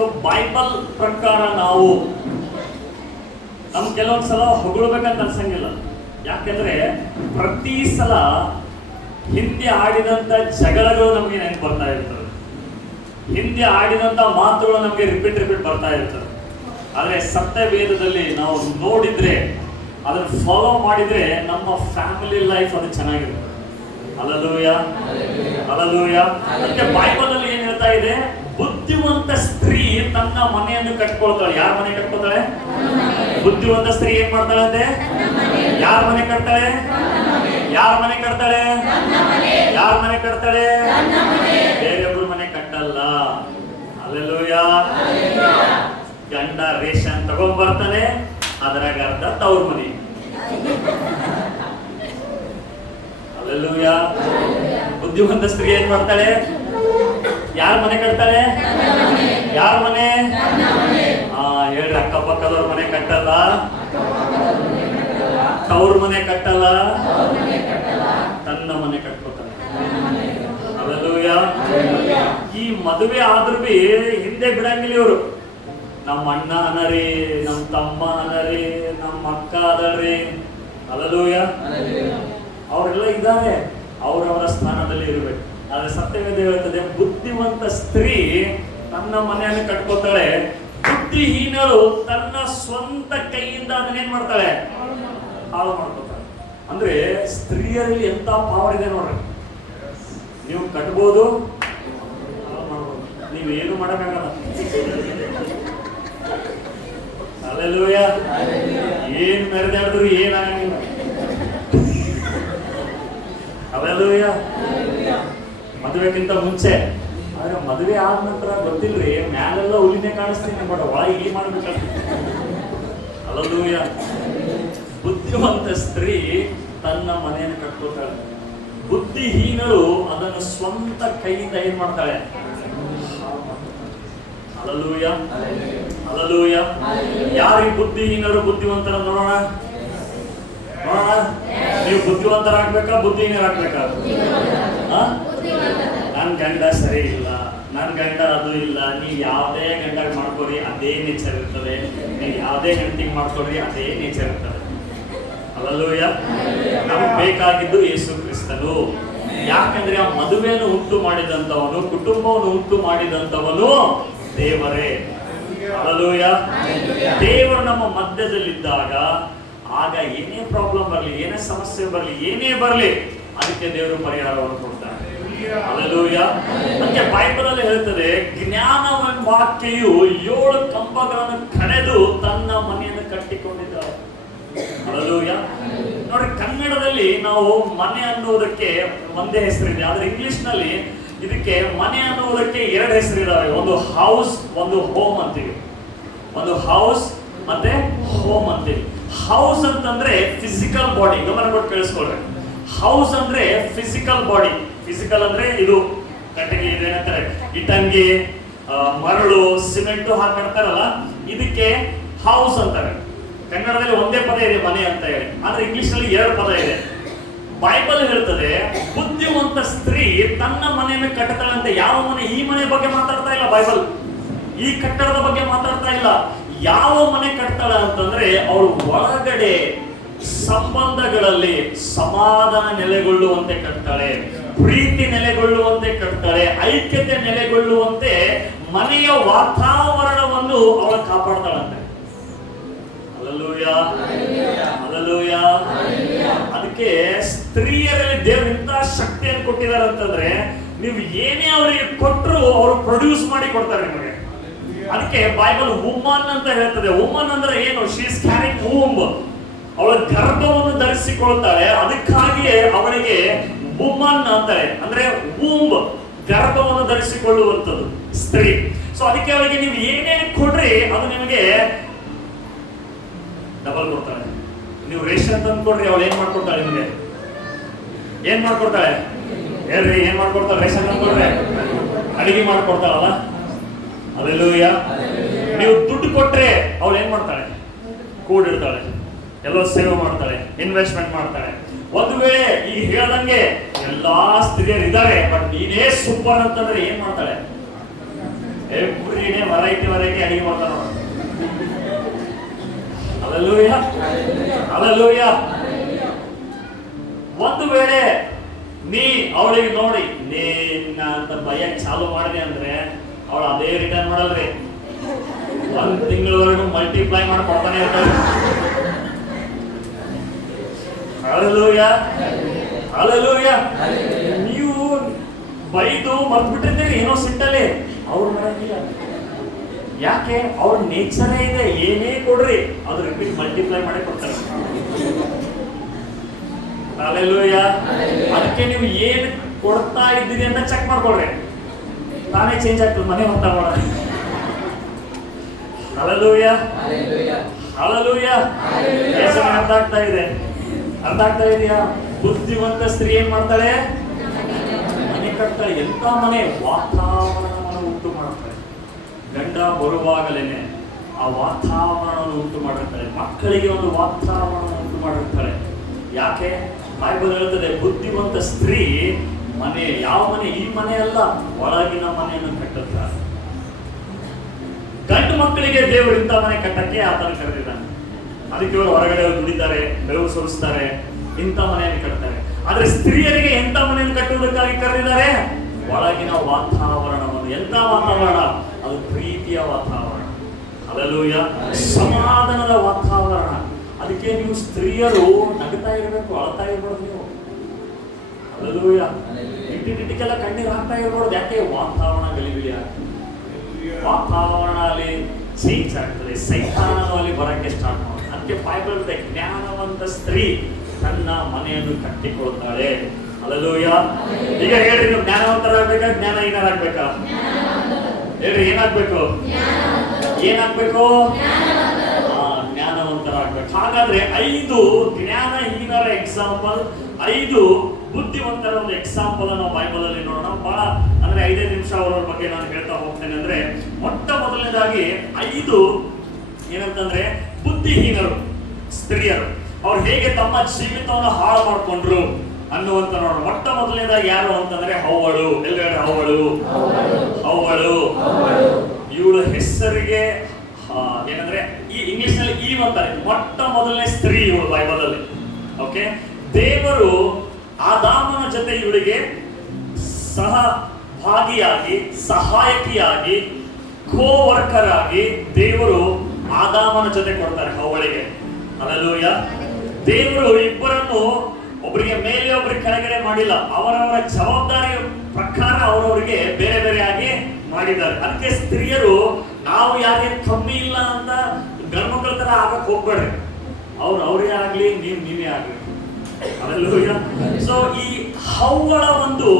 So Bible ಪ್ರಕಾರ ನಾವು ಕೆಲವೊಂದ್ಸಲ ಹೊಗಳ್ಬೇಕಂತ ಅನ್ಸಂಗಿಲ್ಲ. ಯಾಕೆಂದ್ರೆ ಪ್ರತಿ ಸಲ ಹಿಂದೆ ಆಡಿದಂತ ಜಗಳಗಳು ನಮಗೆ ನೆನಪು ಬರ್ತಾ ಇರ್ತವೆ, ಹಿಂದೆ ಆಡಿದಂತ ಮಾತುಗಳು ನಮಗೆ ರಿಪೀಟ್ ಬರ್ತಾ ಇರ್ತವೆ. ಆದ್ರೆ ಸತ್ಯವೇದದಲ್ಲಿ ನಾವು ನೋಡಿದ್ರೆ, ಅದನ್ನ ಫಾಲೋ ಮಾಡಿದ್ರೆ ನಮ್ಮ ಫ್ಯಾಮಿಲಿ ಲೈಫ್ ಅದು ಚೆನ್ನಾಗಿರುತ್ತೆ. Hallelujah, hallelujah. ಅದಕ್ಕೆ ಬೈಬಲ್ ಅಲ್ಲಿ ಏನ್ ಹೇಳ್ತಾ ಇದೆ, ಬುದ್ಧಿವಂತ ಸ್ತ್ರೀ ತನ್ನ ಮನೆಯನ್ನು ಕಟ್ಕೊಳ್ತಾಳೆ. ಯಾರ ಮನೆ ಕಟ್ಕೊಳ್ತಾಳೆ? ಬುದ್ಧಿವಂತ ಸ್ತ್ರೀ ಏನ್ ಮಾಡ್ತಾಳೆ ಅಂತೆ? ಯಾರ ಮನೆ ಕಟ್ತಾಳೆ? ಯಾರ ಮನೆ ಕಟ್ತಾಳೆ? ಯಾರ ಮನೆ ಕಟ್ತಾಳೆ? ಬೇರೆಯೊಬ್ಬರ ಮನೆ ಕಟ್ಟಲ್ಲ. ಹಲ್ಲೆಲೂಯಾ. ಗಂಡ ರೇಷನ್ ತಗೊಂಡ್ ಬರ್ತಾನೆ, ಅದರಾಗ ಅರ್ಧ ತವ್ರ ಮನೆ. ಹಲ್ಲೆಲೂಯಾ. ಬುದ್ಧಿವಂತ ಸ್ತ್ರೀ ಏನ್ ಮಾಡ್ತಾಳೆ? ಯಾರ ಮನೆ ಕಟ್ತಾಳೆ? ಯಾರ ಮನೆ? ಹೇಳ್ರಿ, ಅಕ್ಕಪಕ್ಕದವ್ರ ಮನೆ ಕಟ್ಟಲ್ಲ, ತವ್ರ ಮನೆ ಕಟ್ಟಲ್ಲ, ತನ್ನ ಮನೆ ಕಟ್ಕೋತಾನೆ. ಹಲ್ಲೆಲೂಯಾ. ಈ ಮದುವೆ ಆದ್ರೂ ಬಿ ಹಿಂದೆ ಬಿಡಂಗಿಲ್ಲ ಇವರು. ನಮ್ಮ ಅಣ್ಣ ಅನರಿ, ನಮ್ಮ ತಮ್ಮ ಅನರಿ, ನಮ್ಮ ಅಕ್ಕ ಅದರಿ. ಹಲ್ಲೆಲೂಯಾ. ಅವರೆಲ್ಲ ಇದ್ದಾರೆ, ಅವರವರ ಸ್ಥಾನದಲ್ಲಿ ಇರಬೇಕು. ಆದ್ರೆ ಸತ್ಯವೇದ ಹೇಳ್ತದೆ, ಬುದ್ಧಿವಂತ ಸ್ತ್ರೀ ತನ್ನ ಮನೆಯನ್ನು ಕಟ್ಕೋತಾಳೆ, ಬುದ್ಧಿಹೀನರು ತನ್ನ ಸ್ವಂತ ಕೈಯಿಂದ ಅದನ್ನೇನ್ ಮಾಡ್ತಾಳೆ? ಹಾಳು ಮಾಡ್ಕೋತಾಳೆ. ಅಂದ್ರೆ ಸ್ತ್ರೀಯರಲ್ಲಿ ಎಂತ ಪವರ್ ಇದೆ ನೋಡ್ರಿ. ನೀವು ಕಟ್ಬೋದು, ಹಾಳು ಮಾಡ್ಬೋದು, ನೀವೇನು ಮಾಡಕ್ಕಾಗಲ್ಲ. ಹಲ್ಲೆಲೂಯಾ. ಏನ್ ಮೆರೆದಾಡಿದ್ರು ಏನಾಗಂಗಿಲ್ಲ. ಹಲ್ಲೆಲೂಯಾ. ಮದುವೆಗಿಂತ ಮುಂಚೆ, ಆದ್ರೆ ಮದುವೆ ಆದ ನಂತರ ಗೊತ್ತಿಲ್ರಿ, ಮ್ಯಾಲೆಲ್ಲ ಹುಲಿನೇ ಕಾಣಿಸ್ತೀನಿ, ಬಟ್ ಒಳಗೆ ಇಲ್ಲಿ ಮಾಡ್ಬೇಕಾಗ್ತದೆ. ಹಲ್ಲೆಲೂಯಾ. ಬುದ್ಧಿವಂತ ಸ್ತ್ರೀ ತನ್ನ ಮನೆಯನ್ನು ಕಟ್ಕೋತಾಳೆ, ಬುದ್ಧಿಹೀನರು ಅದನ್ನು ಸ್ವಂತ ಕೈಯಿಂದ ಏನ್ ಮಾಡ್ತಾಳೆ? Hallelujah, hallelujah. ಯಾರಿಗೆ ಬುದ್ಧಿಹೀನರು ಬುದ್ಧಿವಂತರ ನೋಡೋಣ, ನೋಡೋಣ. ನೀವು ಬುದ್ಧಿವಂತರಾಗ್ಬೇಕಾ ಬುದ್ಧಿಹೀನರಾಗ್ಬೇಕಾ? ನನ್ ಗಂಡ ಸರಿ ಇಲ್ಲ, ನನ್ ಗಂಡ ಅದು ಇಲ್ಲ. ನೀವ್ ಯಾವ್ದೇ ಗಂಡ ಮಾಡ್ಕೊರಿ ಅದೇ ನೇಚರ್ ಇರ್ತದೆ, ನೀವ್ ಯಾವ್ದೇ ಹೆಂಡತಿಗೆ ಮಾಡ್ಕೊಡ್ರಿ ಅದೇ ನೇಚರ್ ಇರ್ತದೆ. ಹಲ್ಲೆಲೂಯಾ. ನಮ್ಗೆ ಬೇಕಾಗಿದ್ದು ಯೇಸು ಕ್ರಿಸ್ತನು. ಯಾಕಂದ್ರೆ ಆ ಮದುವೆಯನ್ನು ಉಂಟು ಮಾಡಿದಂತವನು, ಕುಟುಂಬವನ್ನು ಉಂಟು ಮಾಡಿದಂತವನು ದೇವರೇ. ಹಲ್ಲೆಲೂಯಾ. ದೇವರು ನಮ್ಮ ಮಧ್ಯದಲ್ಲಿದ್ದಾಗ, ಆಗ ಏನೇ ಪ್ರಾಬ್ಲಮ್ ಬರಲಿ, ಏನೇ ಸಮಸ್ಯೆ ಬರಲಿ, ಏನೇ ಬರಲಿ, ಅದಕ್ಕೆ ದೇವರು ಪರಿಹಾರವನ್ನು ಕೊಡ್ತಾರೆ. ಹಲ್ಲೆಲೂಯಾ. ಅದಕ್ಕೆ ಬೈಬಲ್ ಅಲ್ಲಿ ಹೇಳ್ತದೆ, ಜ್ಞಾನವೆಂಬ ವಾಕ್ಯೆಯು 7 ಕಂಬಗಳನ್ನು ಕಡೆದು ತನ್ನ ಮನೆಯನ್ನು ಕಟ್ಟಿಕೊಂಡಿದ್ದಾರೆ. ಹಲ್ಲೆಲೂಯಾ. ನೋಡಿ, ಕನ್ನಡದಲ್ಲಿ ನಾವು ಮನೆ ಅನ್ನುವುದಕ್ಕೆ ಒಂದೇ ಹೆಸರಿದೆ, ಆದ್ರೆ ಇಂಗ್ಲಿಷ್ ನಲ್ಲಿ ಇದಕ್ಕೆ ಮನೆ ಅನ್ನುವುದಕ್ಕೆ 2 ಹೆಸರಿದಾವೆ. ಒಂದು ಹೌಸ್, ಒಂದು ಹೋಮ್ ಅಂತೀವಿ. ಒಂದು ಹೌಸ್ ಮತ್ತೆ ಹೋಮ್ ಅಂತೀವಿ. ಹೌಸ್ ಅಂತಂದ್ರೆ ಫಿಸಿಕಲ್ ಬಾಡಿ. ಗಮನ ಕೊಟ್ಟು ಕೇಳಿಸ್ಕೊಳ್ರಿ. ಹೌಸ್ ಅಂದ್ರೆ ಫಿಸಿಕಲ್ ಬಾಡಿ. ಫಿಸಿಕಲ್ ಅಂದ್ರೆ ಇದು ಕಟ್ಟಿಗೆ, ಇದೇನಂತಾರೆ ಇಟಂಗಿ, ಮರಳು, ಸಿಮೆಂಟ್ ಹಾಕಿರ್ತಾರಲ್ಲ, ಇದಕ್ಕೆ ಹೌಸ್ ಅಂತಾರೆ. ಕನ್ನಡದಲ್ಲಿ ಒಂದೇ ಪದ ಇದೆ, ಮನೆ ಅಂತ ಹೇಳಿ. ಆದ್ರೆ ಇಂಗ್ಲಿಷ್ ನಲ್ಲಿ 2 ಪದ ಇದೆ. ಬೈಬಲ್ ಹೇಳ್ತದೆ, ಬುದ್ಧಿವಂತ ಸ್ತ್ರೀ ತನ್ನ ಮನೆಯನ್ನು ಕಟ್ಟತಾಳೆ ಅಂತ. ಯಾವ ಮನೆ? ಈ ಮನೆ ಬಗ್ಗೆ ಮಾತಾಡ್ತಾ ಇಲ್ಲ ಬೈಬಲ್, ಈ ಕಟ್ಟಡದ ಬಗ್ಗೆ ಮಾತಾಡ್ತಾ ಇಲ್ಲ. ಯಾವ ಮನೆ ಕಟ್ತಾಳೆ ಅಂತಂದ್ರೆ, ಅವಳು ಒಳಗಡೆ ಸಂಬಂಧಗಳಲ್ಲಿ ಸಮಾಧಾನ ನೆಲೆಗೊಳ್ಳುವಂತೆ ಕಟ್ತಾಳೆ, ಪ್ರೀತಿ ನೆಲೆಗೊಳ್ಳುವಂತೆ ಕಟ್ತಾಳೆ, ಐಕ್ಯತೆ ನೆಲೆಗೊಳ್ಳುವಂತೆ ಮನೆಯ ವಾತಾವರಣವನ್ನು ಅವಳು ಕಾಪಾಡ್ತಾಳಂತೆ. Hallelujah, hallelujah. ಅದಕ್ಕೆ ಸ್ತ್ರೀಯರಲ್ಲಿ ದೇವರು ಇಂಥ ಶಕ್ತಿಯನ್ನು ಕೊಟ್ಟಿದ್ದಾರೆ ಅಂತಂದ್ರೆ, ನೀವು ಏನೇ ಅವರಿಗೆ ಕೊಟ್ಟರು ಅವರು ಪ್ರೊಡ್ಯೂಸ್ ಮಾಡಿ ಕೊಡ್ತಾರೆ ನಿಮಗೆ. ಅದಕ್ಕೆ ಬೈಬಲ್ ವುಮನ್ ಅಂತ ಹೇಳ್ತದೆ. ವುಮನ್ ಅಂದ್ರೆ ಏನು? She is carrying womb. ಅವಳ ಗರ್ಭವನ್ನು ಧರಿಸಿಕೊಳ್ತಾಳೆ, ಅದಕ್ಕಾಗಿಯೇ ಅವಳಿಗೆ ವುಮನ್ ಅಂತಾರೆ. ಅಂದ್ರೆ ವೂಂಬ್, ಗರ್ಭವನ್ನು ಧರಿಸಿಕೊಳ್ಳುವಂಥದ್ದು ಸ್ತ್ರೀ. ಸೊ ಅದಕ್ಕೆ ಅವಳಿಗೆ ನೀವು ಏನೇ ಕೊಡ್ರಿ ಅದು ನಿಮಗೆ ಡಬಲ್ ಕೊಡ್ತಾಳೆ. ನೀವು ರೇಷನ್ ತಂದು ಕೊಡ್ರಿ, ಅವಳು ಏನ್ ಮಾಡ್ಕೊಡ್ತಾಳೆ? ನಿಮಗೆ ಏನ್ ಮಾಡ್ಕೊಡ್ತಾಳೆ? ಹೇಳ್ರಿ, ಏನ್ ಮಾಡ್ಕೊಡ್ತಾಳೆ? ರೇಷನ್ ತಂದು ಕೊಡ್ರೆ ಅಡಿಗೆ ಮಾಡ್ಕೊಡ್ತಾಳಲ್ಲ. ಹಲ್ಲೆಲೂಯಾ. ನೀವು ದುಡ್ಡು ಕೊಟ್ರೆ ಅವಳು ಏನ್ ಮಾಡ್ತಾಳೆ? ಕೂಡಿಡ್ತಾಳೆ, ಎಲ್ಲೋ ಸೇವ್ ಮಾಡ್ತಾಳೆ, ಇನ್ವೆಸ್ಟ್ಮೆಂಟ್ ಮಾಡ್ತಾಳೆ. ಒಂದು ವೇಳೆ ಈಗ ಹೇಳ್ದಂಗೆ ಎಲ್ಲಾ ಸ್ತ್ರೀಯರು ಇದ್ದಾರೆ, ಬಟ್ ನೀನೇ ಸೂಪರ್ ಅಂತಂದ್ರೆ ಏನ್ ಮಾಡ್ತಾಳೆ? ಎವ್ರಿ ಡೇ ವೆರೈಟಿ ಅಡಿಗೆ ಮಾಡ್ತಾರ. Hallelujah, hallelujah. ಒಂದು ವೇಳೆ ನೀ ಅವಳಿಗೆ ನೋಡಿ ನೀನ ಅಂತ ಭಯ ಚಾಲು ಮಾಡಿದೆ ಅಂದ್ರೆ ಅವಳು ಅದೇ ರಿಟರ್ನ್ ಮಾಡಲ್ರಿ. 1 ತಿಂಗಳವರೆಗೂ ಮಲ್ಟಿಪ್ಲೈ ಮಾಡಿ ಕೊಡ್ತಾನೆ ಇರ್ತಾರೆ. Hallelujah, hallelujah. ನೀವು ಬೈದು ಮರ್ತು ಬಿಟ್ಟಿರ್ತೀರಿ ಏನೋ ಸಿಟ್ಟಲ್ಲಿ, ಅವ್ರು ಮಾಡಂಗಿಲ್ಲ. ಯಾಕೆ? ಅವ್ರ ನೇಚರೇ ಇದೆ. ಏನೇ ಕೊಡ್ರಿ ಅದು ರಿಪೀಟ್ ಮಲ್ಟಿಪ್ಲೈ ಮಾಡಿ ಕೊಡ್ತಾರೆ. ಹಲ್ಲೆಲೂಯಾ. ಅದಕ್ಕೆ ನೀವು ಏನ್ ಕೊಡ್ತಾ ಇದ್ದೀರಿ ಅಂತ ಚೆಕ್ ಮಾಡ್ಕೊಳ್ರಿ, ತಾನೇ ಚೇಂಜ್ ಆಗ್ತದೆ. ಮನೆ ಹೊತ್ತ ಮಾಡ. Hallelujah, hallelujah. ಅರ್ಥ ಆಗ್ತಾ ಇದೆ? ಅರ್ಥ ಆಗ್ತಾ ಇದೆಯಾ? ಬುದ್ಧಿವಂತ ಸ್ತ್ರೀ ಏನ್ ಮಾಡ್ತಾಳೆ? ಮನೆ ಕಟ್ತಾಳೆ. ಎಂತ ಮನೆ? ವಾತಾವರಣವನ್ನು ಉಂಟು ಮಾಡ್ತಾಳೆ. ಗಂಡ ಬರುವಾಗಲೇನೆ ಆ ವಾತಾವರಣವನ್ನು ಉಂಟು ಮಾಡಿರ್ತಾಳೆ. ಮಕ್ಕಳಿಗೆ ಒಂದು ವಾತಾವರಣವನ್ನು ಉಂಟು ಮಾಡಿರ್ತಾಳೆ. ಯಾಕೆ? ಬೈಬಲ್ ಹೇಳ್ತದೆ ಬುದ್ಧಿವಂತ ಸ್ತ್ರೀ ಮನೆ, ಯಾವ ಮನೆ? ಈ ಮನೆ ಅಲ್ಲ, ಒಳಗಿನ ಮನೆಯನ್ನು ಕಟ್ಟುತ್ತಾರೆ. ಗಂಡು ಮಕ್ಕಳಿಗೆ ದೇವರು ಇಂಥ ಮನೆ ಕಟ್ಟಕ್ಕೆ ಆತನ ಕರೆದಿದ್ದಾನೆ. ಅದಕ್ಕೆ ಅವರು ಹೊರಗಡೆ ದುಡಿತಾರೆ, ಬೆವರು ಸುರಿಸ್ತಾರೆ, ಇಂಥ ಮನೆಯನ್ನು ಕಟ್ತಾರೆ. ಆದ್ರೆ ಸ್ತ್ರೀಯರಿಗೆ ಎಂಥ ಮನೆಯನ್ನು ಕಟ್ಟುವುದಕ್ಕಾಗಿ ಕರೆದಿದ್ದಾರೆ? ಒಳಗಿನ ವಾತಾವರಣವನ್ನು. ಎಂಥ ವಾತಾವರಣ? ಅದು ಪ್ರೀತಿಯ ವಾತಾವರಣ. ಹಲ್ಲೆಲೂಯಾ, ಸಮಾಧಾನದ ವಾತಾವರಣ. ಅದಕ್ಕೆ ನೀವು ಸ್ತ್ರೀಯರು ನಗ್ತಾ ಇರಬೇಕು, ಅಳ್ತಾ ಇರಬಾರ್ದು ನೀವು. ಹಲ್ಲೆಲೂಯಾ. ಇಟ್ಟಿಟ್ಟಿಕ್ಕೆಲ್ಲ ಕಣ್ಣೀರು ಹಾಕ್ತಾ ಇರಬಾರ್ದು. ಯಾಕೆ? ವಾತಾವರಣ ಗಲಿಬಿಲಿ ಆಗ್ತದೆ. ವಾತಾವರಣ ಅಲ್ಲಿ ಚೇಂಜ್ ಆಗ್ತದೆ. ಸೈತಾನನು ಅಲ್ಲಿ ಬರಕ್ಕೆ ಸ್ಟಾರ್ಟ್ ಮಾಡ್ತಾರೆ. ಅದಕ್ಕೆ ಬೈಬಲ್ ಇದೆ ಜ್ಞಾನವಂತ ಸ್ತ್ರೀ ತನ್ನ ಮನೆಯನ್ನು ಕಟ್ಟಿಕೊಳ್ತಾಳೆ. ಹಲ್ಲೆಲೂಯಾ. ಈಗ ಹೇಳ್ರಿ, ನೀವು ಜ್ಞಾನವಂತರಾಗ್ಬೇಕಾ ಜ್ಞಾನಹೀನರಾಗ್ಬೇಕಾ? ಹೇಳ್ರಿ, ಏನಾಗ್ಬೇಕು? ಏನಾಗ್ಬೇಕು? ಜ್ಞಾನವಂತರಾಗ್ಬೇಕು. ಹಾಗಾದ್ರೆ 5 ಜ್ಞಾನಹೀನರ ಎಕ್ಸಾಂಪಲ್, 5 ಬುದ್ಧಿವಂತರ ಒಂದು ಎಕ್ಸಾಂಪಲ್ ನಾವು ಬೈಬಲ್ ಅಲ್ಲಿ ನೋಡೋಣ. ಬಹಳ ಅಂದ್ರೆ 5 ನಿಮಿಷ ಅವರ ಬಗ್ಗೆ ನಾನು ಹೇಳ್ತಾ ಹೋಗ್ತೇನೆ. ಅಂದ್ರೆ ಮೊಟ್ಟ ಮೊದಲನೇದಾಗಿ 5 ಏನಂತಂದ್ರೆ ಬುದ್ಧಿಹೀನರು ಸ್ತ್ರೀಯರು, ಅವ್ರು ಹೇಗೆ ತಮ್ಮ ಜೀವಿತವನ್ನು ಹಾಳು ಮಾಡ್ಕೊಂಡ್ರು ಅನ್ನುವಂತ ನೋಡೋಣ. ಮೊಟ್ಟ ಮೊದಲನೇದಾಗಿ ಯಾರು ಅಂತಂದ್ರೆ ಹವ್ವಳು. ಎಲ್ಲರೂ ಹವ್ವಳು. ಇವಳ ಹೆಸರಿಗೆ ಏನಂದ್ರೆ ಈ ಇಂಗ್ಲಿಷ್ ನಲ್ಲಿ ಈವ್ ಅಂತಾರೆ. ಮೊಟ್ಟ ಮೊದಲನೇ ಸ್ತ್ರೀ ಇವಳು ಬೈಬಲ್ ಅಲ್ಲಿ. ಓಕೆ, ದೇವರು ಆದಾಮನ ಜೊತೆ ಇವಳಿಗೆ ಸಹಭಾಗಿಯಾಗಿ, ಸಹಾಯಕಿಯಾಗಿ, ಕೋ ವರ್ಕರ್ ಆಗಿ ದೇವರು ಆದಾಮನ ಜೊತೆ ಕೊಡ್ತಾರೆ ಹವ್ವಳಿಗೆ. ಹಲ್ಲೆಲೂಯಾ. ದೇವರು ಇಬ್ಬರನ್ನು ಒಬ್ಬರಿಗೆ ಮೇಲೆ ಒಬ್ಬರಿಗೆ ಕೆಳಗಡೆ ಮಾಡಿಲ್ಲ. ಅವರವರ ಜವಾಬ್ದಾರಿ ಪ್ರಕಾರ ಅವರವರಿಗೆ ಬೇರೆ ಬೇರೆಯಾಗಿ ಮಾಡಿದ್ದಾರೆ. ಅದಕ್ಕೆ ಸ್ತ್ರೀಯರು ನಾವು ಯಾರೇ ಕಮ್ಮಿ ಇಲ್ಲ ಅಂತ ಗಂಡ್ಮಕ್ಳ ತರ ಆಗಕ್ ಹೋಗ್ಬೇಡ್ರಿ. ಅವರೇ ಆಗ್ಲಿ, ನೀವೇ ಆಗ್ಲಿ. ಹಲ್ಲೆಲೂಯಾ. ಸೊ ಈ ಹವ್ವಳ ಒಂದು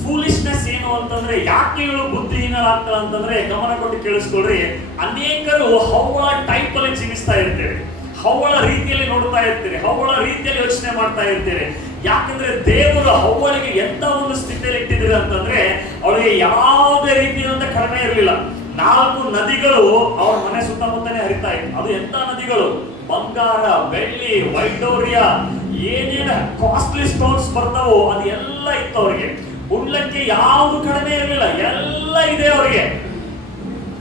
ಫೂಲಿಶ್ನೆಸ್ ಏನು ಅಂತಂದ್ರೆ, ಯಾಕೆ ಇವಳು ಬುದ್ಧಿಹೀನರಾಗ್ತಾಳೆ ಅಂತಂದ್ರೆ, ಗಮನ ಕೊಟ್ಟು ಕೇಳಿಸ್ಕೊಳ್ರಿ. ಅನೇಕರು ಹವ್ವಳ ಟೈಪ್ ಅಲ್ಲಿ ಜೀವಿಸ್ತಾ ಇರ್ತೇವೆ, ಹವ್ವಳ ರೀತಿಯಲ್ಲಿ ನೋಡ್ತಾ ಇರ್ತೀರಿ, ಹವ್ವಳ ರೀತಿಯಲ್ಲಿ ಯೋಚನೆ ಮಾಡ್ತಾ ಇರ್ತೀರಿ. ಯಾಕಂದ್ರೆ ದೇವರು ಹವ್ವಳಿಗೆ ಎಂತ ಒಂದು ಸ್ಥಿತಿಯಲ್ಲಿ ಇಟ್ಟಿದ್ದೀರಿ ಅಂತಂದ್ರೆ, ಅವಳಿಗೆ ಯಾವುದೇ ರೀತಿಯಾದಂತ ಕಡಿಮೆ ಇರಲಿಲ್ಲ. 4 ನದಿಗಳು ಅವ್ರ ಮನೆ ಸುತ್ತಮುತ್ತನೇ ಹರಿತಾ ಇತ್ತು. ಅದು ಎಂತ ನದಿಗಳು? ಬಂಗಾರ, ಬೆಳ್ಳಿ, ವೈಡೂರ್ಯ, ಏನೇನು ಕಾಸ್ಟ್ಲಿ ಸ್ಟೋನ್ಸ್ ಬರ್ತಾವೋ ಅದು ಎಲ್ಲ ಇತ್ತು ಅವ್ರಿಗೆ. ಉಣ್ಲಕ್ಕೆ ಯಾವುದು ಕಡಿಮೆ ಇರಲಿಲ್ಲ, ಎಲ್ಲ ಇದೆ ಅವರಿಗೆ.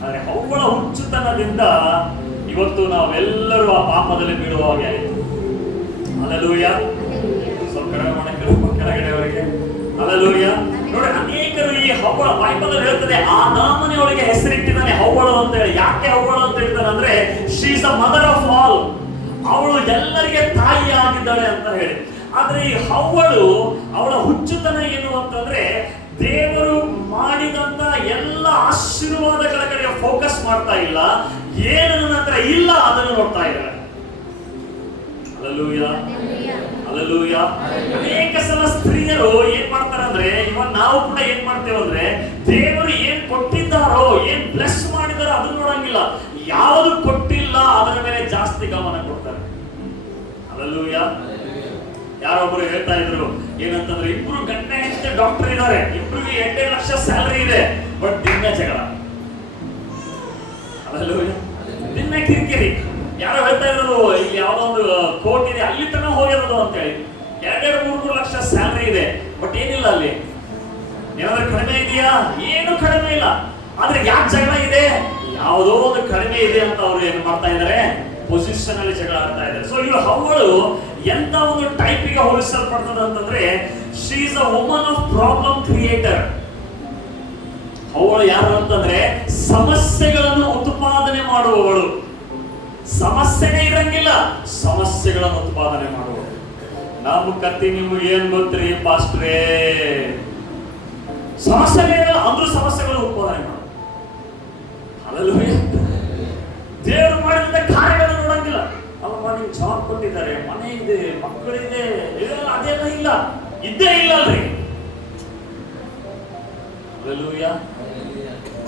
ಆದ್ರೆ ಹವ್ವಳ ಹುಚ್ಚುತನದಿಂದ ಇವತ್ತು ನಾವೆಲ್ಲರೂ ಆ ಪಾಪದಲ್ಲಿ ಬೀಳುವ ಹಾಗೆ ಆಯಿತು. ಹಲ್ಲೆಲೂಯಾ. ಸ್ವಲ್ಪ ಕಡಿಮೆ ಮಾಡಕ್ಕೆ ಕೆಳಗಡೆ ಅವರಿಗೆ. ಹಲ್ಲೆಲೂಯಾ. ನೋಡಿ, ಅನೇಕರು ಈ ಹವ್ವಳ ಬೈಬಲ್ ಹೇಳ್ತದೆ ಆದಾಮನೇ ಅವಳಿಗೆ ಹೆಸರಿಟ್ಟಿದ್ದಾನೆ ಹವ್ವಳು ಅಂತ ಹೇಳಿ. ಯಾಕೆ ಹವ್ವಳು ಅಂತ ಹೇಳ್ತಾನೆ ಅಂದ್ರೆ, she is the mother of all. ಅವಳು ಎಲ್ಲರಿಗೆ ತಾಯಿ ಆಗಿದ್ದಾಳೆ ಅಂತ ಹೇಳಿ. ಆದ್ರೆ ಈ ಹವ್ವಳು ಅವಳ ಹುಚ್ಚುತನ ಏನು ಅಂತಂದ್ರೆ, ದೇವರು ಮಾಡಿದಂತ ಎಲ್ಲ ಆಶೀರ್ವಾದಗಳ ಕಡೆ ಫೋಕಸ್ ಮಾಡ್ತಾ ಇಲ್ಲ, ಏನು ನನ್ನ ಹತ್ರ ಇಲ್ಲ ಅದನ್ನು ನೋಡ್ತಾ ಇದ್ದಾರೆ. Hallelujah, hallelujah. ಅನೇಕ ಸಲ ಸ್ತ್ರೀಯರು ಏನ್ ಮಾಡ್ತಾರೆ ಅಂದ್ರೆ, ಇವಾಗ ನಾವು ಕೂಡ ಏನ್ ಮಾಡ್ತೇವೆ ಅಂದ್ರೆ, ದೇವರು ಏನ್ ಕೊಟ್ಟಿದ್ದಾರೋ, ಏನ್ ಬ್ಲೆಸ್ ಮಾಡಿದಾರೋ ಅದನ್ನ ನೋಡಂಗಿಲ್ಲ, ಯಾವುದು ಕೊಟ್ಟಿಲ್ಲ ಅದರ ಮೇಲೆ ಜಾಸ್ತಿ ಗಮನ ಕೊಡ್ತಾರೆ. ಹಲ್ಲೆಲೂಯಾ. ಯಾರೊಬ್ರು ಹೇಳ್ತಾ ಇದ್ರು ಏನಂತಂದ್ರೆ, ಇಬ್ರು ಗಂಡ ಹೆಂಡತಿ ಡಾಕ್ಟರ್ ಇದ್ದಾರೆ, ಇಬ್ರಿಗೆ 2 ಲಕ್ಷ ಸ್ಯಾಲರಿ ಇದೆ, ಬಟ್ ದಿನ ಜಗಳ. ಹಲ್ಲೆಲೂಯಾ. ದಿನ ಕಿರಿಕಿರಿ. ಯಾರೋ ಹೇಳ್ತಾ ಇರೋದು, ಇಲ್ಲಿ ಯಾವ್ದೋ ಒಂದು ಕೋರ್ಟ್ ಇದೆ, ಅಲ್ಲಿ ತನಕ ಹೋಗಿರೋದು ಅಂತ ಹೇಳಿ. 2-3 ಲಕ್ಷ ಸ್ಯಾಲರಿ ಇದೆ, ಬಟ್ ಏನಿಲ್ಲ ಅಲ್ಲಿ. ಏನಾದ್ರೂ ಕಡಿಮೆ ಇದೆಯಾ? ಏನು ಕಡಿಮೆ ಇಲ್ಲ. ಆದ್ರೆ ಯಾಕೆ ಜಗಳ ಇದೆ? ಯಾವುದೋ ಒಂದು ಕಡಿಮೆ ಇದೆ ಅಂತ ಅವರು ಏನು ಮಾಡ್ತಾ ಇದ್ದಾರೆ, ಪೊಸಿಷನ್ ಅಲ್ಲಿ ಜಗಳ ಆಡ್ತಾ ಇದ್ದಾರೆ. ಸೊ ಇವರು ಹವ್ವಳು ಎಂತ ಒಂದು ಟೈಪಿಗೆ ಹೋಲಿಸಲ್ಪಡ್ತದೆ ಅಂತಂದ್ರೆ, she is a woman of problem creator. ಹವ್ವಳು ಯಾರು ಅಂತಂದ್ರೆ ಸಮಸ್ಯೆಗಳನ್ನು ಉತ್ಪಾದನೆ ಮಾಡುವವಳು. ಸಮಸ್ಯೆನೇ ಇರಂಗಿಲ್ಲ, ಸಮಸ್ಯೆಗಳನ್ನು ಉತ್ಪಾದನೆ ಮಾಡುವವಳು. ನಮ್ಮ ಕತ್ತಿ ನಿಮ್ಗೆ ಏನ್ ಗೊತ್ತ್ರಿ ಪಾಸ್ಟ್ರೇ? ಸಮಸ್ಯೆನೇ ಇರಲ್ಲ ಅಂದ್ರೂ ಸಮಸ್ಯೆಗಳನ್ನು ಉತ್ಪಾದನೆ ಮಾಡು. ದೇವರು ಮಾಡಿದ ಕಾರ್ಯಗಳನ್ನು ನೋಡಂಗಿಲ್ಲ. ಅಲ್ಲಮ್ಮ ನಿಮ್ಗೆ ಜಾಬ್ ಕೊಟ್ಟಿದ್ದಾರೆ, ಮನೆ ಇದೆ, ಮಕ್ಕಳಿದೆ, ಅದೆಲ್ಲ ಇಲ್ಲ, ಇದ್ದೇ ಇಲ್ಲ ಅಲ್ರಿ.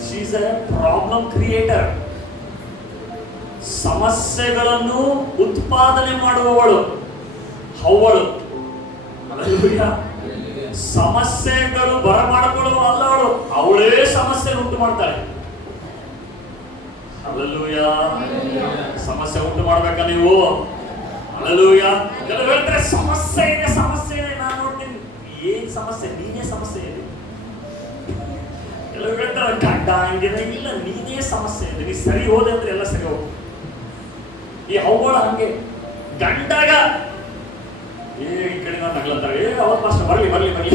She is A problem creator. ಸಮಸ್ಯೆಗಳನ್ನು ಉತ್ಪಾದನೆ ಮಾಡುವವಳು ಹವ್ವಳು. ಸಮಸ್ಯೆಗಳು ಬರಮಾಡಿಕೊಳ್ಳುವ ಅಲ್ಲ ಅವಳು, ಅವಳೇ ಸಮಸ್ಯೆ ಉಂಟು ಮಾಡ್ತಾಳೆ. ಹಲ್ಲೆಲೂಯ. ಸಮಸ್ಯೆ ಉಂಟು ಮಾಡ್ಬೇಕಾ ನೀವು? ಹಲ್ಲೆಲೂಯ. ಕೆಲವರು ಹೇಳ್ತಾರೆ ಸಮಸ್ಯೆ ಇದೆ, ಸಮಸ್ಯೆ ಇದೆ. ನಾನು ನೋಡ್ತೀನಿ, ಏನ್ ಸಮಸ್ಯೆ? ನೀನೇ ಸಮಸ್ಯೆ ಇದೆ. ಕೆಲವರು ಹೇಳ್ತಾರೆ ಗಂಡ ಹಂಗಿದೆ. ಇಲ್ಲ, ನೀನೇ ಸಮಸ್ಯೆ ಇದೆ. ನೀ ಸರಿ ಹೋದೆ ಅಂದ್ರೆ ಎಲ್ಲ ಸರಿ ಹೋಗ. ಈ ಹವ್ವಳ ಹಂಗೆ ಗಂಡಾಗ ಈ ಕಡೆ ನಗ್ಲಂತಾರೆ, ಅವತ್ತು ಮಾಸ್ಟರ್ ಬರ್ಲಿ ಬರ್ಲಿ ಬರ್ಲಿ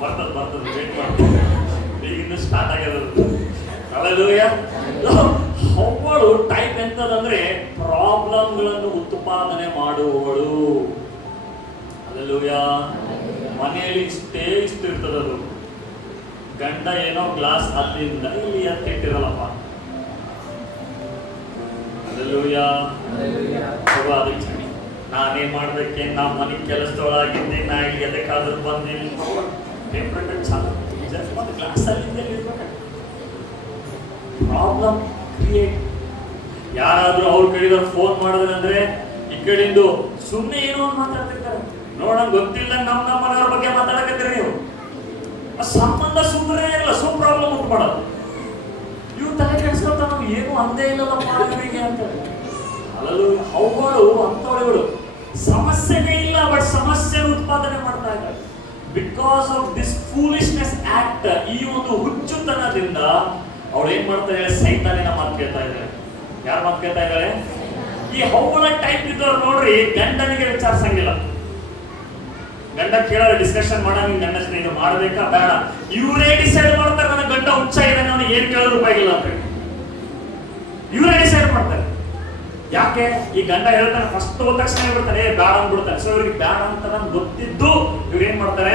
ಬರ್ತದ ವೇಟ್ ಮಾಡ್ತೀವಿ, ಈಗ ಇನ್ನು ಸ್ಟಾರ್ಟ್ ಆಗ್ಯದ. ಹಲ್ಲೆಲೂಯ. ಹವ್ವಳು ಟೈಪ್ ಎಂತದಂದ್ರೆ ಪ್ರಾಬ್ಲಮ್ಗಳನ್ನು ಉತ್ಪಾದನೆ ಮಾಡುವವಳು. ಹಲ್ಲೆಲೂಯ. ಮನೆಯಲ್ಲಿ ಇಷ್ಟೇ ಇಷ್ಟು ಇರ್ತದದು. ಗಂಡ ಏನೋ ಗ್ಲಾಸ್ ಅಲ್ಲಿಂದ ಇಲ್ಲಿ ಎತ್ತಿಟ್ಟಿರಲ್ಲಪ್ಪ. ಹಲ್ಲೆಲೂಯ. ಅದಕ್ಕೆ ನಾನೇ ಮಾಡ್ಬೇಕೆ, ನಾ ಮನೆ ಕೆಲಸದೊಳಗಿದ್ದೆ, ನಾ ಇಲ್ಲಿ ಎದಕ್ಕಾದ್ರೂ ಬಂದಿನಿ. ಒಂದು ಗ್ಲಾಸ್ ಅಲ್ಲಿಂದ ಇರ್ಬೇಕು. Problem create. ಯಾರಾದ್ರೂ ಅವ್ರ ಕಡೆಯಿಂದ ಫೋನ್ ಮಾಡಿದ್ರೆ ಅಂದ್ರೆ ಈ ಕಡೆಯಿಂದ ಸುಮ್ಮನೆ ಏನೋ ಒಂದು ಮಾತಾಡ್ತಿರ್ತಾರೆ. ನೋಡಂಗ್ ಗೊತ್ತಿಲ್ಲ ನಮ್ಮ ಮನೆಯವ್ರ ಬಗ್ಗೆ ಮಾತಾಡಕತ್ತೀರಿ ನೀವು. ಸಂಬಂಧ ಸುಮ್ಮನೆ ಇರಲ್ಲ, ಸುಮ್ ಪ್ರಾಬ್ಲಮ್ ಉಂಟು ಮಾಡೋದು. ಇವ್ರು ತಲೆ ಕೆಡಿಸ್ಕೊಳ್ತಾ ನಾವು ಏನು ಅಂದೇ ಇಲ್ಲಲ್ಲಪ್ಪ ಇವರಿಗೆ ಅಂತ. ಅಲ್ಲೂ ಹವ್ವಳು ಅಂತವಳು ಸಮಸ್ಯೆನೇ ಇಲ್ಲ, ಬಟ್ ಸಮಸ್ಯೆ ಉತ್ಪಾದನೆ ಮಾಡ್ತಾ ಇದ್ದಾರೆ. Because of this foolishness act, ಈ ಒಂದು ಹುಚ್ಚುತನದಿಂದ ಅವಳು ಏನ್ ಮಾಡ್ತಾ ಇದ್ದಾಳೆ? ಸೈತಾನಿನ ಮಾತು ಕೇಳ್ತಾ ಇದ್ದಾಳೆ. ಯಾರ ಮಾತು ಕೇಳ್ತಾ ಇದ್ದಾಳೆ? ಈ ಹವ್ವಳ ಟೈಪ್ ಇದ್ದವ್ರು ನೋಡ್ರಿ, ಗಂಡನಿಗೆ ವಿಚಾರಿಸಂಗಿಲ್ಲ. ಗಂಡ ಕೇಳೋರು ಡಿಸ್ಕಷನ್ ಮಾಡೋ, ನಿನ್ ಗಂಡ ಜೊತೆ ಇದು ಮಾಡ್ಬೇಕಾ ಬೇಡ, ಇವರೇ ಡಿಸೈಡ್ ಮಾಡ್ತಾರೆ. ನನ್ನ ಗಂಡ ಹುಚ್ಚ ಇದೆ, ನಾನು ಏನ್ ಕೇಳೋದು ಉಪಯೋಗಿಲ್ಲ ಅಂತ ಇವರೇ ಡಿಸೈಡ್ ಮಾಡ್ತಾರೆ. ಯಾಕೆ? ಈ ಗಂಡ ಹೇಳ್ತಾನೆ, ಫಸ್ಟ್ ಹೋದ ತಕ್ಷಣ ಹೇಳ್ಬಿಡ್ತಾನೆ ಬೇಡ ಅಂದ್ಬಿಡ್ತಾನೆ. ಸೊ ಇವ್ರಿಗೆ ಬೇಡ ಅಂತ ನಮ್ಗೆ ಗೊತ್ತಿದ್ದು ಇವ್ರು ಏನ್ ಮಾಡ್ತಾರೆ?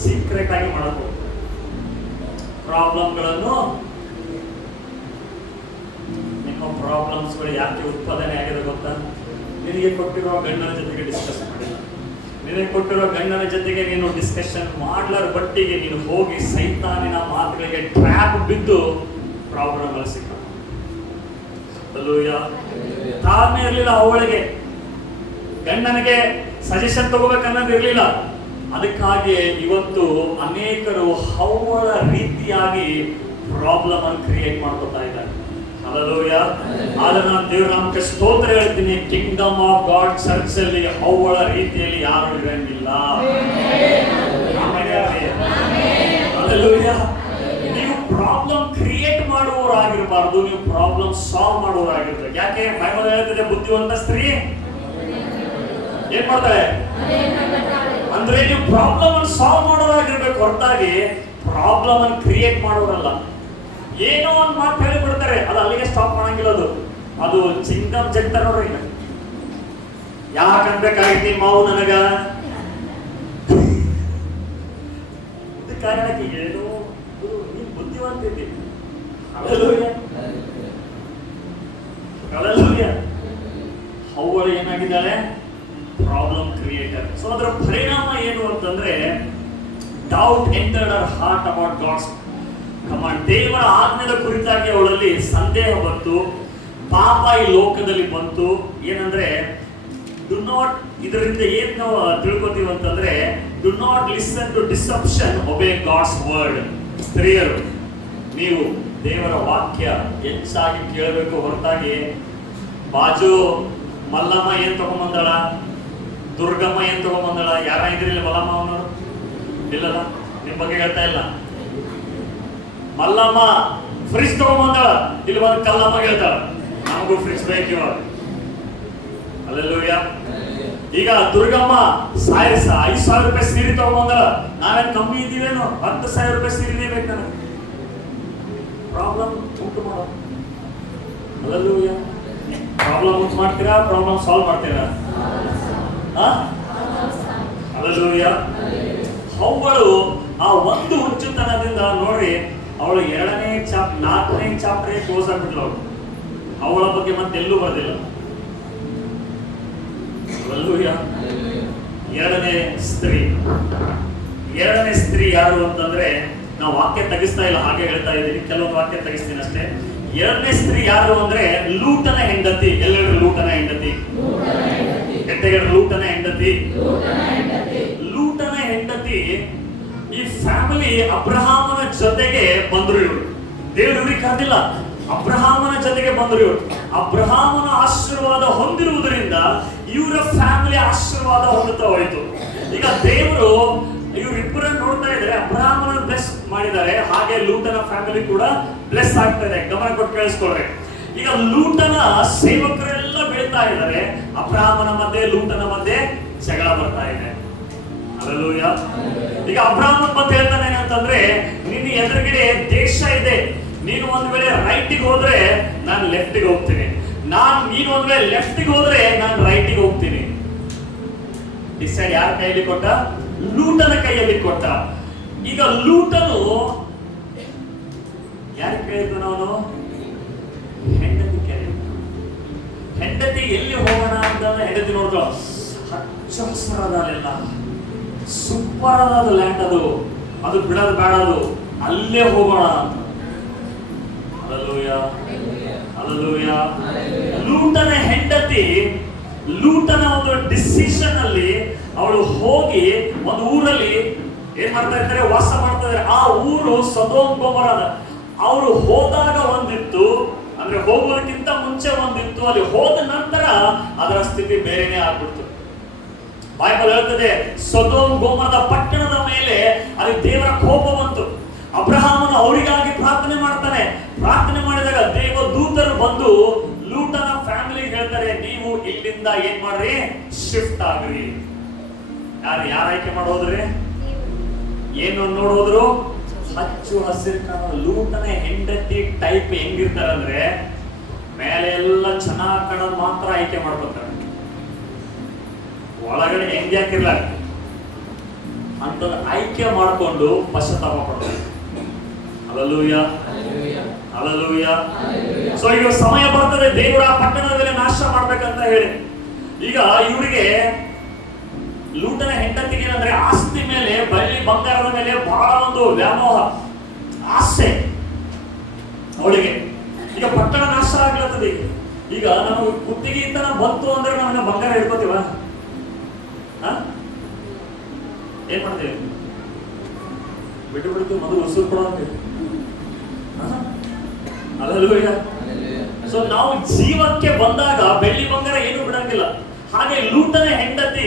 ಸೀಕ್ರೆಟ್ ಆಗಿ ಮಾಡಬೇಕು. ಪ್ರಾಬ್ಲಮ್ಗಳನ್ನು, ನಿಮ್ಮ ಪ್ರಾಬ್ಲಮ್ಸ್ಗಳು ಯಾಕೆ ಉತ್ಪಾದನೆ ಆಗಿದೆ ಗೊತ್ತಾ? ನಿನಗೆ ಕೊಟ್ಟಿರೋ ಗಂಡನ ಜೊತೆಗೆ ಡಿಸ್ಕಸ್ ಮಾಡಿಲ್ಲ, ನಿನಗೆ ಕೊಟ್ಟಿರೋ ಗಂಡನ ಜೊತೆಗೆ ನೀನು ಡಿಸ್ಕಷನ್ ಮಾಡ್ಲಾರ ಬಟ್ಟಿಗೆ ನೀನು ಹೋಗಿ ಸೈತಾನಿನ ಮಾತುಗಳಿಗೆ ಟ್ರ್ಯಾಪ್ ಬಿದ್ದು ಪ್ರಾಬ್ಲಮ್ ಸಿಕ್ಕ. ತಾಳ್ಮೆ ಇರಲಿಲ್ಲ ಅವಳಿಗೆ, ಗಂಡನಿಗೆ ಸಜೆಷನ್ ತಗೋಬೇಕನ್ನೋದು ಇರಲಿಲ್ಲ. ಅದಕ್ಕಾಗಿ ಇವತ್ತು ಅನೇಕರು ಹವ್ವಳ ರೀತಿಯಾಗಿ ಪ್ರಾಬ್ಲಮ್ ಅನ್ನು ಕ್ರಿಯೇಟ್ ಮಾಡ್ಕೊತಾ ಇದ್ದಾರೆ. ಹಲ್ಲೆಲೂಯ. ಆದ್ರೆ ನಾನು ದೇವರ ನಾಮಕ್ಕೆ ಸ್ತೋತ್ರ ಹೇಳ್ತೀನಿ, ಕಿಂಗ್ಡಮ್ ಆಫ್ ಗಾಡ್ ಚರ್ಚ್ ಅಲ್ಲಿ ಹವ್ವಳ ರೀತಿಯಲ್ಲಿ ಯಾರು ಇರಂಗಿಲ್ಲ. ಹಲ್ಲೆಲೂಯ. ನೀವು ಪ್ರಾಬ್ಲಮ್ ಕ್ರಿಯೇಟ್ ಮಾಡುವವರಾಗಿರಬಾರ್ದು, ನೀವು ಪ್ರಾಬ್ಲಮ್ ಸಾಲ್ವ್ ಮಾಡುವವರಾಗಿರ್ಬೇಕು. ಯಾಕೆ? ಬೈಬಲ್ ಹೇಳ್ತದೆ, ಬುದ್ಧಿವಂತ ಸ್ತ್ರೀ ಏನ್ ಮಾಡ್ತಾರೆ ಅಂದ್ರೆ ನೀವು ಪ್ರಾಬ್ಲಮ್ ಅನ್ನು ಸಾಲ್ವ್ ಮಾಡೋರಾಗಿರ್ಬೇಕು, ಹೊರತಾಗಿ ಪ್ರಾಬ್ಲಮ್ ಅನ್ನು ಕ್ರಿಯೇಟ್ ಮಾಡೋರಲ್ಲ. ಏನೋ ಒಂದು ಮಾತು ಹೇಳಿ ಬಿಡ್ತಾರೆ, ಅದು ಅಲ್ಲಿಗೆ ಸ್ಟಾಪ್ ಮಾಡಂಗಿಲ್ಲ. ಅದು ಚಿಂಗಮ್ ಜಗ್ತಾರ ನೋಡ್ರಿ. ಯಾಕನ್ಬೇಕಾಗಿತ್ತು ಮಾವು ನನಗ? ಇದು ಕಾರಣಕ್ಕೆ ಏನು ನೀನ್ ಬುದ್ಧಿವಂತ ಇದ್ದೀನಿ. ಹವ್ವಳು ಏನಾಗಿದ್ದಾಳೆ? Problem creator. ಸೊ ಅದರ ಪರಿಣಾಮ ಏನು ಅಂತಂದ್ರೆ, doubt entered our heart about God's command. ದೇವರ ಆಜ್ಞೆಯ ಕುರಿತಾಗಿ ಅವಳಲ್ಲಿ ಸಂದೇಹ ಬಂತು, ಪಾಪ ಈ ಲೋಕದಲ್ಲಿ ಬಂತು. ಏನಂದ್ರೆ ಡು ನಾಟ್, ಇದರಿಂದ ಏನ್ ನಾವು ತಿಳ್ಕೊತೀವಿ ಅಂತಂದ್ರೆ, do not listen to deception, obey God's word. ಸ್ತ್ರೀಯರು, ನೀವು ದೇವರ ವಾಕ್ಯ ಹೆಚ್ಚಾಗಿ ಕೇಳಬೇಕು, ಹೊರತಾಗಿ ಬಾಜು ಮಲ್ಲಮ್ಮ ಏನ್ ತಗೊಂಬಂದಳ, ದುರ್ಗಮ್ಮ ಏನ್ ತಗೊಂಬಂದಳ, ಯಾರ ಇದ್ರಿಲ್ಲ ಮಲ್ಲಮ್ಮ ಅವನವರು ಇಲ್ಲಲ್ಲ, ನಿಮ್ ಬಗ್ಗೆ ಹೇಳ್ತಾ ಇಲ್ಲ. ಮಲ್ಲಮ್ಮ ಫ್ರಿಜ್ ತಗೊಂಬಂದಾಳ, ಇಲ್ಲಿ ಬಂದು ಕಲ್ಲಮ್ಮ ಹೇಳ್ತಾಳ ನಮಗೂ ಫ್ರಿಜ್ ಬೇಕು ಇವಾಗ. ಅಲ್ಲೆಲ್ಲೂಯ್ಯ. ಈಗ ದುರ್ಗಮ್ಮ 5,000 ರೂಪಾಯಿ ಸೀರೆ ತಗೊಂಬಂದಾಳ, ನಾವೇನು ಕಮ್ಮಿ ಇದ್ದೀವೇನು? 10,000 ರೂಪಾಯಿ ಸೀರೆ ಬೇಕು ನನಗೆ. ಪ್ರಾಬ್ಲಮ್ ಉಂಟು ಮಾಡೋ. ಅಲ್ಲೆಲ್ಲೂಯ್ಯ. ಪ್ರಾಬ್ಲಮ್ ಉಂಟು ಮಾಡ್ತೀರಾ, ಪ್ರಾಬ್ಲಮ್ ಸಾಲ್ವ್ ಮಾಡ್ತೀರಾ? ಅಲ್ಲೆಲ್ಲೂಯ್ಯ. ಅವಳು ಆ ಒಂದು ಹುಚ್ಚುತನದಿಂದ ನೋಡ್ರಿ, ಅವಳು 4ನೇ ಚಾಪ್ಟರ್ ಕ್ಲೋಸ್ ಆಗ್ಬಿಟ್ಲು. ಅವಳ ಬಗ್ಗೆ ಮತ್ತೆಲ್ಲೂ ಬರೆದಿಲ್ಲ. ಎರಡನೇ ಸ್ತ್ರೀ ಯಾರು ಅಂತಂದ್ರೆ, ನಾವು ವಾಕ್ಯ ತೆಗಿಸ್ತಾ ಇಲ್ಲ, ಹಾಗೆ ಹೇಳ್ತಾ ಇದ್ದೀನಿ, ಕೆಲವೊಂದು ವಾಕ್ಯ ತೆಗಿಸ್ತೀನಿ ಅಷ್ಟೇ. 2ನೇ ಸ್ತ್ರೀ ಯಾರು ಅಂದ್ರೆ ಲೂಟನ ಹೆಂಡತಿ. ಎಲ್ಲರೂ ಲೂಟನ ಹೆಂಡತಿ, ಲೂಟನ ಹೆಂಡತಿ. ಲೂಟನ ಹೆಂಡತಿ ಈ ಫ್ಯಾಮಿಲಿ ಅಬ್ರಹಾಮನ ಜೊತೆಗೆ ಬಂದ್ರು. ಇವರು ದೇವರು ಇವ್ರಿಗೆ ಕರೆದಿಲ್ಲ, ಅಬ್ರಹಾಮನ ಜೊತೆಗೆ ಬಂದ್ರು. ಇವರು ಅಬ್ರಹಾಮನ ಆಶೀರ್ವಾದ ಹೊಂದಿರುವುದರಿಂದ ಇವರ ಫ್ಯಾಮಿಲಿ ಆಶೀರ್ವಾದ ಹೊಂದುತ್ತಾ ಹೋಯಿತು. ಈಗ ದೇವರು ಇವರಿಬ್ಬರನ್ನು ನೋಡ್ತಾ ಇದ್ದಾರೆ, ಅಬ್ರಹಾಮನ ಬ್ಲೆಸ್ ಮಾಡಿದ್ದಾರೆ, ಹಾಗೆ ಲೂಟನ ಫ್ಯಾಮಿಲಿ ಕೂಡ ಬ್ಲೆಸ್ ಆಗ್ತಾ ಇದೆ. ಗಮನ ಕೊಟ್ಟು ಕೇಳಿಸ್ಕೊಳ್ರಿ. ಈಗ ಲೂಟನ ಸೇವಕರೆಲ್ಲ ಬೀಳ್ತಾ ಇದ್ದಾರೆ, ಅಬ್ರಹಾಮನ ಮಧ್ಯೆ ಲೂಟನ ಮಧ್ಯೆ ಜಗಳ ಬರ್ತಾ ಇದೆ. ಹಲ್ಲೆಲೂಯ. ಈಗ ಅಬ್ರಹಾಮನ್ ಬಂದು ಹೇಳ್ತಾನೆ ಏನಂತಂದ್ರೆ, ನಿನ್ನ ಎದುರುಗಡೆ ದೇಶ ಇದೆ, ನೀನು ಒಂದ್ ವೇಳೆ ರೈಟಿಗೆ ಹೋದ್ರೆ ನಾನು ಲೆಫ್ಟಿಗೆ ಹೋಗ್ತೀನಿ, ನೀನು ಒಂದ್ ವೇಳೆ ಲೆಫ್ಟಿಗೆ ಹೋದ್ರೆ ನಾನು ರೈಟಿಗೆ ಹೋಗ್ತೀನಿ. ಡಿಸೈಡ್ ಯಾರ ಕೈಯಲ್ಲಿ ಕೊಟ್ಟ? ಲೂಟನ ಕೈಯಲ್ಲಿ ಕೊಟ್ಟ. ಈಗ ಲೂಟನು ಯಾರ ಕೇಳಿದ್ರು? ಅವನು ಹೆಂಡತಿ ಕೇಳಿ. ಹೆಂಡತಿ ಎಲ್ಲಿ ಹೋಗೋಣ ಅಂತ ಹೆಂಡತಿ ನೋಡಿದ್ರು, ಹಚ್ಚ ಹಸಿರಾದಲ್ಲೆಲ್ಲ ಸೂಪರ್ ಆದ ಲ್ಯಾಂಡ್, ಅದು ಬಿಡೋದು ಬೇಡದು, ಅಲ್ಲೇ ಹೋಗೋಣ ಅಂತ. ಹಲ್ಲೆಲೂಯ. ಲೂಟನ ಹೆಂಡತಿ ಲೂಟನ ಒಂದು ಡಿಸಿಷನ್ ಅಲ್ಲಿ ಅವಳು ಹೋಗಿ ಒಂದು ಊರಲ್ಲಿ ಏನ್ ಮಾಡ್ತಾ ಇರ್ತಾರೆ, ವಾಸ ಮಾಡ್ತಾ ಇದ್ದಾರೆ. ಆ ಊರು ಸೊದೋಮ್ ಗೊಮೋರ. ಅವರು ಹೋದಾಗ ಒಂದಿತ್ತು, ಅಂದ್ರೆ ಹೋಗೋದಕ್ಕಿಂತ ಮುಂಚೆ ಒಂದಿತ್ತು, ಅಲ್ಲಿ ಹೋದ ನಂತರ ಅದರ ಸ್ಥಿತಿ ಬೇರೆನೇ ಆಗ್ಬಿಡ್ತು. ಬೈಬಲ್ ಹೇಳ್ತದೆ, ಸೊದೋಮ್ ಗೊಮೋರದ ಪಟ್ಟಣದ ಮೇಲೆ ಅಲ್ಲಿ ದೇವರ ಕೋಪ ಬಂತು. ಅಬ್ರಹಾಮನು ಅವರಿಗಾಗಿ ಪ್ರಾರ್ಥನೆ ಮಾಡ್ತಾನೆ. ಪ್ರಾರ್ಥನೆ ಮಾಡಿದಾಗ ದೇವದೂತರು ಬಂದು ಲೂಟನ ಫ್ಯಾಮಿಲಿ ಹೇಳ್ತಾರೆ, ನೀವು ಇಲ್ಲಿಂದ ಏನ್ ಮಾಡ್ರಿ, ಶಿಫ್ಟ್ ಆಗ್ರಿ. ಯಾರ ಆಯ್ಕೆ ಮಾಡೋದ್ರಿ? ಏನು ನೋಡೋದ್ರು? ಹಚ್ಚು ಹಸಿರು ಕಾಣೋ. ಲೂಟನ ಹೆಂಡತಿ ಟೈಪ್ ಹೆಂಗಿರ್ತಾರೆ ಅಂದ್ರೆ, ಮೇಲೆ ಎಲ್ಲ ಚೆನ್ನಾಗಿ ಕಾಣೋದು ಮಾತ್ರ ಆಯ್ಕೆ ಮಾಡ್ಕೊತಾರೆ, ಒಳಗಡೆ ಹೆಂಗೆ ಹಾಕಿರ್ಲ ಅಂತ ಆಯ್ಕೆ ಮಾಡಿಕೊಂಡು ಪಶ್ಚಾತ್ತಾಪ ಪಡ್ತಾರೆ. ಹಲ್ಲೆಲೂಯ. ಸೊ ಈಗ ಸಮಯ ಬರ್ತದೆ, ದೇವರ ಪಟ್ಟಣದ ಮೇಲೆ ನಾಶ ಮಾಡ್ಬೇಕಂತ ಹೇಳಿ. ಈಗ ಇವರಿಗೆ ಲೂಟನ ಹೆಂಡತಿಗೆ ಏನಂದ್ರೆ, ಆಸ್ತಿ ಮೇಲೆ, ಬೆಳ್ಳಿ ಬಂಗಾರದ ಮೇಲೆ ಬಹಳ ಒಂದು ವ್ಯಾಮೋಹ, ಆಸೆ ಅವಳಿಗೆ. ಈಗ ಪಟ್ಟಣ ನಾಶ ಆಗ್ಲತ್ತದ. ಈಗ ನಾವು ಕುತ್ತಿಗೆ ತನ ಬಂತು ಅಂದ್ರೆ ನಾವೇನ ಬಂಗಾರ ಹಿಡ್ಕೋತೀವ? ಏನ್ ಮಾಡ್ತೀವಿ? ಬಿಟ್ಟು ಬಿಡ್ತೀವಿ, ಮೊದಲು ಉಸಿರು ಕೊಡೋಂತೀವಿ. ಹಲ್ಲೆಲೂಯ. ಸೊ ನಾವು ಜೀವಕ್ಕೆ ಬಂದಾಗ ಬೆಳ್ಳಿ ಬಂಗಾರ ಏನು ಬಿಡಂಗಿಲ್ಲ. ಹಾಗೆ ಲೂಟನ ಹೆಂಡತಿ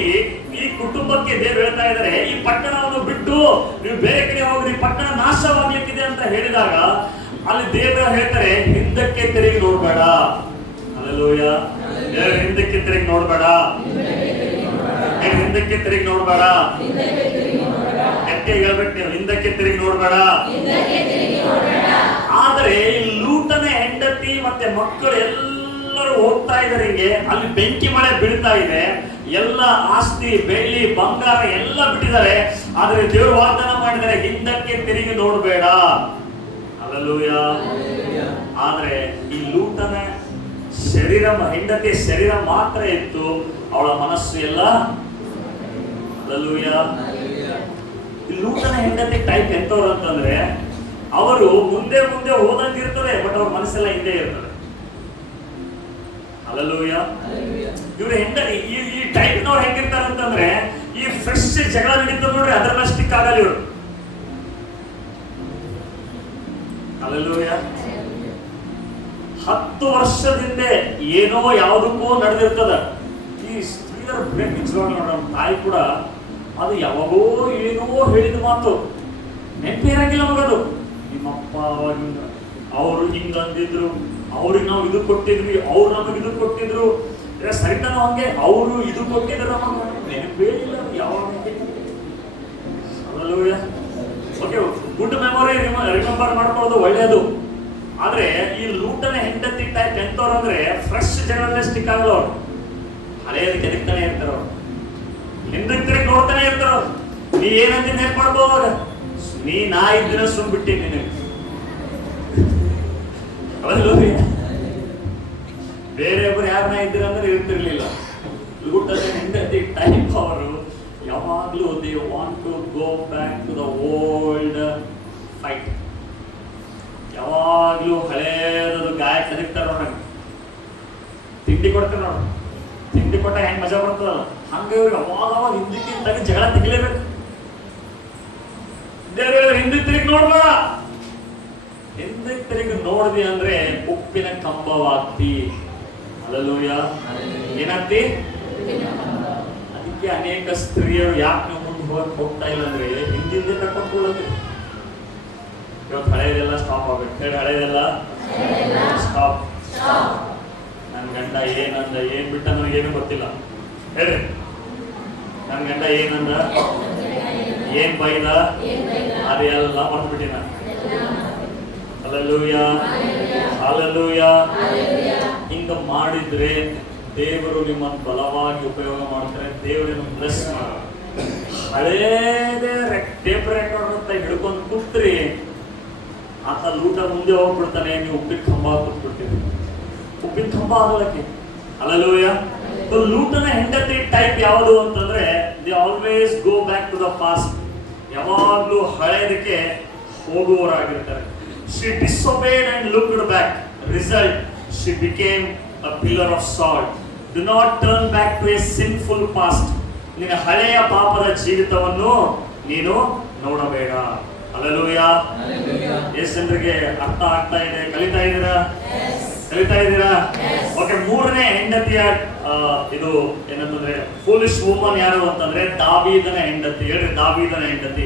ಈ ಕುಟುಂಬಕ್ಕೆ ದೇವರು ಹೇಳ್ತಾ ಇದ್ದಾರೆ, ಈ ಪಟ್ಟಣವನ್ನು ಬಿಟ್ಟು ನೀವು ಬೇರೆ ಕಡೆ ಹೋಗ್ರಿ, ಪಟ್ಟಣ ನಾಶವಾಗ್ಲಿಕ್ಕಿದೆ ಅಂತ ಹೇಳಿದಾಗ ಅಲ್ಲಿ ದೇವರು ಹೇಳ್ತಾರೆ, ಹಿಂದಕ್ಕೆ ತಿರುಗಿ ನೋಡ್ಬೇಡ. ಹಲ್ಲೆಲೂಯ. ಹಿಂದಕ್ಕೆ ತಿರುಗಿ ನೋಡ್ಬೇಡ, ಹಿಂದಕ್ಕೆ ತಿರುಗಿ ನೋಡ್ಬೇಡ. ಗಟ್ಟಿ ಹೇಳ್ಬೇಕು ನೀವು, ಹಿಂದಕ್ಕೆ ತಿರುಗಿ ನೋಡ್ಬೇಡ. ಆದರೆ ಲೂಟನ ಹೆಂಡತಿ ಮತ್ತೆ ಮಕ್ಕಳು ಎಲ್ಲರೂ ಹೋಗ್ತಾ ಇದ್ದಾರೆ, ಹಿಂಗೆ ಅಲ್ಲಿ ಬೆಂಕಿ ಮಳೆ ಬೀಳ್ತಾ ಇದೆ, ಎಲ್ಲ ಆಸ್ತಿ ಬೆಳ್ಳಿ ಬಂಗಾರ ಎಲ್ಲ ಬಿಟ್ಟಿದ್ದಾರೆ. ಆದ್ರೆ ದೇವರು ವಾಗ್ದಾನ ಮಾಡಿದರೆ, ಹಿಂದಕ್ಕೆ ತಿರುಗಿ ನೋಡ್ಬೇಡ. ಹಲ್ಲೆಲೂಯ. ಆದ್ರೆ ಈ ಲೂಟನ ಶರೀರ, ಹೆಂಡತಿಯ ಶರೀರ ಮಾತ್ರ ಇತ್ತು, ಅವಳ ಮನಸ್ಸು ಎಲ್ಲ. ಹಲ್ಲೆಲೂಯ. ಈ ಲೂಟನ ಹೆಂಡತಿ ಟೈಪ್ ಎಂತವ್ರು ಅಂತಂದ್ರೆ, ಅವರು ಮುಂದೆ ಮುಂದೆ ಹೋದಂಗಿರ್ತದೆ, ಬಟ್ ಅವ್ರ ಮನಸ್ಸೆಲ್ಲ ಹಿಂದೆ ಇರ್ತದೆ. ಹಲ್ಲೆಲೂಯ. ಇವ್ರ ಹೆಂಡತಿ ಈ ಟೈಪ್ನವ್ರು ಹೆಂಗಿರ್ತಾರೆ ಅಂತಂದ್ರೆ, ಈ ಫ್ರೆಶ್ ಜಗಳ ನಡೀತದೆ ನೋಡ್ರಿ, ಅದೆಲ್ಲ ಸ್ಟಿಕ್ ಆಗಲ್ಲ ಇವರು. ಹಲ್ಲೆಲೂಯ. 10 ವರ್ಷದಿಂದ ಏನೋ ಯಾವುದಕ್ಕೂ ನಡೆದಿರ್ತದ. ಈ ಸ್ತ್ರೀಯರ ಬ್ರೇಕ್ ನಿಜವಾಗ್ಲೂ ನೋಡ್ರ, ತಾಯಿ ಕೂಡ ಅದು ಯಾವಾಗೋ ಏನೋ ಹೇಳಿದ ಮಾತು ನೆನಪಿರಂಗಿಲ್ಲ ಮಗದು. ನಿಮ್ಮಪ್ಪ ಅವಾಗಿಂದ ಅವರು ಹಿಂಗಂದಿದ್ರು, ಅವ್ರಿಗೆ ನಾವು ಇದು ಕೊಟ್ಟಿದ್ವಿ, ಅವ್ರು ನಮಗೆ ಇದು ಕೊಟ್ಟಿದ್ರು, ಸರಿತಾನ ಹಂಗೆ ಅವರು ಇದು ಕೊಟ್ಟಿದ್ರು ನಮಗೆ ನೆನಪೇ ಇಲ್ಲ ಯಾವಾಗ. ಓಕೆ, ಗುಡ್ ಮೆಮೊರಿ ರಿಮೆಂಬರ್ ಮಾಡ್ಕೊಳ್ಳೋದು ಒಳ್ಳೆಯದು. ಆದ್ರೆ ಈ ಲೂಟನ ಹೆಂಡತಿ ಟೈಪ್ ಎಂತವ್ರು ಅಂದ್ರೆ ಫ್ರೆಶ್ ಜರ್ನಲಿಸ್ಟಿಕ್ ಆಗಲ್ಲ ಅವ್ರು. ಹಳೆಯದಕ್ಕೆ ಎದಕ್ತಾನೆ ಇರ್ತಾರ ಅವ್ರು, ಹಿಂದಕ್ಕೆ ತಿರುಗಿ ನೋಡ್ತಾನೆ ಇರ್ತಾರ. ನೀ ಏನಂತ ನೆನಪು ಮಾಡ್ಬೋವಾಗ ನಾ ಇದ್ದಿನ ಸುಮ್ಬಿಟ್ಟಿ ನಿನಗೆ. ಬೇರೆಯೊಬ್ಬರು ಯಾರನ್ನ ಇದ್ದೀರ ಅಂದ್ರೆ ಇರ್ತಿರ್ಲಿಲ್ಲ. ಲೂಟದ ಹೆಂಡತಿ ಟೈಪ್ ಅವರು ಯಾವಾಗ್ಲೂ they want to go back to the old fight. ಯಾವಾಗ್ಲೂ ಹಳೇದದು ಗಾಯ ಕದಿಕ್ತಾರ ನೋಡ್ರಿ, ತಿಂಡಿ ಕೊಡ್ತಾರೆ ನೋಡ್ರಿ, ತಿಂಡಿ ಕೊಟ್ಟ ಹೆಂಗ್ ಮಜಾ ಬರ್ತದಲ್ಲ ಹಂಗ ಇವ್ರಿಗೆ ಅವಾಗ ಹಿಂದಕ್ಕಿಂತಾಗ ಜಗಳ ತೆಗಿಲೇಬೇಕು. ಹಿಂದಕ್ಕೆ ತಿರುಗಿ ನೋಡ್ಬೇಡ, ಹಿಂದಕ್ಕೆ ತಿರುಗಿ ನೋಡ್ದಿ ಅಂದ್ರೆ ಉಪ್ಪಿನ ಕಂಬವಾಗ್ತಿ. ಹಲ್ಲೆಲೂಯಾ. ಏನಾಗ್ತಿ? ಅದಕ್ಕೆ ಅನೇಕ ಸ್ತ್ರೀಯರು ಯಾಕೆ ನೀವು ಮುಂದೆ ಹೋಗ್ತಾ ಇಲ್ಲ ಅಂದ್ರೆ ಹಿಂದಿಂದೆ ತಕ್ಕೊಂಡು ಇವತ್ತು ಹಳೆಯದೆಲ್ಲ ಸ್ಟಾಪ್ ಆಗ್ಬೇಕು ಹೇಳಿ, ಹಳೆಯದೆಲ್ಲ ಸ್ಟಾಪ್. ನನ್ನ ಗಂಡ ಏನಂದ, ಏನ್ ಬಿಟ್ಟ ನನಗೇನು ಗೊತ್ತಿಲ್ಲ ಹೇಳ್ರಿ. ನನ್ನ ಗಂಡ ಏನಂದ, ಏನ್ ಬೈದ, ಅದೆಲ್ಲ ಮರ್ತ್ಬಿಟ್ಟಿನ. Hallelujah, hallelujah. ಹಿಂಗ ಮಾಡಿದ್ರೆ ದೇವರು ನಿಮ್ಮನ್ನು ಬಲವಾಗಿ ಉಪಯೋಗ ಮಾಡ್ತಾರೆ. ದೇವರನ್ನು ಬ್ಲೆಸ್ ಮಾಡ. ಹಳೇದೇ ಟೇಪ್ ರೆಕಾರ್ಡ್ ಅಂತ ಹಿಡ್ಕೊಂಡು ಕೂತ್ರಿ, ಆತ ಲೂಟ ಮುಂದೆ ಹೋಗ್ಬಿಡ್ತಾನೆ, ನೀವು ಉಪ್ಪಿನ ಕಂಬ ಕೂತ್ಬಿಡ್ತೀವಿ. ಉಪ್ಪಿನ ಕಂಬ ಆಗೋದಕ್ಕೆ. ಹಲ್ಲೆಲೂಯಾ. ಲೂಟನ ಹೆಂಡತಿ ಟೈಪ್ ಯಾವುದು ಅಂತಂದ್ರೆ they always go back to the past. ಯಾವಾಗ್ಲೂ ಹಳೆಯದಕ್ಕೆ ಹೋಗುವವರಾಗಿರ್ತಾರೆ. She disobeyed and looked back. Result, she became a pillar of salt. Do not turn back to a sinful past. ನಿನ್ನ ಹಳೆಯ ಪಾಪದ ಜೀವಿತವನ್ನು ನೀನು ನೋಡಬೇಡ. ಹಲ್ಲೆಲೂಯಾ. ಎಷ್ಟು ಜನರಿಗೆ ಅರ್ಥ ಆಗ್ತಾ ಇದೆ? ಕಲಿತಾ ಇದ್ದೀರಾ? ಕಲಿತಾ ಇದ್ದೀರಾ? ಓಕೆ, ಮೂರನೇ ಹೆಂಡತಿಯ ಇದು ಏನಂತಂದ್ರೆ ಫೂಲಿಶ್ ವುಮನ್ ಯಾರು ಅಂತಂದ್ರೆ ದಾವೀದನ ಹೆಂಡತಿ. ಹೇಳ್ರಿ, ದಾವೀದನ ಹೆಂಡತಿ.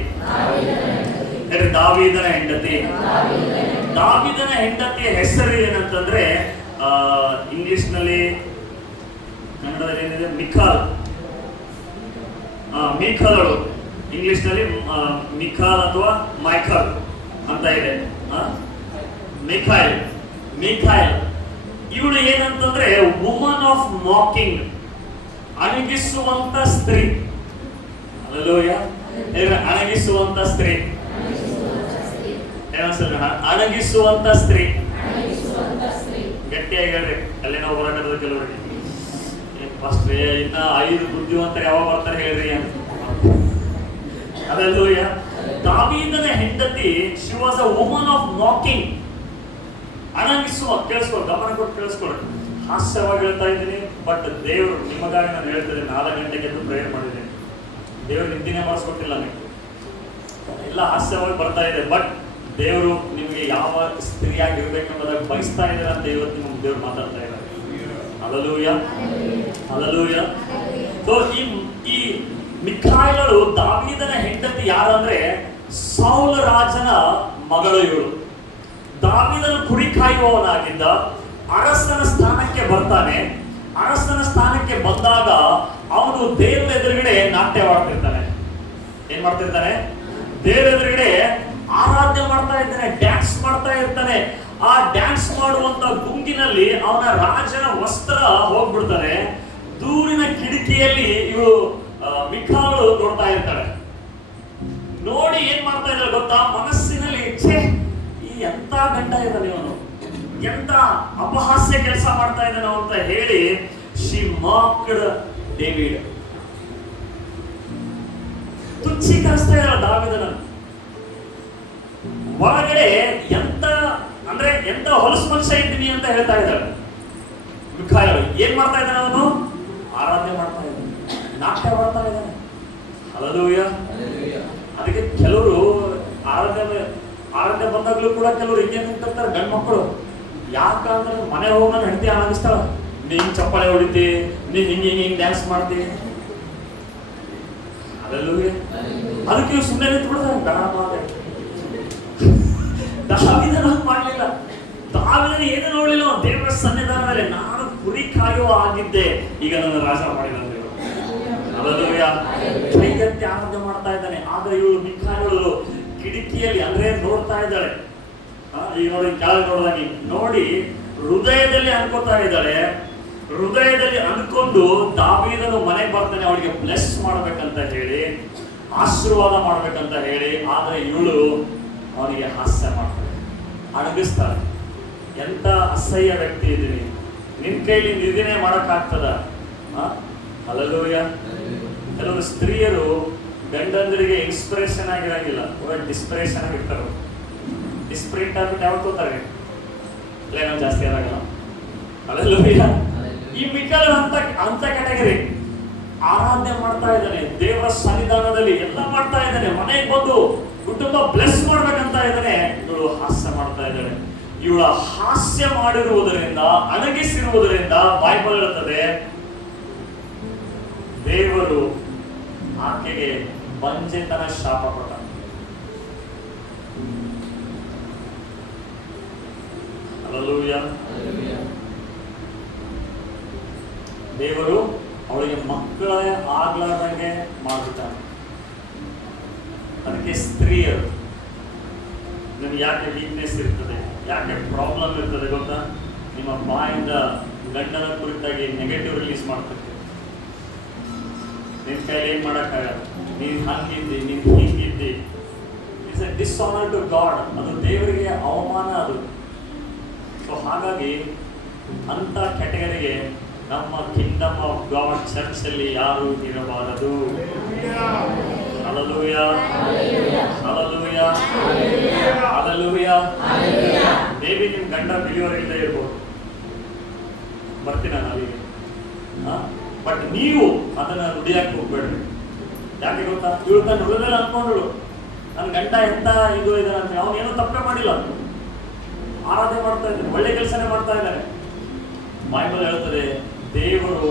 ಹೇಳ್ರಿ, ದಾವೀದನ ಹೆಂಡತಿ. ದಾವೀದನ ಹೆಂಡತಿಯ ಹೆಸರು ಏನಂತಂದ್ರೆ ಇಂಗ್ಲಿಷ್ ನಲ್ಲಿ, ಕನ್ನಡದಲ್ಲಿ ಏನಿದೆ, ಮಿಖಾಲ್. ಮೀಖಲಳು ಇಂಗ್ಲಿಷ್ ನಲ್ಲಿ ಮಿಖಾಲ್ ಅಥವಾ ಮೈಖಲ್ ಅಂತ ಇದೆ. ಮಿಖಾಯಿಲ್, ಮಿಖಾಯಿಲ್. ಇವಳು ಏನಂತಂದ್ರೆ ವುಮನ್ ಆಫ್ ಮಾಕಿಂಗ್, ಅಣಗಿಸುವಂತ ಸ್ತ್ರೀ. ಹಲ್ಲೆಲೂಯಾ. ಅಣಗಿಸುವಂತ ಸ್ತ್ರೀ. ಅಣಗಿಸುವಂತ ಸ್ತ್ರೀ. ಗಟ್ಟಿಯಾಗಿ ಹೇಳ್ರಿ, ಅಲ್ಲಿನ ಹೋರಾಟದ ಕೆಲವರಿಗೆ ಫಸ್ಟ್ ಇನ್ನ 5 ಬುದ್ಧಿವಂತರು ಯಾವಾಗ ಬರ್ತಾರೆ ಹೇಳ್ರಿ ಅಂತ. ಹಲ್ಲೆಲೂಯಾ. ದಾವೀದನ ಹೆಂಡತಿ, she was a woman of mocking. ಅಣಗಿಸುವ. ಕೇಳಿಸ್ಕೊಳ್ರಿ, ಗಮನ ಕೊಟ್ಟು ಕೇಳಿಸ್ಕೊಳ್ರಿ. ಹಾಸ್ಯವಾಗಿ ಹೇಳ್ತಾ ಇದ್ದೀನಿ, ಬಟ್ ದೇವರು ನಿಮಗಾಗಿ ನಾನು ಹೇಳ್ತಿದ್ದೀನಿ. 4 ಗಂಟೆಗೆ ಎದ್ದು ಪ್ರೇಯರ್ ಮಾಡಿದ್ದೀನಿ. ದೇವರು ನಿದ್ದಿನೇ ಮಾಡಿಸ್ಕೊಟ್ಟಿಲ್ಲ ನನಗೆ, ಎಲ್ಲ ಹಾಸ್ಯವಾಗಿ ಬರ್ತಾ ಇದೆ. ಬಟ್ ದೇವರು ನಿಮಗೆ ಯಾವ ಸ್ತ್ರೀಯಾಗಿರ್ಬೇಕೆಂಬುದಾಗಿ ಬಯಸ್ತಾ ಇದ್ದಾರೆ ಅಂತ ಇವತ್ತು ನಿಮ್ಗೆ ದೇವರು ಮಾತಾಡ್ತಾ ಇದ್ದಾರೆ. Hallelujah, hallelujah. ಸೊ ಈ ಮಿಖಾಯಳು ದಾವೀದನ ಹೆಂಡತಿ ಯಾರಂದ್ರೆ ಸೌಲ ರಾಜನ ಮಗಳು ಇವಳು. ದಾವೀದನು ಕುರಿ ಕಾಯುವವನಾಗಿದ್ದ, ಅರಸನ ಸ್ಥಾನಕ್ಕೆ ಬರ್ತಾನೆ. ಅರಸನ ಸ್ಥಾನಕ್ಕೆ ಬಂದಾಗ ಅವನು ದೇವರ ಎದುರುಗಡೆ ನಾಟ್ಯವಾಡ್ತಿರ್ತಾನೆ. ಏನ್ ಮಾಡ್ತಿರ್ತಾನೆ? ದೇವರ ಎದುರುಗಡೆ ಆರಾಧನೆ ಮಾಡ್ತಾ ಇರ್ತಾನೆ, ಡ್ಯಾನ್ಸ್ ಮಾಡ್ತಾ ಇರ್ತಾನೆ. ಆ ಡ್ಯಾನ್ಸ್ ಮಾಡುವಂತ ಗುಂಗಿನಲ್ಲಿ ಅವನ ರಾಜನ ವಸ್ತ್ರ ಹೋಗ್ಬಿಡ್ತಾರೆ. ದೂರಿನ ಕಿಟಕಿಯಲ್ಲಿ ಇವಳು ಮಿಖಾಲು ನೋಡ್ತಾ ಇರ್ತಾಳೆ. ನೋಡಿ ಏನ್ ಮಾಡ್ತಾ ಇದ್ದಾಳೆ ಗೊತ್ತಾ? ಮನಸ್ಸಿನಲ್ಲಿ ಛೇ, ಈ ಎಂತ ಗಂಡ ಇದ್ದಾನೆ ಇವನು, ಎಂತ ಅಪಹಾಸ್ಯ ಕೆಲಸ ಮಾಡ್ತಾ ಇದ್ದಾನೆ ಅಂತ ಹೇಳಿ ಶಿ ಮಾಕ್ಡ್ ಡೇವಿಡ್. ತುಚ್ಛೀಕರಿಸ್ತಾ ಇದ್ದಾಳೆ ದಾವೀದನ. ಒಳಗಡೆ ಎಂತ ಹೊಲಸು ಮನುಷ್ಯ ಇದ್ದೀನಿ ಅಂತ ಹೇಳ್ತಾ ಇದ್ದಾಳೆ ಮಿಖಾಯಳು. ಏನ್ ಮಾಡ್ತಾ ಇದ್ದಾನೆ ಅವನು? ಆರಾಧನೆ ಮಾಡ್ತಾ ಇದ್ದಾನೆ, ನಾಟ್ಯ ಮಾಡ್ತಾ ಇದ್ದಾನೆ. ಹಲ್ಲೆಲೂಯಾ. ಅದಕ್ಕೆ ಕೆಲವರು ಆರಾಧನೆ ಬಂದಾಗ್ಲೂ ಕೂಡ ಕೆಲವರು ಹಿಂಗೆ ನಿಂತಿರ್ತಾರೆ ಗಂಡು ಮಕ್ಕಳು. ಯಾಕಂದ್ರೆ ಮನೆ ಹೋಗಿ ನಾನು ಹೆಂಡತಿ ಆನಂದಿಸ್ತಾಳ, ನೀ ಹಿಂಗ್ ಚಪ್ಪಾಳೆ ಹೊಡಿತಿ, ನೀ ಹಿಂಗ್ ಡ್ಯಾನ್ಸ್ ಮಾಡ್ತಿ. ಹಲ್ಲೆಲೂಯಾ. ಅದಕ್ಕೆ ಸುಮ್ಮನೆ ನಿಂತು ಬಿಡ್ತಾರೆ, ಬೇಡ ದಾವೀದನ ಮಾಡಲಿಲ್ಲ. ದಾವೀದನ ಏನು ನೋಡಲಿಲ್ಲ, ದೇವರ ಸನ್ನಿಧಾನದಲ್ಲಿ ನಾನು ಕುರಿ ಕಾಯುವ ಆಗಿದ್ದೆ, ಈಗ ನನ್ನ ರಾಜ ಮಾಡಿದ ದೇವರು. ಹಲ್ಲೆಲೂಯಾ. ಕೈ ಎತ್ತಿ ಆರಾಧನೆ ಮಾಡ್ತಾ ಇದ್ದಾನೆ. ಆದ್ರೆ ಇವಳು ಮಿಕಾಯಳು ಕಿಟಕಿಯಲ್ಲಿ ಅಂದ್ರೆ ನೋಡ್ತಾ ಇದ್ದಾಳೆ. ಈಗ ನೋಡಿ ಕೆಳಗೆ ನೋಡಿದಾಗ ನೋಡಿ ಹೃದಯದಲ್ಲಿ ಅನ್ಕೋತಾ ಇದ್ದಾಳೆ. ಹೃದಯದಲ್ಲಿ ಅನ್ಕೊಂಡು ದಾವೀದನು ಮನೆಗೆ ಬರ್ತಾನೆ, ಅವಳಿಗೆ ಬ್ಲೆಸ್ ಮಾಡ್ಬೇಕಂತ ಹೇಳಿ, ಆಶೀರ್ವಾದ ಮಾಡ್ಬೇಕಂತ ಹೇಳಿ. ಆದ್ರೆ ಇವಳು ಅವನಿಗೆ ಹಾಸ್ಯ ಮಾಡ್ತಾಳೆ, ಅಣಗಿಸ್ತಾಳೆ. ಎಂತ ಅಸಹ್ಯ ವ್ಯಕ್ತಿ ಇದ್ದೀನಿ, ನಿನ್ ಕೈಲಿ ನಿಧಿನೇ ಮಾಡಕ್ಕಾಗ್ತದ? ಹಲ್ಲೆಲೂಯಾ. ಕೆಲವರು ಸ್ತ್ರೀಯರು ಗಂಡಂದರಿಗೆ ಇನ್ಸ್ಪಿರೇಷನ್ ಆಗಿರಂಗಿಲ್ಲ, ಡಿಸ್ಪಿರೇಷನ್ ಆಗಿರ್ತಾರೆ. ಡಿಸ್ಪ್ರಿಂಟ್ ಆಗ್ಬಿಟ್ಟು ಯಾವಾಗ ತೋತಾರೆ ಏನೋ ಜಾಸ್ತಿ ಆಗಲ್ಲ. ಹಲ್ಲೆಲೂಯಾ. ಈ ಮಿಕಾಯಳು ಅಂತ ಕ್ಯಾಟಗರಿ. ಆರಾಧನೆ ಮಾಡ್ತಾ ಇದ್ದಾನೆ, ದೇವರ ಸನ್ನಿಧಾನದಲ್ಲಿ ಎಲ್ಲ ಮಾಡ್ತಾ ಇದ್ದಾನೆ, ಮನೆಗೆ ಬಂದು ಕುಟುಂಬ ಬ್ಲೆಸ್ ಮಾಡ್ಬೇಕಂತ ಇದ್ದಾನೆ. ಇವಳು ಹಾಸ್ಯ ಮಾಡ್ತಾ ಇದ್ದಾಳೆ. ಇವಳ ಹಾಸ್ಯ ಮಾಡಿರುವುದರಿಂದ, ಅಣಗಿಸಿರುವುದರಿಂದ ಬೈಬಲ್ ಹೇಳುತ್ತದೆ ದೇವರು ಆಕೆಗೆ ಬಂಜೆತನ ಶಾಪ ಕೊಟ್ಟ. ಹಲ್ಲೆಲೂಯಾ. ದೇವರು ಅವಳಿಗೆ ಮಕ್ಕಳೇ ಆಗ್ಲಾರ್ದಂಗೆ ಮಾಡ್ಬಿಟ್ಟಾನೆ. ಅದಕ್ಕೆ ಸ್ತ್ರೀಯರು ನಿಮ್ಗೆ ಯಾಕೆ ವೀಕ್ನೆಸ್ ಇರ್ತದೆ, ಯಾಕೆ ಪ್ರಾಬ್ಲಮ್ ಇರ್ತದೆ ಗೊತ್ತಾ? ನಿಮ್ಮ ಬಾಯಿಂದ ಗಂಡನ ಕುರಿತಾಗಿ ನೆಗೆಟಿವ್ ರಿಲೀಸ್ ಮಾಡ್ತಿರ್ತೀವಿ. ನಿನ್ ಕೈಲಿ ಏನ್ ಮಾಡಕ್ಕಾಗಲ್ಲ, ನೀನ್ ಹಂಗಿದ್ದಿ, ನೀನ್ ಹಿಂಗಿದ್ದಿ. It's a dishonour to God. ಅದು ದೇವರಿಗೆ ಅವಮಾನ ಅದು. ಸೊ ಹಾಗಾಗಿ ಅಂತ ಕ್ಯಾಟಗರಿಗೆ ನಮ್ಮ ಕಿಂಗ್ಡಮ್ ಆಫ್ ಗಾಡ್ ಚರ್ಚ್ ಅಲ್ಲಿ ಯಾರು ಇರಬಾರದು. Hallelujah, hallelujah, hallelujah. ಮೇಬಿ ನಿಮ್ ಗಂಡ ಬಿಲಿಯೋರ್ ಇಲ್ಲದೆ ಇರ್ಬೋದು, ಬರ್ತೀನಿ ನಾನು ಅಲ್ಲಿಗೆ. ಬಟ್ ನೀವು ಅದನ್ನ ನುಡಿಯಕ್ಕೆ ಹೋಗ್ಬೇಡ್ರಿ. ಯಾಕೆ ಗೊತ್ತಾ? ಇವಳು ತನ್ನ ಹೃದಯದಲ್ಲಿ ಅನ್ಕೊಂಡ್ರು ನನ್ನ ಗಂಡ ಎಂತ ಇದು ಇದಾರೆ ಅಂತ. ಅವನೇನು ತಪ್ಪೇ ಮಾಡಿಲ್ಲ, ಆರಾಧನೆ ಮಾಡ್ತಾ ಇದ್ದಾನೆ, ಒಳ್ಳೆ ಕೆಲಸನೇ ಮಾಡ್ತಾ ಇದ್ದಾನೆ. ಬೈಬಲ್ ಹೇಳ್ತದೆ ದೇವರು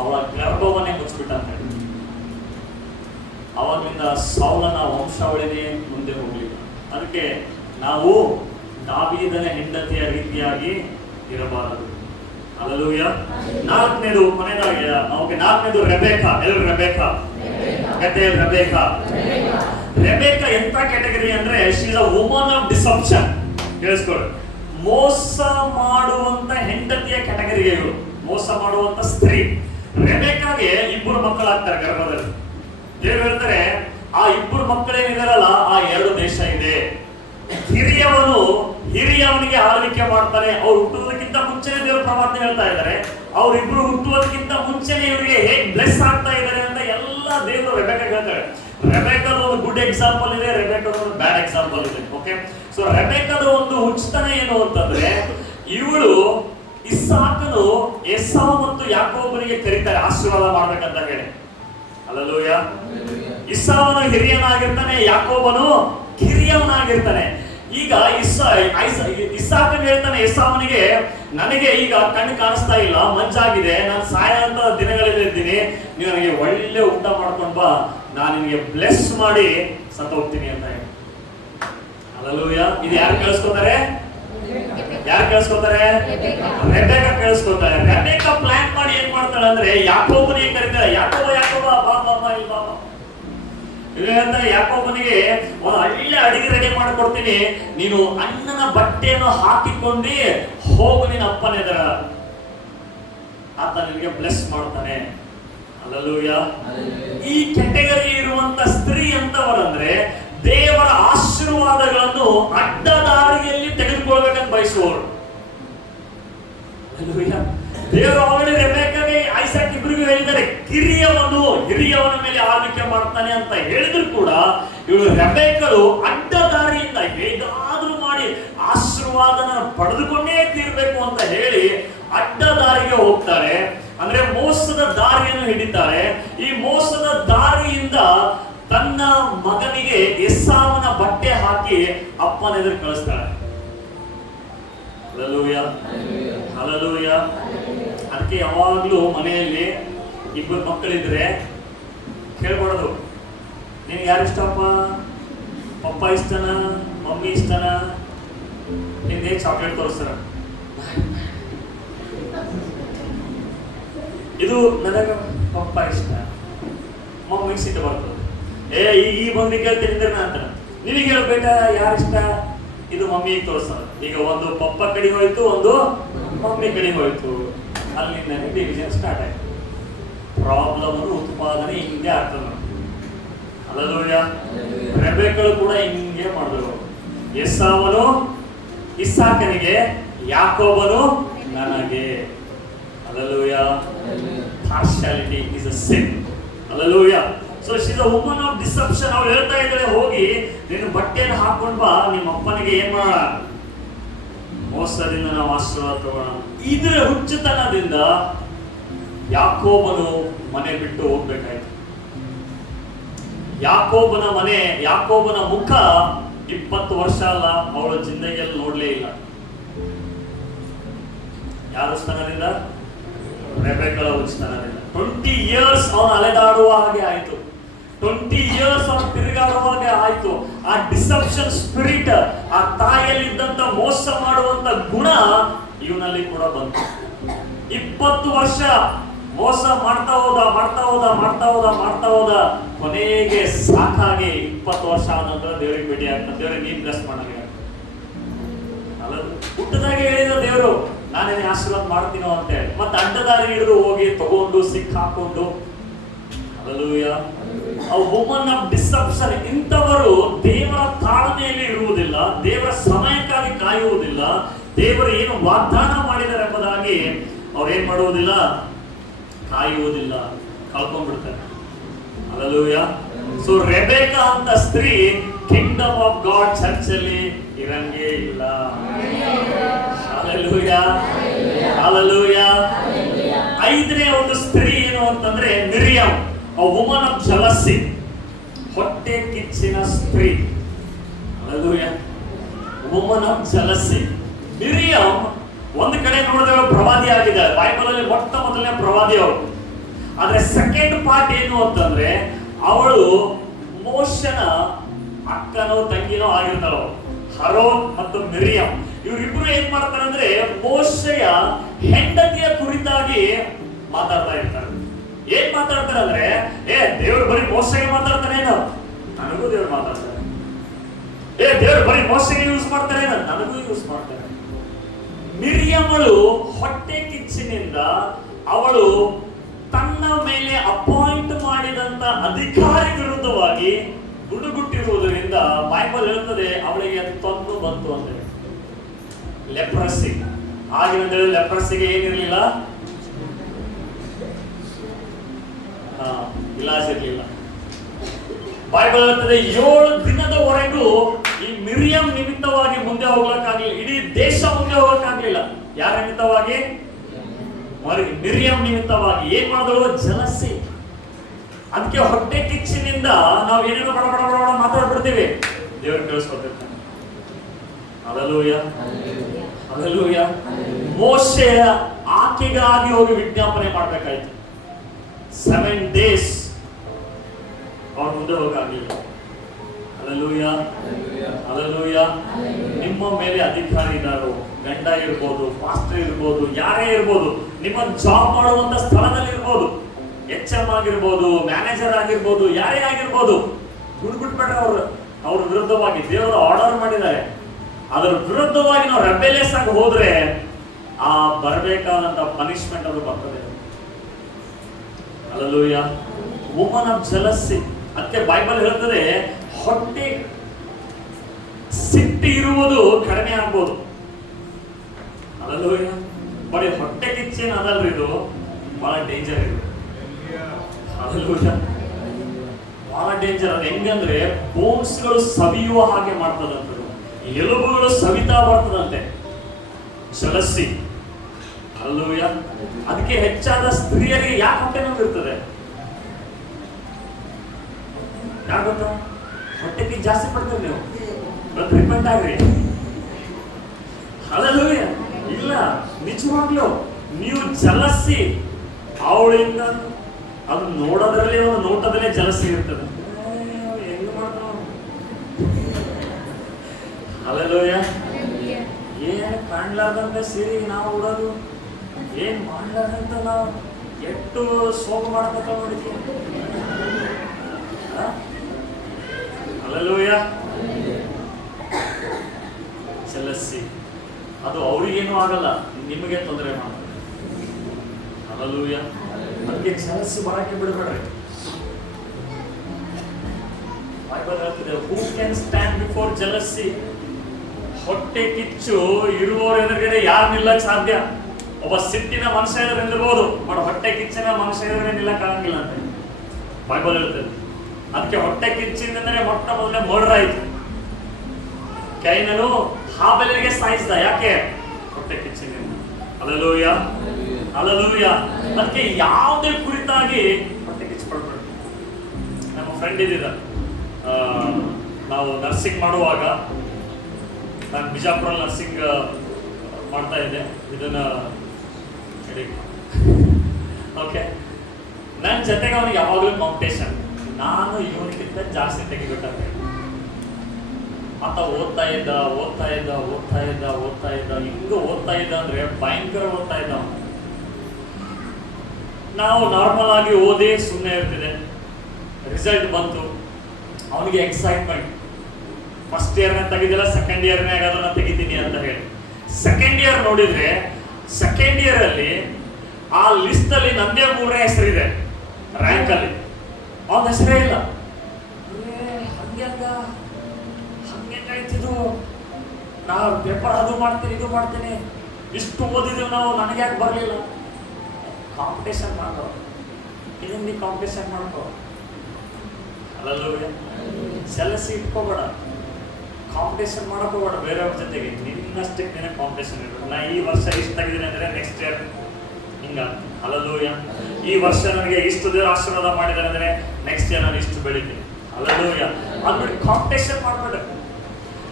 ಅವಳ ಗರ್ಭವನ್ನೇ ಮುಚ್ಚಿಬಿಟ್ಟ ಅಂತ ಹೇಳಿ. ಅವಾಗ್ಲಿಂದ ಸೌಲನ ವಂಶಾವಳಿನೇ ಮುಂದೆ ಹೋಗ್ಲಿಲ್ಲ. ಅದಕ್ಕೆ ನಾವು ದಾವೀದನ ಹೆಂಡತಿಯ ರೀತಿಯಾಗಿ ಇರಬಾರದು. ಹಲ್ಲೆಲೂಯಾ. ನಾಲ್ಕನೇದು ಕೊನೆಯದಾಗಿ ನಾಲ್ಕನೇದು ರೆಬೆಕ್ಕಾ. ಎಲ್ಲರೂ ರೆಬೆಕ್ಕಾ ಗದ್ದೆಯಲ್ಲಿ ರೆಬೆಕ್ಕಾ. ರೆಬೆಕ್ಕಾ ಎಂತ ಕ್ಯಾಟಗರಿ ಅಂದ್ರೆ she is a woman of deception. ಕೇಳಿಸ್ಕೊಳ್ಳಿ, ಮೋಸ ಮಾಡುವಂತ ಹೆಂಡತಿಯ ಕ್ಯಾಟಗರಿಗೆ ಇವರು, ಮೋಸ ಮಾಡುವಂತ ಸ್ತ್ರೀ. ರೆಬೆಕ್ಕಾಗೆ ಇಬ್ಬರು ಮಕ್ಕಳಾಗ್ತಾರೆ ಗರ್ಭದಲ್ಲಿ. ದೇವರು ಹೇಳ್ತಾರೆ ಆ ಇಬ್ಬರು ಮಕ್ಕಳೇನಿದಾರಲ್ಲ ಆ 2 ದೇಶ ಇದೆ. ಹಿರಿಯವನಿಗೆ ಆಳ್ವಿಕೆ ಮಾಡ್ತಾನೆ. ಅವ್ರು ಹುಟ್ಟುವುದಕ್ಕಿಂತ ಮುಂಚೆನೆ ದೇವರು ಪ್ರವಾದನೆ ಹೇಳ್ತಾ ಇದ್ದಾರೆ. ಅವರಿಬ್ರು ಹುಟ್ಟುವುದಕ್ಕಿಂತ ಮುಂಚೆನೆ ಇವರಿಗೆ ಹೇಗೆ ಬ್ಲೆಸ್ ಆಗ್ತಾ ಇದ್ದಾರೆ ಅಂತ ಎಲ್ಲ ದೇವರು ರೆಬೆಕ್ಕಾಗೆ ಹೇಳ್ತಾರೆ. ರೆಬೆಕ್ಕಾದ ಒಂದು ಗುಡ್ ಎಕ್ಸಾಂಪಲ್ ಇದೆ, ರೆಬೆಕ್ಕಾದ ಒಂದು ಬ್ಯಾಡ್ ಎಕ್ಸಾಂಪಲ್ ಇದೆ. ಓಕೆ, ಸೊ ರೆಬೆಕ್ಕಾದ ಒಂದು ಹುಚ್ಚತನ ಏನು ಅಂತಂದ್ರೆ ಇವಳು ಇಸ್ಸಾಕನು ಎಸಾವ್ ಮತ್ತು ಯಾಕೋಬನಿಗೆ ಕರೀತಾರೆ ಆಶೀರ್ವಾದ ಮಾಡ್ಬೇಕಂತ ಹೇಳಿ. ಹಲ್ಲೆಲೂಯಾ. ಇಸ್ಸಾವನು ಹಿರಿಯನಾಗಿರ್ತಾನೆ, ಯಾಕೋಬನು ಕಿರಿಯವನಾಗಿರ್ತಾನೆ. ಈಗ ಇಸ್ಸಾಕನ್ ಹೇಳ್ತಾನೆ ಎಸಾವನಿಗೆ, ನನಗೆ ಈಗ ಕಣ್ಣು ಕಾಣಿಸ್ತಾ ಇಲ್ಲ, ಮಂಜಾಗಿದೆ, ನಾನು ಸಾಯಂತ ದಿನಗಳಲ್ಲಿ ಇದ್ದೀನಿ, ನೀವು ನನಗೆ ಒಳ್ಳೆ ಊಟ ಮಾಡ್ಕೊಂಡು ಬಾ, ನಾನು ನಿನಗೆ ಬ್ಲೆಸ್ ಮಾಡಿ ಸತ್ತೋಗ್ತೀನಿ ಅಂತ ಹೇಳಿ. ಹಲ್ಲೆಲೂಯಾ. ಇದು ಯಾರು ಕೇಳಿಸ್ಕೊತಾರೆ? ರೆಬೆಕ್ಕಾ ಕೇಳಿಸ್ಕೊತಾರೆ. ರೆಬೆಕ್ಕಾ ಪ್ಲಾನ್ ಮಾಡಿ ಏನ್ ಮಾಡ್ತಾಳೆ ಅಂದ್ರೆ ಯಾಕೋಬನಿಗೆ ಕರೀತಾಳೆ. ಯಾಕೋಬ ಬಾ ಇಲ್ಲಿ ಬಾ. ಯಾಕೋಬನಿಗೆ ಒಂದು ಒಳ್ಳೆ ಅಡಿಗೆ ರೆಡಿ ಮಾಡ್ಕೊಡ್ತೀನಿ, ನೀನು ಅಣ್ಣನ ಬಟ್ಟೆಯನ್ನು ಹಾಕಿಕೊಂಡು ಹೋಗು ನಿನ್ನ ಅಪ್ಪನ ಎದುರ, ಆತ ನಿನಗೆ ಬ್ಲೆಸ್ ಮಾಡ್ತಾನೆ. ಹಲ್ಲೆಲೂಯಾ. ಈ ಕ್ಯಾಟಗರಿ ಇರುವಂತ ಸ್ತ್ರೀ ಅಂತವರಂದ್ರೆ ದೇವರ ಆಶೀರ್ವಾದಗಳನ್ನು ಅಡ್ಡ ದಾರಿಯಲ್ಲಿ ತೆಗೆದುಕೊಳ್ಬೇಕಂತ ಬಯಸುವವರು. ದೇವರು ಆಲ್ರೆಡಿ ರೆಬೆಕ್ಕಾಗೆ ಐಸಾಕ್ ಇಬ್ಬರಿಗೂ ಹೇಳಿದ್ದಾರೆ, ಹಿರಿಯವನ ಮೇಲೆ ಆಳ್ವಿಕೆ ಮಾಡ್ತಾನೆ ಅಂತ ಹೇಳಿದ್ರು ಕೂಡ ಇವಳು ರೆಬೆಕ್ಕಳು ಅಡ್ಡ ದಾರಿಯಿಂದ ಹೇಗಾದ್ರೂ ಮಾಡಿ ಆಶೀರ್ವಾದನ ಪಡೆದುಕೊಂಡೇ ತೀರ್ಬೇಕು ಅಂತ ಹೇಳಿ ಅಡ್ಡ ದಾರಿಗೆ ಹೋಗ್ತಾರೆ. ಅಂದ್ರೆ ಮೋಸದ ದಾರಿಯನ್ನು ಹಿಡಿತಾರೆ. ಈ ಮೋಸದ ದಾರಿಯಿಂದ ತನ್ನ ಮಗನಿಗೆ ಎಸಾವನ ಬಟ್ಟೆ ಹಾಕಿ ಅಪ್ಪನ ಎದುರು ಕಳಿಸ್ತಾಳೆ. Hallelujah, hallelujah. ಅದಕ್ಕೆ ಯಾವಾಗ್ಲೂ ಮನೆಯಲ್ಲಿ ಇಬ್ಬರು ಮಕ್ಕಳಿದ್ರೆ ಕೇಳ್ಬಾರ್ದು, ನಿನ್ಗೆ ಯಾರು ಇಷ್ಟಪ್ಪ, ಪಪ್ಪ ಇಷ್ಟನಾ, ಮಮ್ಮಿ ಇಷ್ಟನಾ, ಇಲ್ಲಿಂದೇ ಚಾಕ್ಲೇಟ್ ತೋರಿಸ್ತಾರ. ಇದು ನನಗ ಪಪ್ಪ ಇಷ್ಟ, ಮಮ್ಮಿಗೆ ಸಿಟ್ಟು ಬರ್ತದೆ. ಈ ಮಮ್ಮಿಗೆ ಕೇಳ್ತೀನಿ ಅಂದ್ರೆ ಅಂತ ನಿನಗೆ ಹೇಳ್ಬೇಕಾ ಯಾರಿಷ್ಟ? ಇದು ಮಮ್ಮಿಗೆ ತೋರಿಸ್ತಾರ. ಈಗ ಒಂದು ಪಪ್ಪ ಕಡೆ ಹೋಯ್ತು, ಒಂದು ಮಮ್ಮಿ ಕಡೆ ಹೋಯ್ತು, ಅಲ್ಲಿಂದ ಡಿವಿಷನ್ ಸ್ಟಾರ್ಟ್ ಆಯ್ತು. ಪ್ರಾಬ್ಲಮ್ ಉತ್ಪಾದನೆ ಹಿಂಗೆ ಆಗ್ತದೆ. ಹಲ್ಲೆಲೂಯಾ. ರೆಬೆಕ್ಕಳು ಕೂಡ ಹಿಂಗೆ ಮಾಡಿದ್ರು. ಎಸಾವನು ಇಸಾಕನಿಗೆ, ಯಾಕೋಬನು ನನಗೆ. Hallelujah. Partiality is a sin. Hallelujah. So she is a woman of deception. ಅವ್ರು ಹೇಳ್ತಾ ಇದ್ದಾರೆ, ಹೋಗಿ ನಿನ್ನ ಬಟ್ಟೆಯನ್ನು ಹಾಕೊಂಡು ಬಾ, ನಿಮ್ಮ ಅಪ್ಪನಿಗೆ ಏನ್ ಮಾಡೋಣ, ಮೋಸದಿಂದ ನಾವು ಆಶೀರ್ವಾದ ತಗೋಣ. ಇದರ ಹುಚ್ಚುತನದಿಂದ ಯಾಕೋಬನು ಮನೆ ಬಿಟ್ಟು ಹೋಗ್ಬೇಕಾಯ್ತು. ಯಾಕೋಬನ ಮುಖ 20 ವರ್ಷ ಅಲ್ಲ, ಅವಳ ಜಿಂದಗಿಯಲ್ಲಿ ನೋಡ್ಲೇ ಇಲ್ಲ. ಯಾರ ಸ್ಥಾನದಿಂದ? ರೆಬೆಕ್ಕಳ ಹುಚ್ಚುತನದಿಂದ. 20 years ಅವನು ಅಲೆದಾಡುವ ಹಾಗೆ ಆಯ್ತು. 20 years ಅವನು ತಿರುಗಾಡುವ ಹಾಗೆ ಆಯ್ತು. ಆ ಡಿಸೆಪ್ಷನ್ ಸ್ಪಿರಿಟ್, ಆ ತಾಯಿಯಲ್ಲಿದ್ದಂತ ಮೋಸ ಮಾಡುವಂತ ಗುಣ ಇವನಲ್ಲಿ ಕೂಡ ಬಂತು. 20 ವರ್ಷ ಮೋಸ ಮಾಡ್ತಾ ಹೋದ. ಕೊನೆಗೆ ಸಾಕಾಗಿ 20 ವರ್ಷ ಆದ ನಂತರ ದೇವರಿಗೆ ಭೇಟಿ ಆಗ್ತಾನೆ. ದೇವರಿಗೆ ನೀನ್ ಬ್ಲೆಸ್ ಮಾಡಲಿ ಅಲ್ಲ, ಹುಟ್ಟದಾಗೆ ಹೇಳಿದ ದೇವರು ನಾನೇನೇ ಆಶೀರ್ವಾದ ಮಾಡ್ತೀನೋ ಅಂತ ಹೇಳಿ, ಮತ್ತೆ ಅಡ್ಡದಾರಿ ಹಿಡಿದು ಹೋಗಿ ತಗೊಂಡು ಸಿಕ್ಕಾಕೊಂಡು. ಹಲ್ಲೆಲೂಯಾ. ಆ ವುಮನ್ ಆಫ್ ಡಿಸೆಪ್ಷನ್. ಇಂಥವರು ದೇವರ ತಾಳ್ಮೆಯಲ್ಲಿ ಇರುವುದಿಲ್ಲ, ದೇವರ ಸಮಯಕ್ಕಾಗಿ ಕಾಯುವುದಿಲ್ಲ, ದೇವರು ಏನು ವಾಗ್ದಾನ ಮಾಡಿದ್ದಾರೆ ಎಂಬುದಾಗಿ ಅವ್ರೇನ್ ಮಾಡುವುದಿಲ್ಲ, ಕಾಯುವುದಿಲ್ಲ, ಕಳ್ಕೊಂಡ್ಬಿಡ್ತಾರೆ. ಹಲ್ಲೆಲೂಯಾ. ಸೊ ರೆಬೆಕ್ಕಾ ಅಂತ ಸ್ತ್ರೀ ಕಿಂಗ್ಡಮ್ ಆಫ್ ಗಾಡ್ ಚರ್ಚ್ ಅಲ್ಲಿ ಇರಂಗೇ ಇಲ್ಲ. ಹಲ್ಲೆಲೂಯಾ. ಹಲ್ಲೆಲೂಯಾ. 5ನೇ ಒಂದು ಸ್ತ್ರೀ ಏನು ಅಂತಂದ್ರೆ Miriam, a woman of jealousy. ಹೊಟ್ಟೆ ಕಿಚ್ಚಿನ ಸ್ತ್ರೀ. Hallelujah. woman of jealousy. Miriam ಒಂದು ಕಡೆ ನೋಡಿದ್ರೆ ಪ್ರವಾದಿ ಆಗಿದ್ದಾರೆ, ಬೈಬಲ್ ಅಲ್ಲಿ ಮೊದಲನೇ ಪ್ರವಾದಿ ಅವರು. ಆದ್ರೆ ಸೆಕೆಂಡ್ ಪಾರ್ಟ್ ಏನು ಅಂತಂದ್ರೆ ಅವಳು ಮೋಶನ ಅಕ್ಕನೋ ತಂಗಿನೋ ಆಗಿರ್ತಾರೋ. ಹರೋನ್ ಮತ್ತು ಮಿರಿಯಂ ಇವರಿಬ್ರು ಏನ್ ಮಾಡ್ತಾರೆ ಅಂದ್ರೆ ಮೋಶೆಯ ಹೆಂಡತಿಯ ಕುರಿತಾಗಿ ಮಾತಾಡ್ತಾ ಇರ್ತಾರೆ. ಏನ್ ಮಾತಾಡ್ತಾರೆ ಅಂದ್ರೆ, ದೇವ್ರು ಬರೀ ಮೋಶೆಗೆ ಮಾತಾಡ್ತಾನೇನು, ನನಗೂ ದೇವ್ರು ಮಾತಾಡ್ತಾರೆ. ದೇವ್ರು ಬರೀ ಮೋಶೆಗೆ ಯೂಸ್ ಮಾಡ್ತಾರೇನು, ನನಗೂ ಯೂಸ್ ಮಾಡ್ತಾರೆ. ಮಿರಿಯಮಳು ಹೊಟ್ಟೆ ಕಿಚ್ಚಿನಿಂದ ಅವಳು ತನ್ನ ಮೇಲೆ ಅಪಾಯಿಂಟ್ ಮಾಡಿದಂತ ಅಧಿಕಾರಿ ವಿರುದ್ಧವಾಗಿ ಗುಡುಗುಟ್ಟಿರುವುದರಿಂದ ಬೈಬಲ್ ಹೇಳ್ತದೆ ಅವಳಿಗೆ ತೊಂದು ಬಂತು ಅಂತ ಹೇಳಿ. ಲೆಪ್ರಸಿ. ಆಗಿನ ಲೆಪ್ರಸಿಗೆ ಏನಿರಲಿಲ್ಲ, ಇಲಾಜ್ ಇರಲಿಲ್ಲ. ಬೈಬಲ್ ಹೇಳ್ತದೆ 7 ದಿನದವರೆಗೂ ಈ ಮಿರಿಯಂ ನಿಮಿತ್ತವಾಗಿ ಮುಂದೆ ಹೋಗ್ಲಿಕ್ಕಾಗ್ಲಿಲ್ಲ, ಇಡೀ ದೇಶ ಮುಂದೆ ಹೋಗಕ್ಕಾಗ್ಲಿಲ್ಲ. ಯಾರ ನಿಮಿತ್ತವಾಗಿ? ಮಿರಿಯಂ ನಿಮಿತ್ತವಾಗಿ. ಏನ್ ಮಾಡಿದಳು? ಜಲಸಿ. ಅದಕ್ಕೆ ಹೊಟ್ಟೆ ಕಿಚ್ಚಿನಿಂದ ನಾವು ಏನೇನೋ ಬಡ ಬಡ ಬಡ ಮಾತಾಡ್ಬಿಡ್ತೀವಿ, ದೇವ್ರು ಕೇಳಿಸ್ಕೊತಿರ್ತಾನೆ. ಹಲ್ಲೆಲೂಯಾ. ಹಲ್ಲೆಲೂಯಾ. ಮೋಶೆ ಆಕೆಗಾಗಿ ಹೋಗಿ ವಿಜ್ಞಾಪನೆ ಮಾಡ್ಬೇಕಾಯ್ತು. 7 days ಅವ್ರ ಮುಂದೆ ಹೋಗಾಗಲಿಲ್ಲ. ಹಲ್ಲೆಲೂಯಾ. ಹಲ್ಲೆಲೂಯಾ. ನಿಮ್ಮ ಮೇಲೆ ಅಧಿಕಾರಿ ಇದ್ದಾರೋ, ಗಂಡ ಇರ್ಬೋದು, ಪಾಸ್ಟರ್ ಇರ್ಬೋದು, ಯಾರೇ ಇರ್ಬೋದು, ನಿಮ್ಮ ಜಾಬ್ ಮಾಡುವಂತ ಸ್ಥಳದಲ್ಲಿ ಇರ್ಬೋದು, HM ಆಗಿರ್ಬೋದು, ಮ್ಯಾನೇಜರ್ ಆಗಿರ್ಬೋದು, ಯಾರೇ ಆಗಿರ್ಬೋದು, ಗುಡ್ಬಿಟ್ಬಿಟ್ರೆ ಅವ್ರ ವಿರುದ್ಧವಾಗಿ ದೇವರು ಆರ್ಡರ್ ಮಾಡಿದ್ದಾರೆ, ಅದರ ವಿರುದ್ಧವಾಗಿ ನಾವು ರೆಬೆಲಿಯಸ್ ಆಗಿ ಹೋದ್ರೆ ಆ ಬರಬೇಕಾದಂತ ಪನಿಷ್ಮೆಂಟ್ ಅದು ಬರ್ತದೆ. ಹಲ್ಲೆಲೂಯಾ. Woman of jealousy. ಅದಕ್ಕೆ ಬೈಬಲ್ ಹೇಳ್ತದೆ ಹೊಟ್ಟೆ ಸಿಟ್ಟು ಇರುವುದು ಕಡಿಮೆ ಆಗ್ಬೋದು. ಹಲ್ಲೆಲೂಯಾ. ಬರೀ ಹೊಟ್ಟೆ ಕಿಚ್ಚೇನು ಅದಲ್ರಿ, ಇದು ಬಹಳ ಡೇಂಜರ್ ಇದು. ಹಲ್ಲೆಲೂಯಾ. ಬಹಳ ಡೇಂಜರ್. ಅದು ಹೆಂಗಂದ್ರೆ ಬೋನ್ಸ್ಗಳು ಸವಿಯುವ ಹಾಗೆ ಮಾಡ್ತದಂತೆ, ಎಲುಬುಗಳು ಸವಿತಾ ಬರ್ತದಂತೆ ಜಲಸಿ. ಹಲ್ಲೆಲೂಯಾ. ಅದಕ್ಕೆ ಹೆಚ್ಚಾದ ಸ್ತ್ರೀಯರಿಗೆ ಯಾಕೆ ಹೊಟ್ಟೆ ನೋವು ಇರ್ತದೆ? ಯಾಕೆ ಗೊತ್ತಾ? ಹೊಟ್ಟೆಗೆ ಜಾಸ್ತಿ ಪಡ್ತೀರಿ ನೀವು, ರಿಪೆಂಟ್ ಆಗ್ರಿ. ಹಲ್ಲೆಲೂಯಾ. ಇಲ್ಲ, ನಿಜವಾಗ್ಲೂ ನೀವು ಜಲಸಿ ಅವಳಿಂದ ಅದು ನೋಡೋದ್ರಲ್ಲಿ, ಒಂದು ನೋಟದಲ್ಲೇ ಜಲಸಿ ಇರ್ತದೆ. ಹೆಂಗ್ ಮಾಡ್ತಾವ? ಹಲ್ಲೆಲೂಯಾ. ಕಾಣ್ಲಾರ್ದಂತ ಸೀರೆ ನಾವು ಉಡೋದು ಏನ್ ಮಾಡ್ಲಾರ್ದಂತ ನಾವು ಎಷ್ಟು ಸೋಗು ಮಾಡ್ಬೇಕ ನೋಡಿದ್ವಿ. ಹಲ್ಲೆಲೂಯ. ಜೆಲಸಿ ಅದು ಅವ್ರಿಗೇನು ಆಗಲ್ಲ, ನಿಮಗೆ ತೊಂದರೆ ಮಾಡಲ್ಲ. ಹಲ್ಲೆಲೂಯ. ಅದಕ್ಕೆ ಜೆಲಸಿ ಬರಕ್ಕೆ ಬಿಡಬೇಡ್ರಿ. ಬೈಬಲ್ ಹೇಳ್ತಿದೆ, who can stand before jealousy. ಹೊಟ್ಟೆ ಕಿಚ್ಚು ಇರುವವರ ಎದುರುಗಡೆ ಯಾರು ನಿಲ್ಲಕ್ ಸಾಧ್ಯ? ಒಬ್ಬ ಸಿಟ್ಟಿನ ಮನುಷ್ಯ ಎದುರು ನಿಲ್ಲಬಹುದು, ಬಟ್ ಹೊಟ್ಟೆ ಕಿಚ್ಚಿನ ಮನುಷ್ಯ ಎದುರುಗಡೆ ನಿಲ್ಲಕ್ ಆಗಂಗಿಲ್ಲ ಅಂತ ಬೈಬಲ್ ಹೇಳ್ತದೆ. ಅದಕ್ಕೆ ಹೊಟ್ಟೆ ಕಿಚ್ಚಿಂದ್ರೆ ಮೊಟ್ಟ ಮೊದಲೇ ಮರ್ಡರ್ ಆಯ್ತು. ಕೈನನು ಹಾಬೆಲಿಗೆ ಸಾಯಿಸಿದ, ಯಾಕೆ? ಹೊಟ್ಟೆ ಕಿಚ್ಚಿನಿಂದ. Hallelujah, hallelujah. ಅದಕ್ಕೆ ಯಾವುದೇ ಕುರಿತಾಗಿ ಹೊಟ್ಟೆ ಕಿಚ್ಚು ಪಡ್ಬೇಡಿ. ನಮ್ಮ ಫ್ರೆಂಡ್ ಇದ್ದಿದ್ದ, ನಾವು ನರ್ಸಿಂಗ್ ಮಾಡುವಾಗ, ನಾನು ಬಿಜಾಪುರಲ್ಲಿ ನರ್ಸಿಂಗ್ ಮಾಡ್ತಾ ಇದ್ದೆ. ಇದನ್ನ ಓಕೆ, ನನ್ನ ಜೊತೆಗೆ ಅವನಿಗೆ ಯಾವಾಗಲೂ ಕಾಂಪಿಟೇಷನ್. ನಾನು ಇವನಿಗಿಂತ ಜಾಸ್ತಿ ತೆಗಿಬೇಕಂತ ಆತ ಓದ್ತಾ ಇದ್ದ ಹಿಂಗ ಓದ್ತಾ ಇದ್ದ ಅಂದ್ರೆ ಭಯಂಕರ ಓದ್ತಾ ಇದ್ದ. ನಾವು ನಾರ್ಮಲ್ ಆಗಿ ಓದಿ ಸುಮ್ಮನೆ ಇರ್ತಿದೆ. ರಿಸಲ್ಟ್ ಬಂತು, ಅವನಿಗೆ ಎಕ್ಸೈಟ್ಮೆಂಟ್. ಫಸ್ಟ್ ಇಯರ್ನ ತೆಗಿದಿಲ್ಲ, ಸೆಕೆಂಡ್ ಇಯರ್ನಾಗ ಅದನ್ನ ತೆಗಿತೀನಿ ಅಂತ ಹೇಳಿ. ಸೆಕೆಂಡ್ ಇಯರ್ ನೋಡಿದ್ರೆ, ಸೆಕೆಂಡ್ ಇಯರ್ ಅಲ್ಲಿ ಆ ಲಿಸ್ಟ್ ಅಲ್ಲಿ ನಂದೇ 3ನೇ ಹೆಸರಿದೆ ರ್ಯಾಂಕ್ ಅಲ್ಲಿ, ಅವನ ಹೆಸರೇ ಇಲ್ಲ. ಹಂಗೆಂಗಾಯ್ತಿದು, ನಾವು ಪೇಪರ್ ಅದು ಮಾಡ್ತೀನಿ ಇದು ಮಾಡ್ತೀನಿ, ಇಷ್ಟು ಓದಿದೀವಿ ನಾವು, ನನಗೆ ಯಾಕೆ ಬರಲಿಲ್ಲ? ಕಾಂಪಿಟೇಷನ್ ಮಾಡೋ, ಇದನ್ನ ಕಾಂಪಿಟೇಷನ್ ಮಾಡ್ಕೋ. ಅಲ್ಲಲ್ಲೂ ಸೆಲಸಿ ಇಟ್ಕೋಬೇಡ, ಕಾಂಪಿಟೇಷನ್ ಮಾಡೋಕೋಬೇಡ ಬೇರೆಯವ್ರ ಜೊತೆಗೆ. ನಿನ್ನಷ್ಟಕ್ಕೆ ನಿನ್ನ ಕಾಂಪಿಟೇಷನ್ ಇರಬೇಕು. ನಾ ಈ ವರ್ಷ ಇಷ್ಟು ತೆಗೆದಿನಿ ಅಂದರೆ ನೆಕ್ಸ್ಟ್ ಇಯರ್ ಹಿಂಗ. ಹಲ್ಲೆಲೂಯ. ಈ ವರ್ಷ ನನಗೆ ಇಷ್ಟು ದೇವರ ಆಶೀರ್ವಾದ ಮಾಡಿದ್ದಾರೆ ಅಂದರೆ ನೆಕ್ಸ್ಟ್ ಇಯರ್ ನಾನು ಇಷ್ಟು ಬೆಳಿತೀನಿ. ಹಲ್ಲೆಲೂಯ. ಅಂದ್ಬಿಟ್ಟು ಕಾಂಪಿಟೇಷನ್ ಮಾಡಬೇಡ.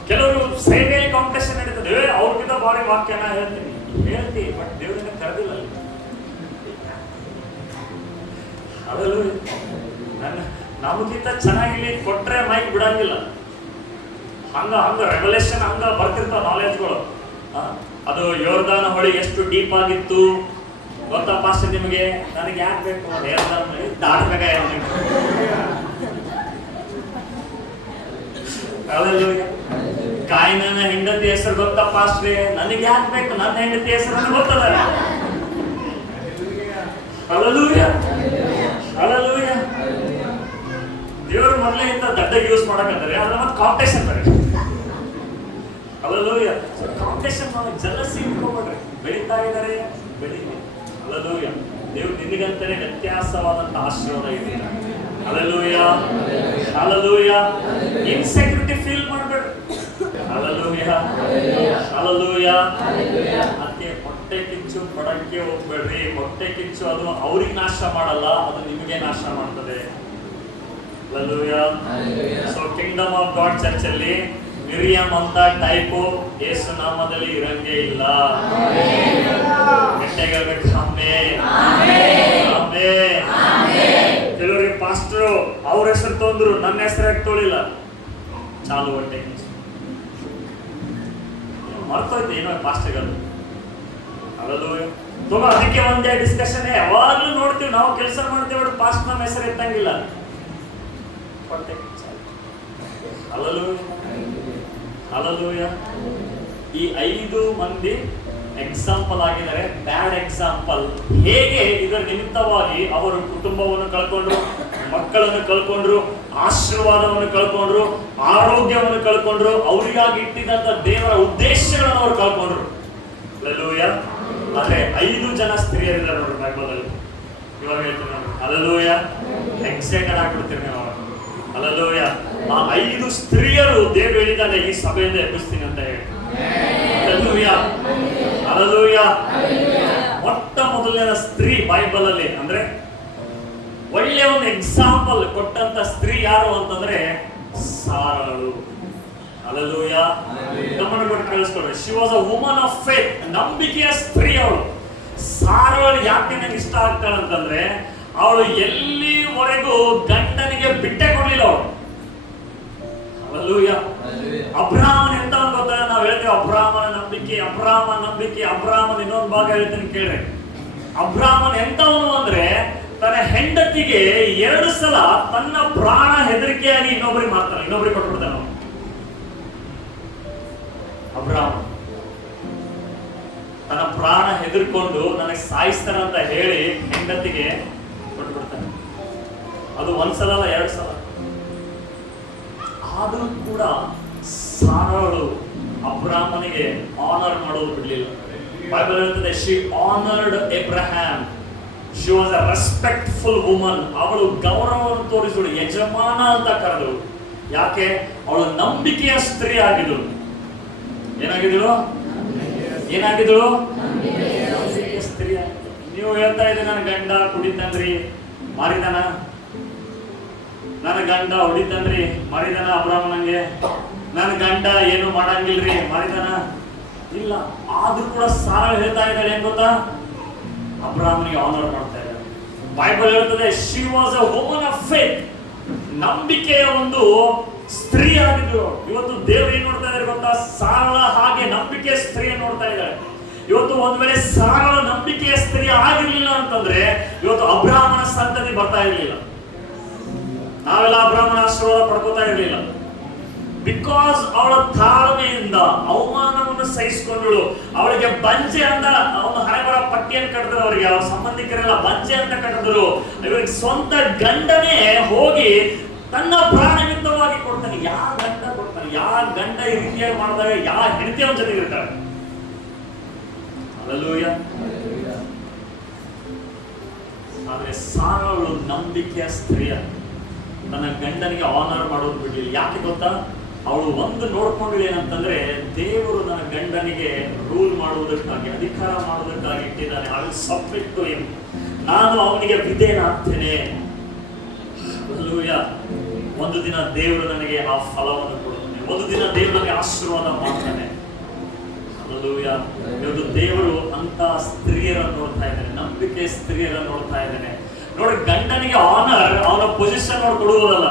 ಕೆಲವರು ಸೇವೆಯಲ್ಲಿ ಕಾಂಪಿಟೇಷನ್ ನಡೀತದೆ. ಅವ್ರಿಗಿಂತ ಭಾರಿ ವಾಕ್ಯನ ಹೇಳ್ತಿ, ಬಟ್ ದೇವರಿಂದ ಕರೆದಿಲ್ಲ ಅಲ್ಲಿ. ಹಲ್ಲೆಲೂಯ. ನಮಗಿಂತ ಚೆನ್ನಾಗಿ ಕೊಟ್ರೆ ಮೈಕ್ ಬಿಡಂಗಿಲ್ಲ. ಹಂಗ ರೆವಲ್ಯೂಷನ್ ಹಂಗ ಬರ್ತಿರ್ತಾವ ನಾಲೆಜ್ಗಳು. ಅದು ಯೋರ್ದಾನ ಹೊಳಿ ಎಷ್ಟು ಡೀಪ್ ಆಗಿತ್ತು ಗೊತ್ತಾ ಪಾಸ್ಟರ್ ನಿಮಗೆ? ನನಗೆ ಯಾಕೆ ಬೇಕು? ದಾಟಬೇಕ. ಕಾಯಿನ ಹೆಂಡತಿ ಹೆಸರು ಗೊತ್ತಾ ಪಾಸ್ಟ್ರೆ? ನನಗೆ ಯಾಕೆ ಬೇಕು? ನನ್ನ ಹೆಂಡತಿ ಹೆಸರು ಗೊತ್ತದ. Hallelujah, hallelujah. ದೇವರು ಮೊದಲಿಂದ ದಡ್ಡಗೆ ಯೂಸ್ ಮಾಡಕಂತಾರೆ, ಅದ್ರ ಮತ್ತೆ ಕಾಂಪಿಟೇಷನ್ ಬರೀ. ಹಲ್ಲೆಲೂಯ. ಕಾಂಪಿಟೇಷನ್ ಮಾಡೋದು ಜಲಸಿ ಇಟ್ಕೋಬೇಡ್ರಿ. ಬೆಳೀತಾ ಇದ್ದಾರೆ, ಬೆಳೀಲಿ. ಹಲ್ಲೆಲೂಯ. ದೇವ್ರು ನಿನಗಂತಾನೆ ವ್ಯತ್ಯಾಸವಾದಂತ ಆಶೀರ್ವಾದ ಇದೆ. Hallelujah, hallelujah. ಇನ್ಸೆಕ್ಯೂರಿಟಿ ಫೀಲ್ ಮಾಡಬೇಡ್ರಿ. Hallelujah, hallelujah. ಮತ್ತೆ ಹೊಟ್ಟೆ ಕಿಚ್ಚು ಪಡಕ್ಕೆ ಹೋಗ್ಬೇಡ್ರಿ. ಹೊಟ್ಟೆ ಕಿಚ್ಚು ಅದು ಅವ್ರಿಗೆ ನಾಶ ಮಾಡಲ್ಲ, ಅದು ನಿಮಗೆ ನಾಶ ಮಾಡ್ತದೆ. Hallelujah. So Kingdom of God church ಅಲ್ಲಿ ಮಿರಿಯಂ ಅಂತ ಟೈಪು ಯೇಸು ನಾಮದಲ್ಲಿ ಇರಂಗೇ ಇಲ್ಲ. ಗಟ್ಟಿಯಾಗಿರ್ಬೇಕು. Amen, amen. ಕೆಲವರಿಗೆ ಪಾಸ್ಟರ್ ಅವ್ರ ಹೆಸರು ತೊಂದ್ರು, ನನ್ನ ಹೆಸರು ಯಾಕೆ ತೊಳಿಲ್ಲ? ಚಾಲು ಹೊಟ್ಟೆ ಮರ್ತೋಯ್ತು ಏನೋ ಪಾಸ್ಟರ್ಗಳು. Hallelujah. ತುಂಬಾ ಅದಕ್ಕೆ ಒಂದೇ ಡಿಸ್ಕಷನ್ ಯಾವಾಗ್ಲೂ ನೋಡ್ತೀವಿ ನಾವು, ಕೆಲಸ ಮಾಡ್ತೀವಿ, ಪಾಸ್ಟ್ ನಮ್ಮ ಹೆಸರು ಎತ್ತಂಗಿಲ್ಲ. Hallelujah, hallelujah. ಈ 5 ಮಂದಿ ಎಕ್ಸಾಂಪಲ್ ಆಗಿದ್ದಾರೆ, ಬ್ಯಾಡ್ ಎಕ್ಸಾಂಪಲ್. ಹೇಗೆ ಇದರ ನಿಮಿತ್ತವಾಗಿ ಅವರು ಕುಟುಂಬವನ್ನು ಕಳ್ಕೊಂಡ್ರು, ಮಕ್ಕಳನ್ನು ಕಳ್ಕೊಂಡ್ರು, ಆಶೀರ್ವಾದವನ್ನು ಕಳ್ಕೊಂಡ್ರು, ಆರೋಗ್ಯವನ್ನು ಕಳ್ಕೊಂಡ್ರು, ಅವರಿಗಾಗಿ ಇಟ್ಟಿದ್ದಂತ ದೇವರ ಉದ್ದೇಶಗಳನ್ನು ಅವರು ಕಳ್ಕೊಂಡ್ರು. ಹಲ್ಲೆಲೂಯ. ಆದ್ರೆ 5 ಜನ ಸ್ತ್ರೀಯರಿದ್ದಾರೆ ನೋಡ್ರಿ ಬೈಬಲ್ ಅಲ್ಲಿ. ಇವಾಗ ಹೇಳ್ತೀನಿ ನೋಡ್ರಿ. ಹಲ್ಲೆಲೂಯ. ಎಕ್ಸೈಟೆಡ್ ಆಗ್ಬಿಡ್ತೀರಿ ನೀವು. ಹಲ್ಲೆಲೂಯ. ಆ 5 ಸ್ತ್ರೀಯರು ದೇವರು ಹೇಳಿದ್ದಾನೆ ಈ ಸಭೆಯಿಂದ ಎಬ್ಬಿಸ್ತೀನಿ ಅಂತ ಹೇಳಿ. Hallelujah, hallelujah. ಮೊಟ್ಟ ಮೊದಲನೇ ಸ್ತ್ರೀ ಬೈಬಲ್ ಅಲ್ಲಿ ಅಂದ್ರೆ ಒಳ್ಳೆ ಒಂದು ಎಕ್ಸಾಂಪಲ್ ಕೊಟ್ಟಂತ ಸ್ತ್ರೀ ಯಾರು ಅಂತಂದ್ರೆ ಸಾರಳು. ಹಲ್ಲೆಲೂಯ. ಗಮನ ಕೊಟ್ಟು ಕೇಳಿಸ್ಕೊಳ್ರಿ. She was a woman of faith. ನಂಬಿಕೆಯ ಸ್ತ್ರೀ ಅವಳು. ಸಾರಳು ಯಾಕೆ ನನಗೆ ಇಷ್ಟ ಆಗ್ತಾಳೆ ಅಂತಂದ್ರೆ ಅವಳು ಎಲ್ಲಿವರೆಗೂ ಗಂಡನಿಗೆ ಬಿಟ್ಟೆ ಕೊಡ್ಲಿಲ್ಲ ಅವಳು. ಹಲ್ಲೆಲೂಯ. ಅಬ್ರಾಮನ್ ಎಂತವನು ಗೊತ್ತಾ? ನಾವು ಹೇಳ್ತೇವೆ ಅಬ್ರಾಮನ ನಂಬಿಕೆ, ಅಬ್ರಾಮನ ನಂಬಿಕೆ. ಅಬ್ರಾಮನ್ ಇನ್ನೊಂದು ಭಾಗ ಹೇಳ್ತೀನಿ ಕೇಳ್ರಿ. ಅಬ್ರಾಮನ್ ಎಂತವನು ಅಂದ್ರೆ ತನ್ನ ಹೆಂಡತಿಗೆ 2 ಸಲ ತನ್ನ ಪ್ರಾಣ ಹೆದರಿಕೆಯಾಗಿ ಇನ್ನೊಬ್ಬರಿಗೆ ಮಾಡ್ತಾನೆ, ಇನ್ನೊಬ್ಬರಿಗೆ ಕೊಟ್ಬಿಡ್ತಾನೆ. ಅಬ್ರಾಮ ತನ್ನ ಪ್ರಾಣ ಹೆದರ್ಕೊಂಡು ನನಗೆ ಸಾಯಿಸ್ತಾನ ಅಂತ ಹೇಳಿ ಹೆಂಡತಿಗೆ ಕೊಟ್ಬಿಡ್ತಾನೆ. ಅದು 1 ಸಲ ಅಲ್ಲ, 2 ಸಲ. ಆದರೂ ಕೂಡ ಸಾರಳು ಅಬ್ರಾಮನಿಗೆ ಆನರ್ ಮಾಡೋದು ಬಿಡ್ಲಿಲ್ಲ. ಬೈಬಲ್ ಹೇಳ್ತದೆ, she honoured Abraham. She was a respectful woman. ಅವಳು ಗೌರವವನ್ನು ತೋರಿಸಿದಳು, ಯಜಮಾನ ಅಂತ ಕರೆದಳು. ಯಾಕೆ? ಅವಳು ನಂಬಿಕೆಯ ಸ್ತ್ರೀ ಆಗಿದ್ದಳು. ಏನಾಗಿದ್ದಳು? ನಂಬಿಕೆಯ ಸ್ತ್ರೀ. ನೀವು ಹೇಳ್ತಾ ಇದ್ದೀರಿ ನನ್ನ ಗಂಡ ಕುಡಿತಂದ್ರಿ ಮಾರಿದಾನ, ನನ್ನ ಗಂಡ ಹೊಡಿತಂದ್ರಿ ಮಾರಿದಾನ ಅಬ್ರಾಮನಿಗೆ, ನನ್ನ ಗಂಡ ಏನು ಮಾಡಂಗಿಲ್ರಿ ಮಾರಿದಾನ. ಇಲ್ಲ, ಆದ್ರೂ ಕೂಡ ಸಾರ ಹೇಳ್ತಾ ಇದ್ದಾಳೆ ಏನ್ ಗೊತ್ತಾ? ಅಬ್ರಾಮನಿಗೆ ಆನರ್ ಮಾಡ್ತಾ ಇದ್ದಾರೆ. ಬೈಬಲ್ ಹೇಳ್ತದೆ, she was a woman of faith. ನಂಬಿಕೆಯ ಒಂದು ಸ್ತ್ರೀ ಆಗಿದ್ರು. ಇವತ್ತು ದೇವರು ಏನ್ ನೋಡ್ತಾ ಇದ್ದಾರೆ ಗೊತ್ತಾ? ಸಾರಳ ಹಾಗೆ ನಂಬಿಕೆಯ ಸ್ತ್ರೀ ನೋಡ್ತಾ ಇದ್ದಾರೆ. ಇವತ್ತು ಒಂದ್ ವೇಳೆ ಸಾರಳ ನಂಬಿಕೆಯ ಸ್ತ್ರೀ ಆಗಿರ್ಲಿಲ್ಲ ಅಂತಂದ್ರೆ ಇವತ್ತು ಅಬ್ರಾಮನ ಸಂತತಿ ಬರ್ತಾ ಇರ್ಲಿಲ್ಲ, ನಾವೆಲ್ಲ ಅಬ್ರಾಮನ ಆಶೀರ್ವಾದ ಪಡ್ಕೋತಾ ಇರ್ಲಿಲ್ಲ. ಬಿಕಾಸ್ ಅವಳ ತಾಳ್ಮೆಯಿಂದ ಅವಮಾನವನ್ನು ಸಹಿಸಿಕೊಂಡಳು. ಅವಳಿಗೆ ಬಂಜೆ ಅಂತ ಅವನು ಹಣೆಬರ ಪಟ್ಟಿಯನ್ನು ಕಟ್ಟಿದ್ರು. ಅವರಿಗೆ ಅವ್ರ ಸಂಬಂಧಿಕರೆಲ್ಲ ಬಂಜೆ ಅಂತ ಕಟ್ಟಿದ್ರು. ಇವರಿಗೆ ಸ್ವಂತ ಗಂಡನೇ ಹೋಗಿ ತನ್ನ ಪ್ರಾಣವಿತ್ತವಾಗಿ ಕೊಡ್ತಾನೆ. ಯಾವ ಗಂಡ ಕೊಡ್ತಾನೆ? ಯಾವ ಗಂಡ ಈ ರೀತಿಯಾಗಿ ಮಾಡಿದಾಗ ಯಾವ ಹೆಂಡತಿ ಅವನ ಜೊತೆಗೆ ಇರ್ತಾಳೆ? ಹಲ್ಲೆಲೂಯಾ. ಆದ್ರೆ ಸಾರಳು ನಂಬಿಕೆಯ ಸ್ತ್ರೀಯ ತನ್ನ ಗಂಡನಿಗೆ ಆನರ್ ಮಾಡೋದು ಬಿಡಲಿಲ್ಲ. ಯಾಕೆ ಗೊತ್ತಾ? ಅವಳು ಒಂದು ನೋಡ್ಕೊಂಡ್ಳು ಏನಂತಂದ್ರೆ, ದೇವರು ನನ್ನ ಗಂಡನಿಗೆ ರೂಲ್ ಮಾಡುವುದಕ್ಕಾಗಿ, ಅಧಿಕಾರ ಮಾಡುವುದಕ್ಕಾಗಿ ಇಟ್ಟಿದ್ದಾನೆ. I will submit to him. ನಾನು ಅವನಿಗೆ ವಿಧೇಯನಾಗ್ತೇನೆ. ಹಲ್ಲೆಲೂಯಾ. ಒಂದು ದಿನ ದೇವರು ನನಗೆ ಆ ಫಲವನ್ನು ಕೊಡುತ್ತಾನೆ. ಒಂದು ದಿನ ದೇವರು ನನಗೆ ಆಶೀರ್ವಾದ ಮಾಡ್ತಾನೆ. ಹಲ್ಲೆಲೂಯಾ. ಇವತ್ತು ದೇವರು ಅಂತ ಸ್ತ್ರೀಯರನ್ನು ನೋಡ್ತಾ ಇದ್ದಾನೆ, ನಂಬಿಕೆ ಸ್ತ್ರೀಯರನ್ನು ನೋಡ್ತಾ ಇದ್ದಾನೆ. ನೋಡಿ, ಗಂಡನಿಗೆ ಆನರ್ ಅವನ ಪೊಸಿಷನ್ ನೋಡಿ ಕೊಡುವುದಲ್ಲ,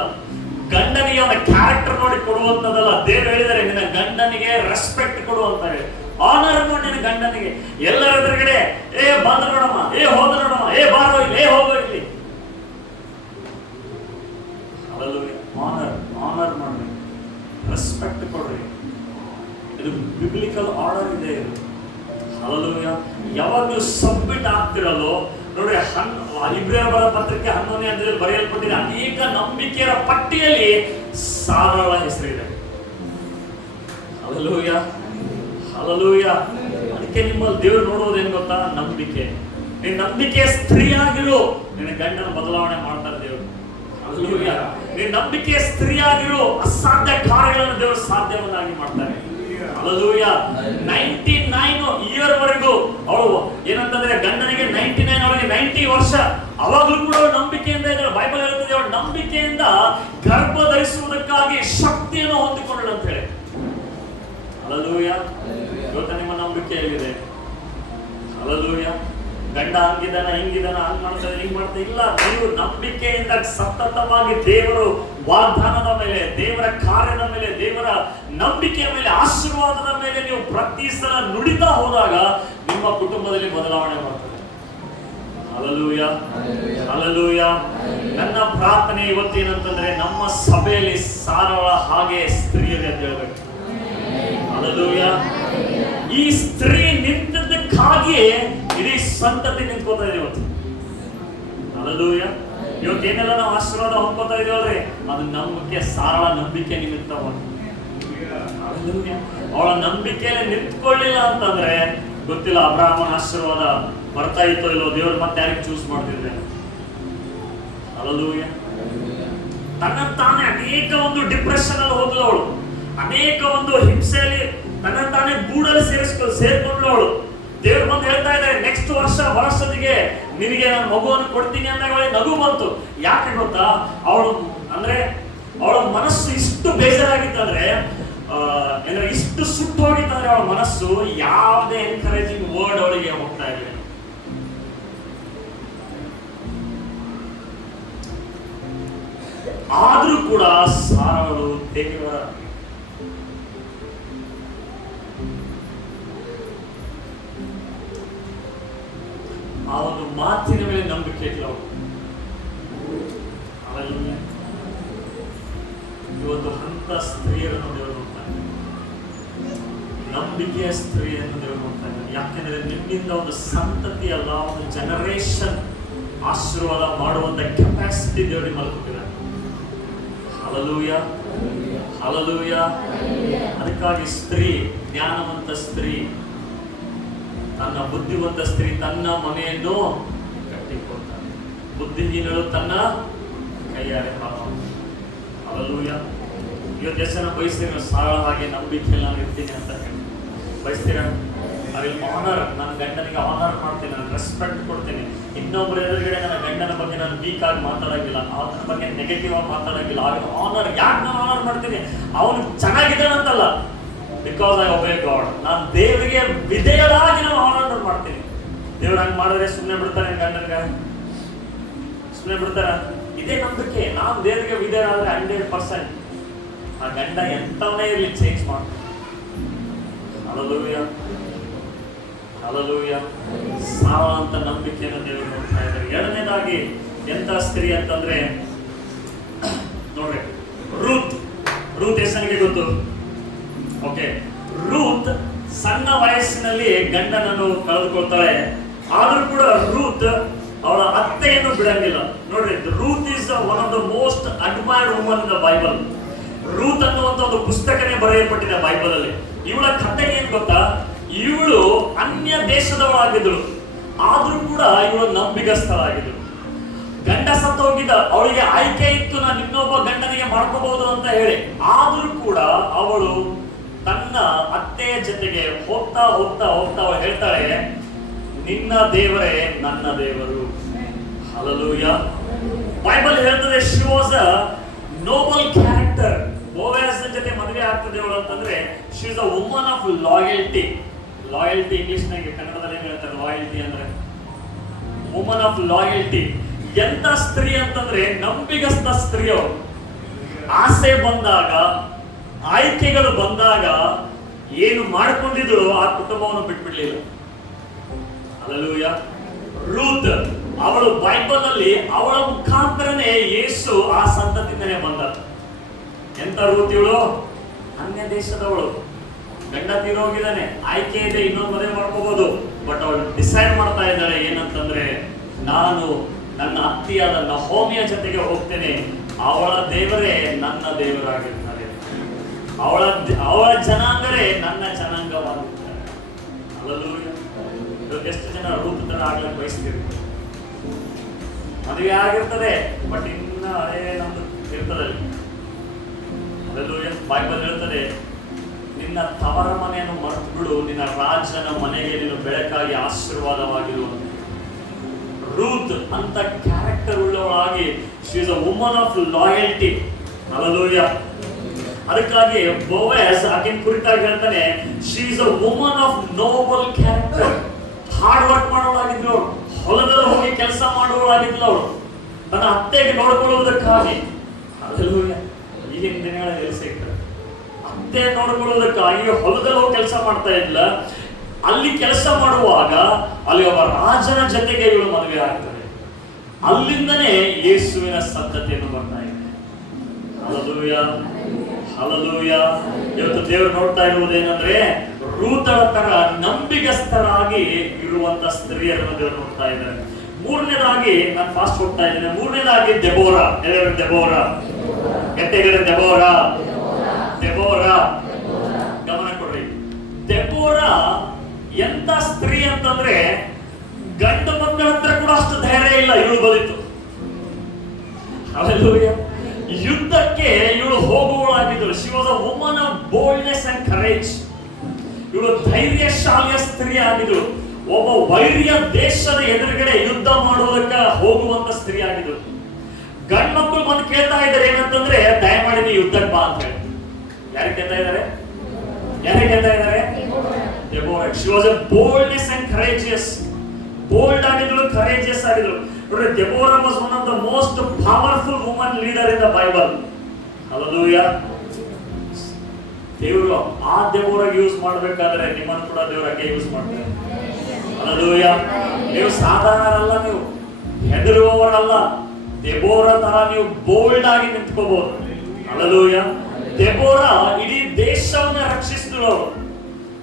ಗಂಡನಿಗೆ ಅವನ ಕ್ಯಾರೆಕ್ಟರ್ ನೋಡಿ ಕೊಡುವಂತದಲ್ಲ. ದೇವರು ಹೇಳಿದರೆ ನಿನ್ನ ಗಂಡನಿಗೆ ರೆಸ್ಪೆಕ್ಟ್ ಕೊಡುವಂತ ಹೇಳಿ, ಆನರ್ ನೋಡಿ ನಿನ್ನ ಗಂಡನಿಗೆ. ಎಲ್ಲರ ಎದುರುಗಡೆ ಬಂದ ನೋಡಮ್ಮ, ಹೋದ ನೋಡಮ್ಮ, ಬಾರೋ ಇಲ್ಲಿ, ಹೋಗೋ ಇಲ್ಲಿ. ಆನರ್ ಮಾಡ್ರಿ, ರೆಸ್ಪೆಕ್ಟ್ ಕೊಡ್ರಿ. ಇದು ಬಿಬ್ಲಿಕಲ್ ಆರ್ಡರ್ ಇದೆ ಇದು. ಹಲ್ಲೆಲೂಯಾ. ಯಾವಾಗ ನೀವು ಸಬ್ಮಿಟ್ ಆಗ್ತಿರಲ್ಲೋ ನೋಡಿ, ಇಬ್ರಿಯರ ಬರೆದ ಪತ್ರಿಕೆ 11ನೇ ಅಧ್ಯಾಯದಲ್ಲಿ ಬರೆಯಲ್ಪಟ್ಟಿದೆ ಅನೇಕ ನಂಬಿಕೆಯರ ಪಟ್ಟಿಯಲ್ಲಿ ಸಾರಳ ಹೆಸರಿದೆ. Hallelujah, hallelujah. ಅದಕ್ಕೆ ನಿಮ್ಮಲ್ಲಿ ದೇವರು ನೋಡೋದೇನು ಗೊತ್ತಾ? ನಂಬಿಕೆ. ನೀನು ನಂಬಿಕೆಯ ಸ್ತ್ರೀ ಆಗಿರು, ನಿನ್ನ ಗಂಡನ ಬದಲಾವಣೆ ಮಾಡ್ತಾರೆ ದೇವರು. ಹಲ್ಲೆಲೂಯಾ. ನೀನು ನಂಬಿಕೆಯ ಸ್ತ್ರೀ ಆಗಿರು, ಅಸಾಧ್ಯ ಕಾರ್ಯಗಳನ್ನು ದೇವರು ಸಾಧ್ಯವನ್ನಾಗಿ ಮಾಡ್ತಾರೆ. ಹಲ್ಲೆಲೂಯಾ. 99 ಇಯರ್ ವರೆಗೂ ಅವಳು ಏನಂತಂದ್ರೆ ಗಂಡನಿಗೆ 99, ಅವಳಿಗೆ 90 ವರ್ಷ. ಅವಾಗಲೂ ಕೂಡ ಅವಳು ನಂಬಿಕೆಯಿಂದ ಇದ್ದಾಳೆ. ಬೈಬಲ್ ಹೇಳ್ತದೆ, ಅವಳು ನಂಬಿಕೆಯಿಂದ ಗರ್ಭ ಧರಿಸುವುದಕ್ಕಾಗಿ ಶಕ್ತಿಯನ್ನು ಹೊಂದಿಕೊಂಡಳು ಅಂತ ಹೇಳಿ. ಹಲ್ಲೆಲೂಯಾ. ಇವತ್ತು ನಿಮ್ಮ ನಂಬಿಕೆ ಹೇಗಿದೆ? ಹಲ್ಲೆಲೂಯಾ. ಗಂಡ ಹಂಗಿದಾನ, ಹಿಂಗಿದಾನ, ಹಂಗ್ ಮಾಡ್ತಾರೆ, ಹಿಂಗ್ ಮಾಡ್ತಾರೆ. ಇಲ್ಲ, ನೀವು ನಂಬಿಕೆಯಿಂದ ಸತತವಾಗಿ ದೇವರು ವಾಗ್ದಾನದ ಮೇಲೆ, ದೇವರ ಕಾರ್ಯದ ಮೇಲೆ, ದೇವರ ನಂಬಿಕೆಯ ಮೇಲೆ, ಆಶೀರ್ವಾದದ ಮೇಲೆ ನೀವು ಪ್ರತಿ ಸಲ ನುಡಿತಾ ಹೋದಾಗ ನಿಮ್ಮ ಕುಟುಂಬದಲ್ಲಿ ಬದಲಾವಣೆ ಬರ್ತದೆ. Hallelujah, hallelujah. ನನ್ನ ಪ್ರಾರ್ಥನೆ ಇವತ್ತೇನಂತಂದ್ರೆ, ನಮ್ಮ ಸಭೆಯಲ್ಲಿ ಸಾರಳ ಹಾಗೆ ಸ್ತ್ರೀಯರೇ ಅಂತ ಹೇಳ್ಬೇಕು. ಹಲ್ಲೆಲೂಯಾ. ಈ ಸ್ತ್ರೀ ನಿಂತದ್ದಕ್ಕಾಗಿಯೇ ಇಡೀ ಸಂತತಿ ನಿಂತ್ಕೋತಾ ಇದೆ ಇವತ್ತು. ಹಲ್ಲೆಲೂಯಾ. ಇವತ್ತೇನೆಲ್ಲ ನಾವು ಆಶೀರ್ವಾದ ಹೊಂದ್ಕೋತಾ ಇದೀವಲ್ರಿ, ಅದು ನಂಬಿಕೆ, ಸಾರಳ ನಂಬಿಕೆ ನಿಮಿತ್ತವಾಗಿ. ಹಲ್ಲೆಲೂಯಾ. ಅವಳ ನಂಬಿಕೆಯಲ್ಲಿ ನಿಂತ್ಕೊಳ್ಳಿಲ್ಲ ಅಂತಂದ್ರೆ ಗೊತ್ತಿಲ್ಲ ಅಬ್ರಾಹ್ಮನ ಆಶೀರ್ವಾದ ಬರ್ತಾ ಇತ್ತೋ ಇಲ್ಲೋ, ದೇವರು ಮತ್ತೆ ಯಾರಿಗೆ ಚೂಸ್ ಮಾಡ್ತಿದ್ರೆ. ಹಲ್ಲೆಲೂಯಾ. ತನ್ನ ತಾನೇ ಅನೇಕ ಒಂದು ಡಿಪ್ರೆಷನ್ ಅಲ್ಲಿ ಹೋದ್ಲು ಅವಳು, ಅನೇಕ ಒಂದು ಹಿಂಸೆಯಲ್ಲಿ ತನ್ನ ತಾನೇ ಗೂಡಲ್ಲಿ ಸೇರ್ಕೊಂಡ್ಳು ಅವಳು. ದೇವ್ರು ಬಂದು ಹೇಳ್ತಾ ಇದ್ದಾರೆ, ನೆಕ್ಸ್ಟ್ ವರ್ಷದಿಗೆ ನಿನಗೆ ನಾನು ಮಗುವನ್ನು ಕೊಡ್ತೀನಿ ಅಂದಾಗ ನಗು ಬಂತು. ಯಾಕೆ ಗೊತ್ತಾ? ಅವಳು ಅಂದ್ರೆ ಅವಳ ಮನಸ್ಸು ಇಷ್ಟು ಬೇಜಾರಾಗಿತ್ತಂದ್ರೆ, ಇಷ್ಟು ಸುಟ್ಟು ಹೋಗಿತ್ತಂದ್ರೆ ಅವಳ ಮನಸ್ಸು ಯಾವುದೇ ಎನ್ಕರೇಜಿಂಗ್ ವರ್ಡ್ ಅವಳಿಗೆ ಹೋಗ್ತಾ ಇದೆ. ಆದ್ರೂ ಕೂಡ ಸಾರಳು ದೇವರ ಆ ಒಂದು ಮಾತಿನ ಮೇಲೆ ನಂಬಿಕೆ ಇಟ್ಲ ಅವಳು. ಇವತ್ತು ಅಂತ ಸ್ತ್ರೀಯರನ್ನು ದೇವರು ನೋಡ್ತಾನೆ, ನಂಬಿಕೆಯ ಸ್ತ್ರೀಯನ್ನು ದೇವರು ನೋಡ್ತಾನೆ. ಯಾಕೆಂದ್ರೆ ನಿಮ್ಮಿಂದ ಒಂದು ಸಂತತಿ ಅಲ್ಲ, ಒಂದು ಜನರೇಷನ್ ಆಶೀರ್ವಾದ ಮಾಡುವಂತ ಕೆಪಾಸಿಟಿ ದೇವರಿಗೆ ಮಲ್ಕೊಟ್ಟಿದ್ದಾರೆ. Hallelujah, hallelujah. ಅದಕ್ಕಾಗಿ ಸ್ತ್ರೀ, ಜ್ಞಾನವಂತ ಸ್ತ್ರೀ, ತನ್ನ ಬುದ್ಧಿವಂತ ಸ್ತ್ರೀ ತನ್ನ ಮನೆಯನ್ನು ಕಟ್ಟಿಕೊಳ್ತಾನೆ, ಬುದ್ಧಿಹೀನಳು ತನ್ನ ಕೈಯಾರೆ ಹಾಳು. ಹಲ್ಲೆಲೂಯ. ಇವತ್ತು ಎಷ್ಟು ಜನ ಬಯಸ್ತೀರ ಸರಳ ಹಾಗೆ ನಂಬಿಕೆಯಲ್ಲಿ ನಾನು ಇರ್ತೀನಿ ಅಂತ ಹೇಳಿ ಬಯಸ್ತೀರ? ಐ ವಿಲ್ ಆನರ್, ನನ್ನ ಗಂಡನಿಗೆ ಆನರ್ ಮಾಡ್ತೀನಿ, ನಾನು ರೆಸ್ಪೆಕ್ಟ್ ಕೊಡ್ತೀನಿ. ಇನ್ನೊಬ್ಬರ ಎದುರುಗಡೆ ನನ್ನ ಗಂಡನ ಬಗ್ಗೆ ನಾನು ವೀಕ್ ಆಗಿ ಮಾತಾಡೋಂಗಿಲ್ಲ, ಅವನ ಬಗ್ಗೆ ನೆಗೆಟಿವ್ ಆಗಿ ಮಾತಾಡೋಂಗಿಲ್ಲ. ಅವನು ಆನರ್, ಯಾಕೆ ನಾನು ಆನರ್ ಮಾಡ್ತೀನಿ? ಅವನು ಚೆನ್ನಾಗಿದ್ದಾನಂತಲ್ಲ, ಬಿಕಾಸ್ ಐ ಒಬೇ ಗಾಡ್. ನಾನು ದೇವರಿಗೆ ವಿಧೇಯರಾಗಿ ನಾನು ಆನರ್ ಮಾಡ್ತೀನಿ. ದೇವ್ರು ಹಂಗೆ ಮಾಡಿದ್ರೆ ಸುಮ್ಮನೆ ಬಿಡ್ತಾನೆ ಗಂಡನಿಗೆ? ಸುಮ್ಮನೆ ಬಿಡ್ತಾರ? ಇದೇ ನಂಬಿಕೆ. ನಾನು ದೇವರಿಗೆ ವಿಧೇಯರಾದ್ರೆ 100% ಆ ಗಂಡ ಎಂತವನೇ ಇರಲಿ ಚೇಂಜ್ ಮಾಡ್ತೀನಿ. Hallelujah, hallelujah. ಸಾವ ಅಂತ ನಂಬಿಕೆಯನ್ನು ದೇವರು ನೋಡ್ತಾ ಇದ್ದಾರೆ. ಎರಡನೇದಾಗಿ ಎಂತ ಸ್ತ್ರೀ ಅಂತಂದ್ರೆ ನೋಡ್ರಿ, ರೂತ್. ರೂತ್ ಎಷ್ಟು ನನಗೆ ಗೊತ್ತು? ಓಕೆ, ರೂತ್ ಸಣ್ಣ ವಯಸ್ಸಿನಲ್ಲಿ ಗಂಡನನ್ನು ಕಳೆದುಕೊಳ್ತಾಳೆ. ಆದ್ರೂ ಕೂಡ ರೂತ್ ಅವಳ ಅತ್ತೆಯನ್ನು ಬಿಡಂಗಿಲ್ಲ. ನೋಡ್ರಿ, Routh is one of the most admired woman in the Bible. Routh ಅನ್ನುವಂತ ಒಂದು ಪುಸ್ತಕನೇ ಬರೆಯಲ್ಪಟ್ಟಿದೆ ಬೈಬಲ್ ಅಲ್ಲಿ. ಇವಳ ಕಥೆ ಏನ್ ಗೊತ್ತಾ? ಇವಳು ಅನ್ಯ ದೇಶದವಳಾಗಿದ್ದಳು, ಆದ್ರೂ ಕೂಡ ಇವಳು ನಂಬಿಗಸ್ತಳಾಗಿದ್ದಳು. ಗಂಡ ಸತ್ತೋಗಿದ್ದ, ಅವಳಿಗೆ ಆಯ್ಕೆ ಇತ್ತು, ನಾನು ಇನ್ನೊಬ್ಬ ಗಂಡನಿಗೆ ಮಾಡ್ಕೋಬಹುದು ಅಂತ ಹೇಳಿ. ಆದ್ರೂ ಕೂಡ ಅವಳು ತನ್ನ ಅತ್ತೆಯ ಜೊತೆಗೆ ಹೋಗ್ತಾ ಹೋಗ್ತಾ ಹೋಗ್ತಾ ಅವಳು ಹೇಳ್ತಾಳೆ, ನಿನ್ನ ದೇವರೇ ನನ್ನ ದೇವರು. ಹಲ್ಲೆಲೂಯ. ಬೈಬಲ್ ಹೇಳ್ತದೆ she was a noble character. Boaz ಜೊತೆ ಮದುವೆ ಆಗ್ತದೆ ಅವಳು ಅಂತಂದ್ರೆ she is a woman of loyalty. Loyalty English ನಾಗೆ, ಕನ್ನಡದಲ್ಲಿ ಹೇಳ್ತಾರೆ ಲಾಯಲ್ಟಿ ಅಂದ್ರೆ ವುಮನ್ ಆಫ್ ಲಾಯಲ್ಟಿ. ಎಂತ ಸ್ತ್ರೀ ಅಂತಂದ್ರೆ ನಂಬಿಗಸ್ತ ಸ್ತ್ರೀ ಅವಳು. ಆಸೆ ಬಂದಾಗ, ಆಯ್ಕೆಗಳು ಬಂದಾಗ ಏನು ಮಾಡ್ಕೊಂಡಿದ್ರು ಆ ಕುಟುಂಬವನ್ನು ಬಿಟ್ಬಿಡ್ಲಿಲ್ಲ. ಹಲ್ಲೆಲೂಯ. ರೂತ್ ಅವಳು ಬೈಬಲ್ ಅಲ್ಲಿ ಅವಳ ಮುಖಾಂತರನೇ ಯೇಸು ಆ ಸಂತತಿಯಿಂದನೇ ಬಂದ. ಎಂತ ರೂತ್ ಇವಳು? ಅನ್ಯ ದೇಶದವಳು, ಗಂಡ ತೀರೋಗಿದ್ದಾನೆ, ಆಯ್ಕೆ ಇದೆ, ಇನ್ನೊಂದು ಮದುವೆ ಮಾಡ್ಕೋಬಹುದು. ಬಟ್ ಅವಳು ಡಿಸೈಡ್ ಮಾಡ್ತಾ ಇದ್ದಾಳೆ ಏನಂತಂದ್ರೆ, ನಾನು ನನ್ನ ಅತ್ತಿಯಾದ ನಹೋಮಿಯ ಜೊತೆಗೆ ಹೋಗ್ತೇನೆ, ಅವಳ ದೇವರೇ ನನ್ನ ದೇವರಾಗಿರ್ತಾರೆ, ಅವಳ ಜನಾಂಗರೇ ನನ್ನ ಜನಾಂಗವಾಗಿರ್ತಾರೆ. ಹಲ್ಲೆಲೂಯ. ಎಷ್ಟು ಜನ ರೂತ್ ತರ ಆಗ್ಲಿಕ್ಕೆ ಬಯಸ್ತೀರಿ? ಮದುವೆ ಆಗಿರ್ತದೆ, ಬಟ್ ಇನ್ನ ಹಳೇ ನಮ್ದು ಇರ್ತದಲ್ಲಿ. ಹಲ್ಲೆಲೂಯ. ಬೈಬಲ್ ಹೇಳ್ತದೆ, ನಿನ್ನ ತವರ ಮನೆಯನ್ನು ಮರೆತು ಬಿಡು, ನಿನ್ನ ರಾಜನ ಮನೆಗೆ ನೀನು ಬೆಳಕಾಗಿ ಆಶೀರ್ವಾದವಾಗಿರು. ರೂತ್ ಅಂತ ಕ್ಯಾರೆಕ್ಟರ್ ಉಳ್ಳವಳಾಗಿ she is a woman of loyalty. Hallelujah. ಅದಕ್ಕಾಗಿ ಬೋವಾಜ್ ಆಕೆನ ಕುರಿತಾಗಿ ಹೇಳ್ತಾನೆ, she is a woman of noble character. Hard work ಮಾಡೋಳಾಗಿದ್ಲು ಅವಳು, ಹೊಲದಲ್ಲಿ ಹೋಗಿ ಕೆಲಸ ಮಾಡುವಳಾಗಿದ್ಲು ಅವಳು, ತನ್ನ ಅತ್ತೆಗೆ ನೋಡ್ಕೊಳ್ಳುವುದಕ್ಕಾಗಿ. ಹಲ್ಲೆಲೂಯ. ಈಗಿನ ದಿನಗಳಲ್ಲಿ ಸಿಗ್ತದೆ, ಅತ್ತೆ ನೋಡ್ಕೊಳ್ಳುವುದಕ್ಕಾಗಿ ಹೊಲದಲ್ಲಿ ಹೋಗಿ ಕೆಲಸ ಮಾಡ್ತಾ ಇದ್ಲ. ಅಲ್ಲಿ ಕೆಲಸ ಮಾಡುವಾಗ ಅಲ್ಲಿ ಒಬ್ಬ ರಾಜನ ಜೊತೆಗೆ ಇವಳು ಮದುವೆ ಆಗ್ತದೆ. ಅಲ್ಲಿಂದನೇ ಯೇಸುವಿನ ಸಂತತಿಯನ್ನು ಬರ್ತಾ ಇದೆ. Hallelujah, hallelujah. ಇವತ್ತು ದೇವರು ನೋಡ್ತಾ ಇರುವುದೇನಂದ್ರೆ, ರೂತಳ ತರ ನಂಬಿಗಸ್ತರಾಗಿ ಇರುವಂತ ಸ್ತ್ರೀಯರನ್ನು ದೇವರು ನೋಡ್ತಾ ಇದ್ದಾರೆ. ಮೂರನೇದಾಗಿ, ನಾನು ಫಾಸ್ಟ್ ಹೋಗ್ತಾ ಇದ್ದೇನೆ, ಮೂರನೇದಾಗಿ ದೆಬೋರಾ. ದೆಬೋರಾ, ಎತ್ತೆಗಡೆ ದೆಬೋರಾ, ದೆಬೋರಾ. ಗಮನ ಕೊಡ್ರಿ. ದೆಬೋರಾ ಎಂತ ಸ್ತ್ರೀ ಅಂತಂದ್ರೆ, ಗಂಡ ಮಕ್ಕಳ ಹತ್ರ ಕೂಡ ಅಷ್ಟು ಧೈರ್ಯ ಇಲ್ಲ, ಇವಳು ಬಲಿತು. ಹಲ್ಲೆಲೂಯ. ಯುದ್ಧಕ್ಕೆ ಇವಳು ಹೋಗುವಳಾಗಿದ್ದಳು. She was a woman of boldness and courage. ಇವಳು ಧೈರ್ಯಶಾಲಿಯ ಸ್ತ್ರೀ ಆಗಿದ್ದಳು. ಒಬ್ಬ ವೈರಿಯ ದೇಶದ ಎದುರುಗಡೆ ಯುದ್ಧ ಮಾಡುವುದಕ್ಕೆ ಹೋಗುವಂತ ಸ್ತ್ರೀ ಆಗಿದ್ದಳು. ಗಂಡ ಮಕ್ಕಳು ಬಂದು ಕೇಳ್ತಾ ಇದ್ದಾರೆ ಏನಂತಂದ್ರೆ, ದಯಮಾಡಿ ನೀವು ಯುದ್ಧಕ್ಕೆ ಬಾ ಅಂತ ಹೇಳಿ. ಯಾರಿಗೆ ಕೇಳ್ತಾ ಇದ್ದಾರೆ? ಯಾರಿಗೆ ಕೇಳ್ತಾ ಇದ್ದಾರೆ? Deborah. She was a boldness and courageous. Bold ಆಗಿದ್ದಳು, ಕರೇಜಿಯಸ್ ಆಗಿದ್ದಳು. ನೋಡ್ರಿ, Deborah was one of the most powerful woman leader in the Bible. Hallelujah. ದೇವರು ಆ ದೆಬೋರಾಗೆ ಯೂಸ್ ಮಾಡಬೇಕಾದ್ರೆ ನಿಮ್ಮನ್ನು ಕೂಡ ದೇವರು ಹಾಗೆ ಯೂಸ್ ಮಾಡ್ತಾರೆ. ಹಲ್ಲೆಲೂಯಾ. ನೀವು ಸಾಧಾರಣರಲ್ಲ, ನೀವು ಹೆದರುವವರಲ್ಲ. ದೆಬೋರ ತರ ನೀವು ಬೋಲ್ಡ್ ಆಗಿ ನಿಂತ್ಕೋಬಹುದು. ಹಲ್ಲೆಲೂಯಾ. ದೆಬೋರ ಇಡೀ ದೇಶವನ್ನ ರಕ್ಷಿಸಿದಳು,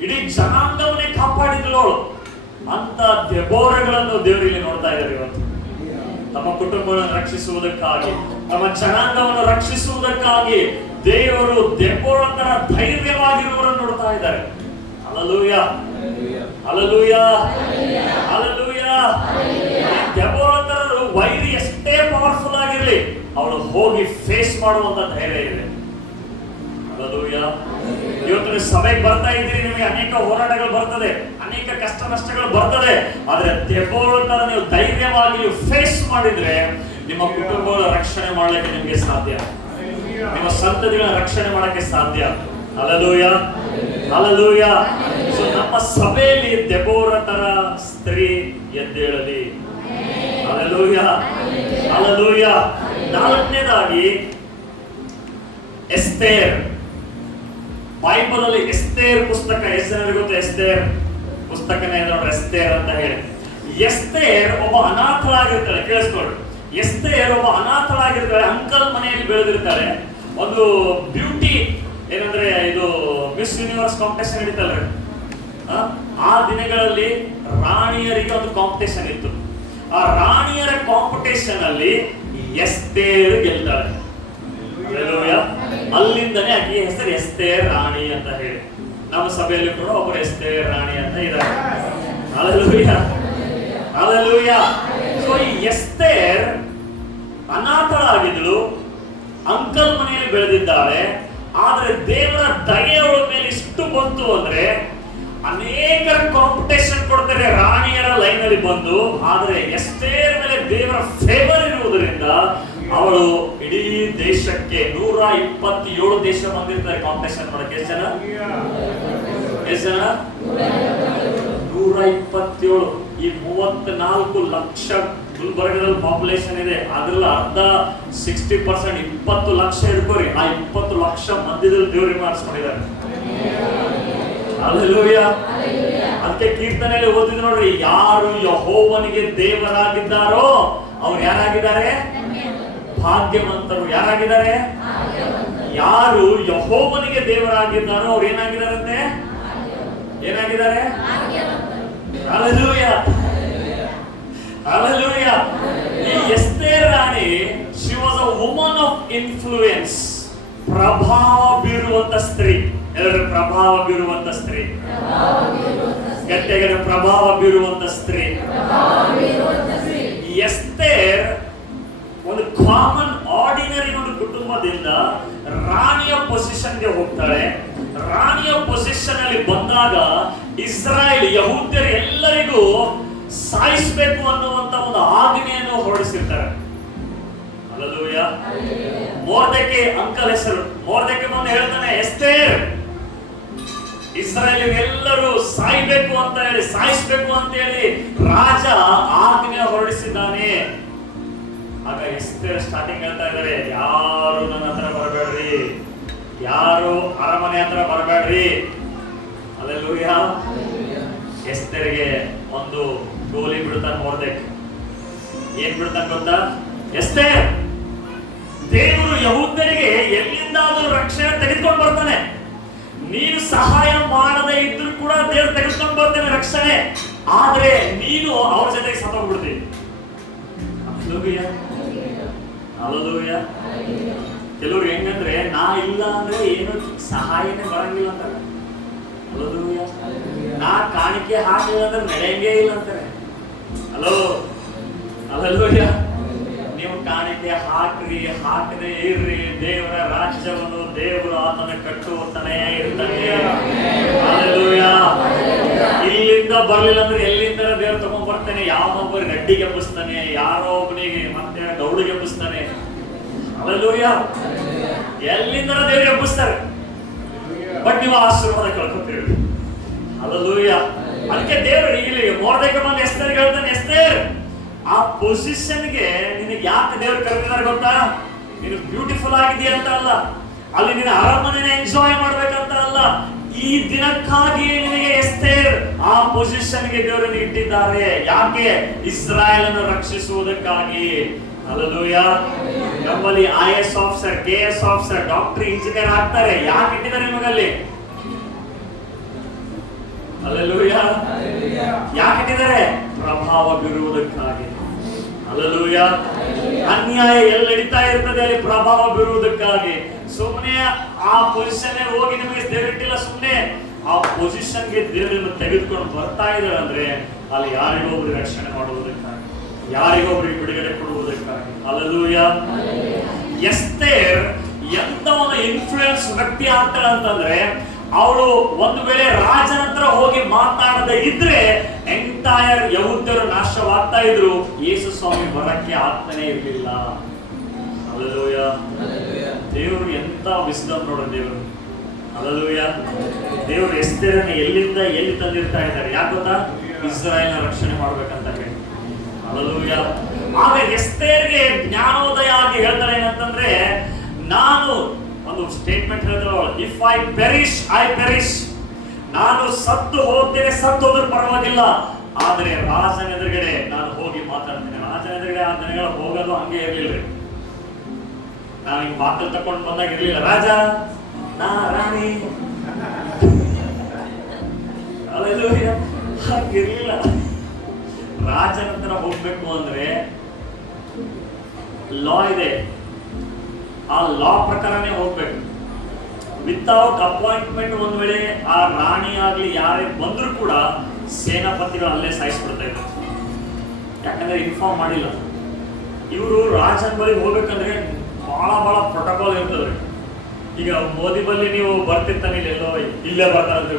ಇಡೀ ಜನಾಂಗವನ್ನೇ ಕಾಪಾಡಿದಳು. ಅಂತ ದೆಬೋರಗಳನ್ನು ದೇವರಿಗೆ ನೋಡ್ತಾ ಇದ್ದಾರೆ ಇವತ್ತು. ತಮ್ಮ ಕುಟುಂಬವನ್ನು ರಕ್ಷಿಸುವುದಕ್ಕಾಗಿ, ತಮ್ಮ ಜನಾಂಗವನ್ನು ರಕ್ಷಿಸುವುದಕ್ಕಾಗಿ ದೇವರು ದೆಬೋರ ತರ ಧೈರ್ಯವಾಗಿರುವವರನ್ನು ನೋಡ್ತಾ ಇದ್ದಾರೆ. Hallelujah, hallelujah, hallelujah. ದೆಬೋರ ತರ ವೈರಿ ಎಷ್ಟೇ ಪವರ್ಫುಲ್ ಆಗಿರಲಿ, ಅವಳು ಹೋಗಿ ಫೇಸ್ ಮಾಡುವಂತ ಧೈರ್ಯ ಇದೆ. ಹಲ್ಲೆಲೂಯಾ. ಇವತ್ತು ಸಭೆಗೆ ಬರ್ತಾ ಇದ್ದೀರಿ, ನಿಮಗೆ ಅನೇಕ ಹೋರಾಟಗಳು ಬರ್ತದೆ, ಅನೇಕ ಕಷ್ಟ ನಷ್ಟಗಳು ಬರ್ತದೆ. ಆದ್ರೆ ದೆಬೋರ ತರ ನೀವು ಧೈರ್ಯವಾಗಿ ಫೇಸ್ ಮಾಡಿದ್ರೆ ನಿಮ್ಮ ಕುಟುಂಬಗಳ ರಕ್ಷಣೆ ಮಾಡಲಿಕ್ಕೆ ನಿಮಗೆ ಸಾಧ್ಯ, ನಿಮ್ಮ ಸಂತತಿಗಳ ರಕ್ಷಣೆ ಮಾಡಕ್ಕೆ ಸಾಧ್ಯ. Hallelujah, hallelujah. ಸೊ ನಮ್ಮ ಸಭೆಯಲ್ಲಿ ದೆಬೋರ ತರ ಸ್ತ್ರೀ ಎದ್ದೇಳಲಿ. Hallelujah, hallelujah. ನಾಲ್ಕನೇದಾಗಿ ಎಸ್ತೇರ್. ಬೈಬಲ್ ಅಲ್ಲಿ ಎಸ್ತೇರ್ ಪುಸ್ತಕ ಎಷ್ಟು ಜನರಿಗೆ ಗೊತ್ತು? ಎಸ್ತೇರ್ ಪುಸ್ತಕನೇ ನೋಡ್ರಿ, ಎಸ್ತೇರ್ ಅಂತ ಹೇಳಿ. ಎಸ್ತೇರ್ ಒಬ್ಬ ಅನಾಥಳಾಗಿರ್ತಾಳೆ. ಕೇಳಿಸ್ಕೊಳ್ರಿ, ಎಸ್ತೇರ್ ಒಬ್ಬ ಅನಾಥಳಾಗಿರ್ತಾಳೆ. ಅಂಕಲ್ ಮನೆಯಲ್ಲಿ ಬೆಳೆದಿರ್ತಾಳೆ. ಒಂದು ಬ್ಯೂಟಿ ಏನಂದ್ರೆ, ಇದು ಮಿಸ್ ಯೂನಿವರ್ಸ್ ಕಾಂಪಿಟೇಷನ್ ನಡೀತಲ್ರಿ, ಆ ದಿನಗಳಲ್ಲಿ ರಾಣಿಯರಿಗೆ ಒಂದು ಕಾಂಪಿಟೇಷನ್ ಇತ್ತು. ಆ ರಾಣಿಯರ ಕಾಂಪಿಟೇಷನ್ ಅಲ್ಲಿ ಎಸ್ತೇರ್ ಗೆಲ್ತಾಳೆ. ಅಲ್ಲಿಂದನೇ ಆಕೆ ಹೆಸರು ಎಸ್ತೇರ್ ರಾಣಿ ಅಂತ ಹೇಳಿ. ನಮ್ಮ ಸಭೆಯಲ್ಲಿ ಕೂಡ ಒಬ್ಬರು ಎಸ್ತೇರ್ ರಾಣಿ ಅಂತ ಇದ್ದಾರೆ. Hallelujah, hallelujah. ಸೊ ಈ ಎಸ್ತೇರ್ ಅನಾಥಳಾಗಿದ್ದಳು, ಅಂಕಲ್ ಮನೆಯಲ್ಲಿ ಬೆಳೆದಿದ್ದಾಳೆ. ಆದ್ರೆ ದೇವರ ದಯೆ ಅವಳ ಮೇಲೆ ಇಷ್ಟು ಬಂತು ಅಂದ್ರೆ, ಅನೇಕರ ಕಾಂಪಿಟೇಷನ್ ಕೊಡ್ತಾರೆ ರಾಣಿಯರ ಲೈನ್ ಅಲ್ಲಿ ಬಂದು. ಆದ್ರೆ ಎಸ್ತೇರ್ ಮೇಲೆ ದೇವರ ಫೇವರ್ ಇರುವುದರಿಂದ ಅವಳು ಇಡೀ ದೇಶಕ್ಕೆ 127 ದೇಶ ಬಂದಿರ್ತಾರೆ ಕಾಂಪಿಟೇಷನ್ ಮಾಡಕ್ಕೆ. ಎಷ್ಟು ಜನ? 127. ಈ 34 ಲಕ್ಷ ಗುಲ್ಬರ್ಗದಲ್ಲಿ ಪಾಪ್ಯುಲೇಷನ್ ಇದೆ. ಅದ್ರಲ್ಲಿ ಅರ್ಧ 60%, 20 ಲಕ್ಷ ಹಿಡ್ಕೋರಿ. ಆ 20 ಲಕ್ಷ ಮಧ್ಯದಲ್ಲಿ ದೇವರಿಗೆ ಮಾಡಿಸ್ಕೊಂಡಿದ್ದಾರೆ. ಹಲ್ಲೆಲೂಯಾ. ಅದಕ್ಕೆ ಕೀರ್ತನೆಯಲ್ಲಿ ಓದಿದ್ರು ನೋಡ್ರಿ, ಯಾರು ಯೆಹೋವನಿಗೆ ದೇವರಾಗಿದ್ದಾರೋ ಅವ್ರು ಯಾರಾಗಿದ್ದಾರೆ? ಭಾಗ್ಯವಂತರು. ಯಾರಾಗಿದ್ದಾರೆ? ಯಾರು ಯೆಹೋವನಿಗೆ ದೇವರಾಗಿದ್ದಾರೋ ಅವ್ರು ಏನಾಗಿದ್ದಾರಂತೆ? ಏನಾಗಿದ್ದಾರೆ? Hallelujah, hallelujah. ಈ ಎಸ್ತೇರ್ ರಾಣಿ, she was a woman of influence. ಪ್ರಭಾವ ಬೀರುವಂತ ಸ್ತ್ರೀ. ಎಲ್ಲರೂ ಪ್ರಭಾವ ಬೀರುವಂತ ಸ್ತ್ರೀ. ಗಟ್ಟಿಯಾಗಿ ಪ್ರಭಾವ ಬೀರುವಂತ ಸ್ತ್ರೀ. ಎಸ್ತೇರ್ ಒಂದು ಕಾಮನ್ ಆರ್ಡಿನರಿ ಒಂದು ಕುಟುಂಬದಿಂದ ರಾಣಿಯ ಪೊಸಿಷನ್ಗೆ ಹೋಗ್ತಾಳೆ. ರಾಣಿಯ ಪೊಸಿಷನ್ ಅಲ್ಲಿ ಬಂದಾಗ ಇಸ್ರಾಯೇಲ್ ಯಹೂದ್ಯರು ಎಲ್ಲರಿಗೂ ಸಾಯಿಸಬೇಕು ಅನ್ನುವಂತ ಒಂದು ಆಜ್ಞೆಯನ್ನು ಹೊರಡಿಸಿರ್ತಾರೆ. ಹಲ್ಲೆಲೂಯಾ. ಮೊರ್ದೆಕೈ ಅಂಕಲ್ ಹೆಸರು. ಮೊರ್ದೆಕೈ ಬಂದು ಹೇಳ್ತಾನೆ, ಎಸ್ತೇರ್ ಇಸ್ರಾಯೇಲ್ ಎಲ್ಲರೂ ಸಾಯ್ಬೇಕು ಅಂತ ಹೇಳಿ, ಸಾಯಿಸಬೇಕು ಅಂತ ಹೇಳಿ ರಾಜ ಆಜ್ಞೆ ಹೊರಡಿಸಿದ್ದಾನೆ. ಆಗ ಎಸ್ತೇರ್ ಸ್ಟಾರ್ಟಿಂಗ್ ಹೇಳ್ತಾ ಇದ್ದಾರೆ, ಯಾರು ನನ್ನ ಹತ್ರ ಬರಬೇಡ್ರಿ, ಯಾರು ಅರಮನೆ ಹತ್ರ ಬರಬೇಡ್ರಿ. ಹಲ್ಲೆಲೂಯಾ. ಎಸ್ತೇರ್ಗೆ ಒಂದು ಗೋಲಿ ಬಿಡ್ತಾನೆ ಮೊರ್ದೆಕೈ. ಏನ್ ಬಿಡ್ತಾನೆ ಗೊತ್ತಾ? ಎಸ್ತೇರ್, ದೇವರು ಯಹೂದ್ಯರಿಗೆ ಎಲ್ಲಿಂದಾದರೂ ರಕ್ಷಣೆ ತೆಗೆದುಕೊಂಡು ಬರ್ತಾನೆ. ನೀನು ಸಹಾಯ ಮಾಡದೇ ಇದ್ರೂ ಕೂಡ ದೇವರು ತೆಗೆದುಕೊಂಡು ಬರ್ತಾನೆ ರಕ್ಷಣೆ. ಆದ್ರೆ ನೀನು ಅವ್ರ ಜೊತೆಗೆ ಸತ್ತೋಗ್ಬಿಡ್ತೀವಿ. Hallelujah, hallelujah. ಕೆಲವ್ರು ಹೆಂಗಂದ್ರೆ, ನಾ ಇಲ್ಲ ಅಂದ್ರೆ ಏನು ಸಹಾಯನೇ ಬರಂಗಿಲ್ಲ ಅಂತಾರೆ. ಹಲ್ಲೆಲೂಯಾ. ನಾ ಕಾಣಿಕೆ ಹಾಕಲಿಲ್ಲ ಅಂದ್ರೆ ನಡೆಯಂಗೇ ಇಲ್ಲ ಅಂತಾರೆ. Hello, hallelujah. ನೀವು ಕಾಣಿಕೆ ಹಾಕ್ರಿ, ಹಾಕದೆ ಇರ್ರಿ, ದೇವರ ರಾಜ್ಯವನ್ನು ದೇವರು ಆತನ ಕಟ್ಟುತ್ತಾನೆ ಇರ್ತಾನೆ. ಹಲ್ಲೆಲೂಯಾ. ಇಲ್ಲಿಂದ ಬರ್ಲಿಲ್ಲ ಅಂದ್ರೆ ಎಲ್ಲಿಂದ ದೇವರು ತಗೊಂಡ್ ಬರ್ತಾನೆ. ಯಾವೊಬ್ಬರು ಗಡ್ಡಿಗೆ ಎಬ್ಬಿಸ್ತಾನೆ, ಯಾರೋ ಒಬ್ಬನಿಗೆ ಮತ್ತೆ ಗೌಡಿಗೆ ಎಬ್ಬಿಸ್ತಾನೆ. ಹಲ್ಲೆಲೂಯಾ. ಎಲ್ಲಿಂದ ದೇವರು ಎಬ್ಬಿಸ್ತಾರೆ. ಬಟ್ ನೀವು ಆಶೀರ್ವಾದ ಕಳ್ಕೊತೀರಿ. ಹಲ್ಲೆಲೂಯಾ. ಅದಕ್ಕೆ ದೇವರು ಇಲ್ಲಿ ಮೊರ್ದೆಕೈ ಬಂದು ಎಸ್ತೇರ್ ಹೇಳ್ತಾನೆ, ಎಸ್ತೇರ್ ಆ ಪೊಸಿಷನ್ಗೆ ನಿನಗೆ ಯಾಕೆ ದೇವರು ಕರೆದಿದ್ದಾರೆ ಗೊತ್ತಾ? ನೀನು ಬ್ಯೂಟಿಫುಲ್ ಆಗಿದೆಯಾ ಅಂತ ಅಲ್ಲ, ಅಲ್ಲಿ ನಿನ್ನ ಅರಮನೆನ ಎಂಜಾಯ್ ಮಾಡ್ಬೇಕಂತ ಅಲ್ಲ, ಈ ದಿನಕ್ಕಾಗಿ ನಿನಗೆ ಎಸ್ತೇರ್ ಆ ಪೊಸಿಷನ್ಗೆ ದೇವರನ್ನು ಇಟ್ಟಿದ್ದಾರೆ. ಯಾಕೆ? ಇಸ್ರಾಯೇಲನ್ನು ರಕ್ಷಿಸುವುದಕ್ಕಾಗಿ. ಹಲ್ಲೆಲೂಯಾ. ನಮ್ಮಲ್ಲಿ IAS officer, KS officer, doctor, engineer ಆಗ್ತಾರೆ. ಯಾಕೆ ಇಟ್ಟಿದ್ದಾರೆ ನಿಮಗಲ್ಲಿ? ಹಲ್ಲೆಲೂಯಾ. ಯಾಕೆ ಇಟ್ಟಿದ್ದಾರೆ? ಪ್ರಭಾವ ಬೀರುವುದಕ್ಕಾಗಿ. ಹಲ್ಲೆಲೂಯಾ. ಅನ್ಯಾಯ ಎಲ್ಲಿ ನಡೀತಾ ಇರ್ತದೆ ಅಲ್ಲಿ ಪ್ರಭಾವ ಬೀರುವುದಕ್ಕಾಗಿ. ಸುಮ್ಮನೆ ಆ ಪೊಸಿಷನ್ ಹೋಗಿ ನಿಮಗೆ ದೇವರಿಟ್ಟಿಲ್ಲ, ಸುಮ್ಮನೆ ಆ ಪೊಸಿಷನ್ಗೆ ದೇವರನ್ನು ತೆಗೆದುಕೊಂಡು ಬರ್ತಾ ಇದ್ದಾರೆ ಅಂದ್ರೆ ಅಲ್ಲಿ ಯಾರಿಗೊಬ್ರು ರಕ್ಷಣೆ ಮಾಡುವುದಕ್ಕಾಗಿ, ಯಾರಿಗೊಬ್ರಿಗೆ ಬಿಡುಗಡೆ ಕೊಡುವುದಕ್ಕಾಗಿ. ಹಲ್ಲೆಲೂಯಾ. ಎಸ್ತೇರ್ ಎಂತ ಒಂದು ಇನ್ಫ್ಲೂಯೆನ್ಸ್ ವ್ಯಕ್ತಿ ಆಗ್ತಾಳೆ ಅಂತಂದ್ರೆ, ಅವಳು ಒಂದು ವೇಳೆ ರಾಜನ ಹತ್ರ ಹೋಗಿ ಮಾತಾಡದೆ ಇದ್ರೆ ಎಂಟೈರ್ ಯಹೂದ್ಯರು ನಾಶವಾಗ್ತಾ ಇದ್ರು. ಯೇಸು ಸ್ವಾಮಿ ಬರಕ್ಕೆ ಆಗ್ತಾನೆ ಇರಲಿಲ್ಲ. ಹಲ್ಲೆಲೂಯಾ. ದೇವರು ಎಂತ ವಿಸ್ಡಮ್ ನೋಡ್ರಿ ದೇವರು. ಹಲ್ಲೆಲೂಯಾ. ದೇವರು ಎಸ್ತೇರನ್ನು ಎಲ್ಲಿಂದ ಎಲ್ಲಿ ತಂದಿರ್ತಾ ಇದ್ದಾರೆ? ಯಾಕೆ ಗೊತ್ತಾ? ಇಸ್ರಾಯೇಲ್ನ ರಕ್ಷಣೆ ಮಾಡ್ಬೇಕಂತ ಹೇಳಿ. ಹಲ್ಲೆಲೂಯಾ. ಆಗ ಎಸ್ತೇರ್ಗೆ ಜ್ಞಾನೋದಯ ಆಗಿ ಹೇಳ್ತಾಳೆ ಏನಂತಂದ್ರೆ, ನಾನು ಒಂದು ಸ್ಟೇಟ್ಮೆಂಟ್ ಹೇಳ್ತಾಳೆ, if I perish I perish. ನಾನು ಸತ್ತು ಹೋಗ್ತೇನೆ, ಸತ್ತು ಹೋದ್ರೂ ಪರವಾಗಿಲ್ಲ, ಆದ್ರೆ ರಾಜನ ಎದುರುಗಡೆ ನಾನು ಹೋಗಿ ಮಾತಾಡ್ತೇನೆ. ರಾಜನ ಎದುರುಗಡೆ ಆ ದಿನಗಳ ಹೋಗೋದು ಹಂಗೆ ಇರ್ಲಿಲ್ಲ. ನಾವು ಹಿಂಗ್ ಬಾಕಲ್ ತಕೊಂಡು ಬಂದಾಗ ಇರ್ಲಿಲ್ಲ, ರಾಜ ನಾ ರಾಣಿ ಹಾಗಿರ್ಲಿಲ್ಲ. ರಾಜನ ಹತ್ರ ಹೋಗ್ಬೇಕು ಅಂದ್ರೆ ಲಾ ಇದೆ, ಆ ಲಾ ಪ್ರಕಾರನೇ ಹೋಗ್ಬೇಕು. ವಿತೌಟ್ ಅಪಾಯಿಂಟ್ಮೆಂಟ್ ಒಂದ್ ವೇಳೆ ಆ ರಾಣಿ ಆಗ್ಲಿ ಯಾರೇ ಬಂದ್ರು ಕೂಡ ಸೇನಾಪತಿಗಳು ಅಲ್ಲೇ ಸಾಯಿಸ್ಬಿಡ್ತಾ ಇದ್ರು. ಯಾಕಂದ್ರೆ ಇನ್ಫಾರ್ಮ್ ಮಾಡಿಲ್ಲ. ಇವರು ರಾಜನ ಬಳಿ ಹೋಗ್ಬೇಕಂದ್ರೆ ಬಹಳ ಪ್ರೋಟೋಕಾಲ್ ಇರ್ತದ್ರಿ. ಈಗ ಮೋದಿ ಬಲ್ಲಿ ನೀವು ಬರ್ತಿರ್ತಾನೆ, ಎಲ್ಲೋ ಇಲ್ಲೇ ಬರ್ತಾರಂತ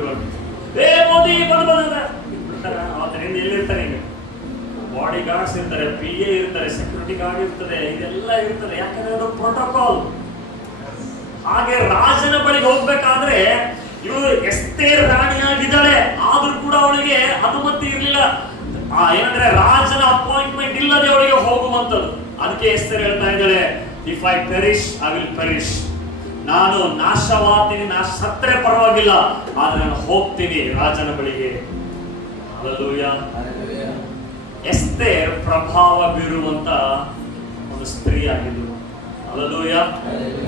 ಏ ಮೋದಿ ಬಿಡ್ತಾರ. ಅವತ್ತಿನಿಂದ ಎಲ್ಲಿರ್ತಾರೆ? ಈಗ ಬಾಡಿ ಗಾರ್ಡ್ಸ್ ಇರ್ತಾರೆ, PA ಇರ್ತಾರೆ, ಸೆಕ್ಯೂರಿಟಿ ಗಾರ್ಡ್ ಇರ್ತದೆ, ಇದೆಲ್ಲ ಇರ್ತದೆ. ಯಾಕಂದ್ರೆ ಅದು ಪ್ರೋಟೋಕಾಲ್. ಹಾಗೆ ರಾಜನ ಬಳಿಗೆ ಹೋಗ್ಬೇಕಾದ್ರೆ ಇವಳು ಎಸ್ತೇರ್ ರಾಣಿಯಾಗಿದ್ದಾಳೆ, ಆದ್ರೂ ಕೂಡ ಅವಳಿಗೆ ಅನುಮತಿ ಇರ್ಲಿಲ್ಲ. ಏನಂದ್ರೆ ರಾಜನ ಅಪಾಯಿಂಟ್ಮೆಂಟ್ ಇಲ್ಲದೆ ಅವಳಿಗೆ ಹೋಗುವಂತದ್ದು. ಅದಕ್ಕೆ ಎಸ್ತೇರ್ ಹೇಳ್ತಾ ಇದ್ದಾಳೆ, if I perish I will perish. ನಾನು ನಾಶವಾಗ್ತೀನಿ, ಸತ್ತರೆ ಪರವಾಗಿಲ್ಲ, ಆದ್ರೆ ನಾನು ಹೋಗ್ತೀನಿ ರಾಜನ ಬಳಿಗೆ. ಹಲ್ಲೆಲೂಯಾ. ಎಸ್ತೇರ್ ಪ್ರಭಾವ ಬೀರುವಂತ ಒಂದು ಸ್ತ್ರೀ ಆಗಿದ್ದು. ಹಲ್ಲೆಲೂಯಾ.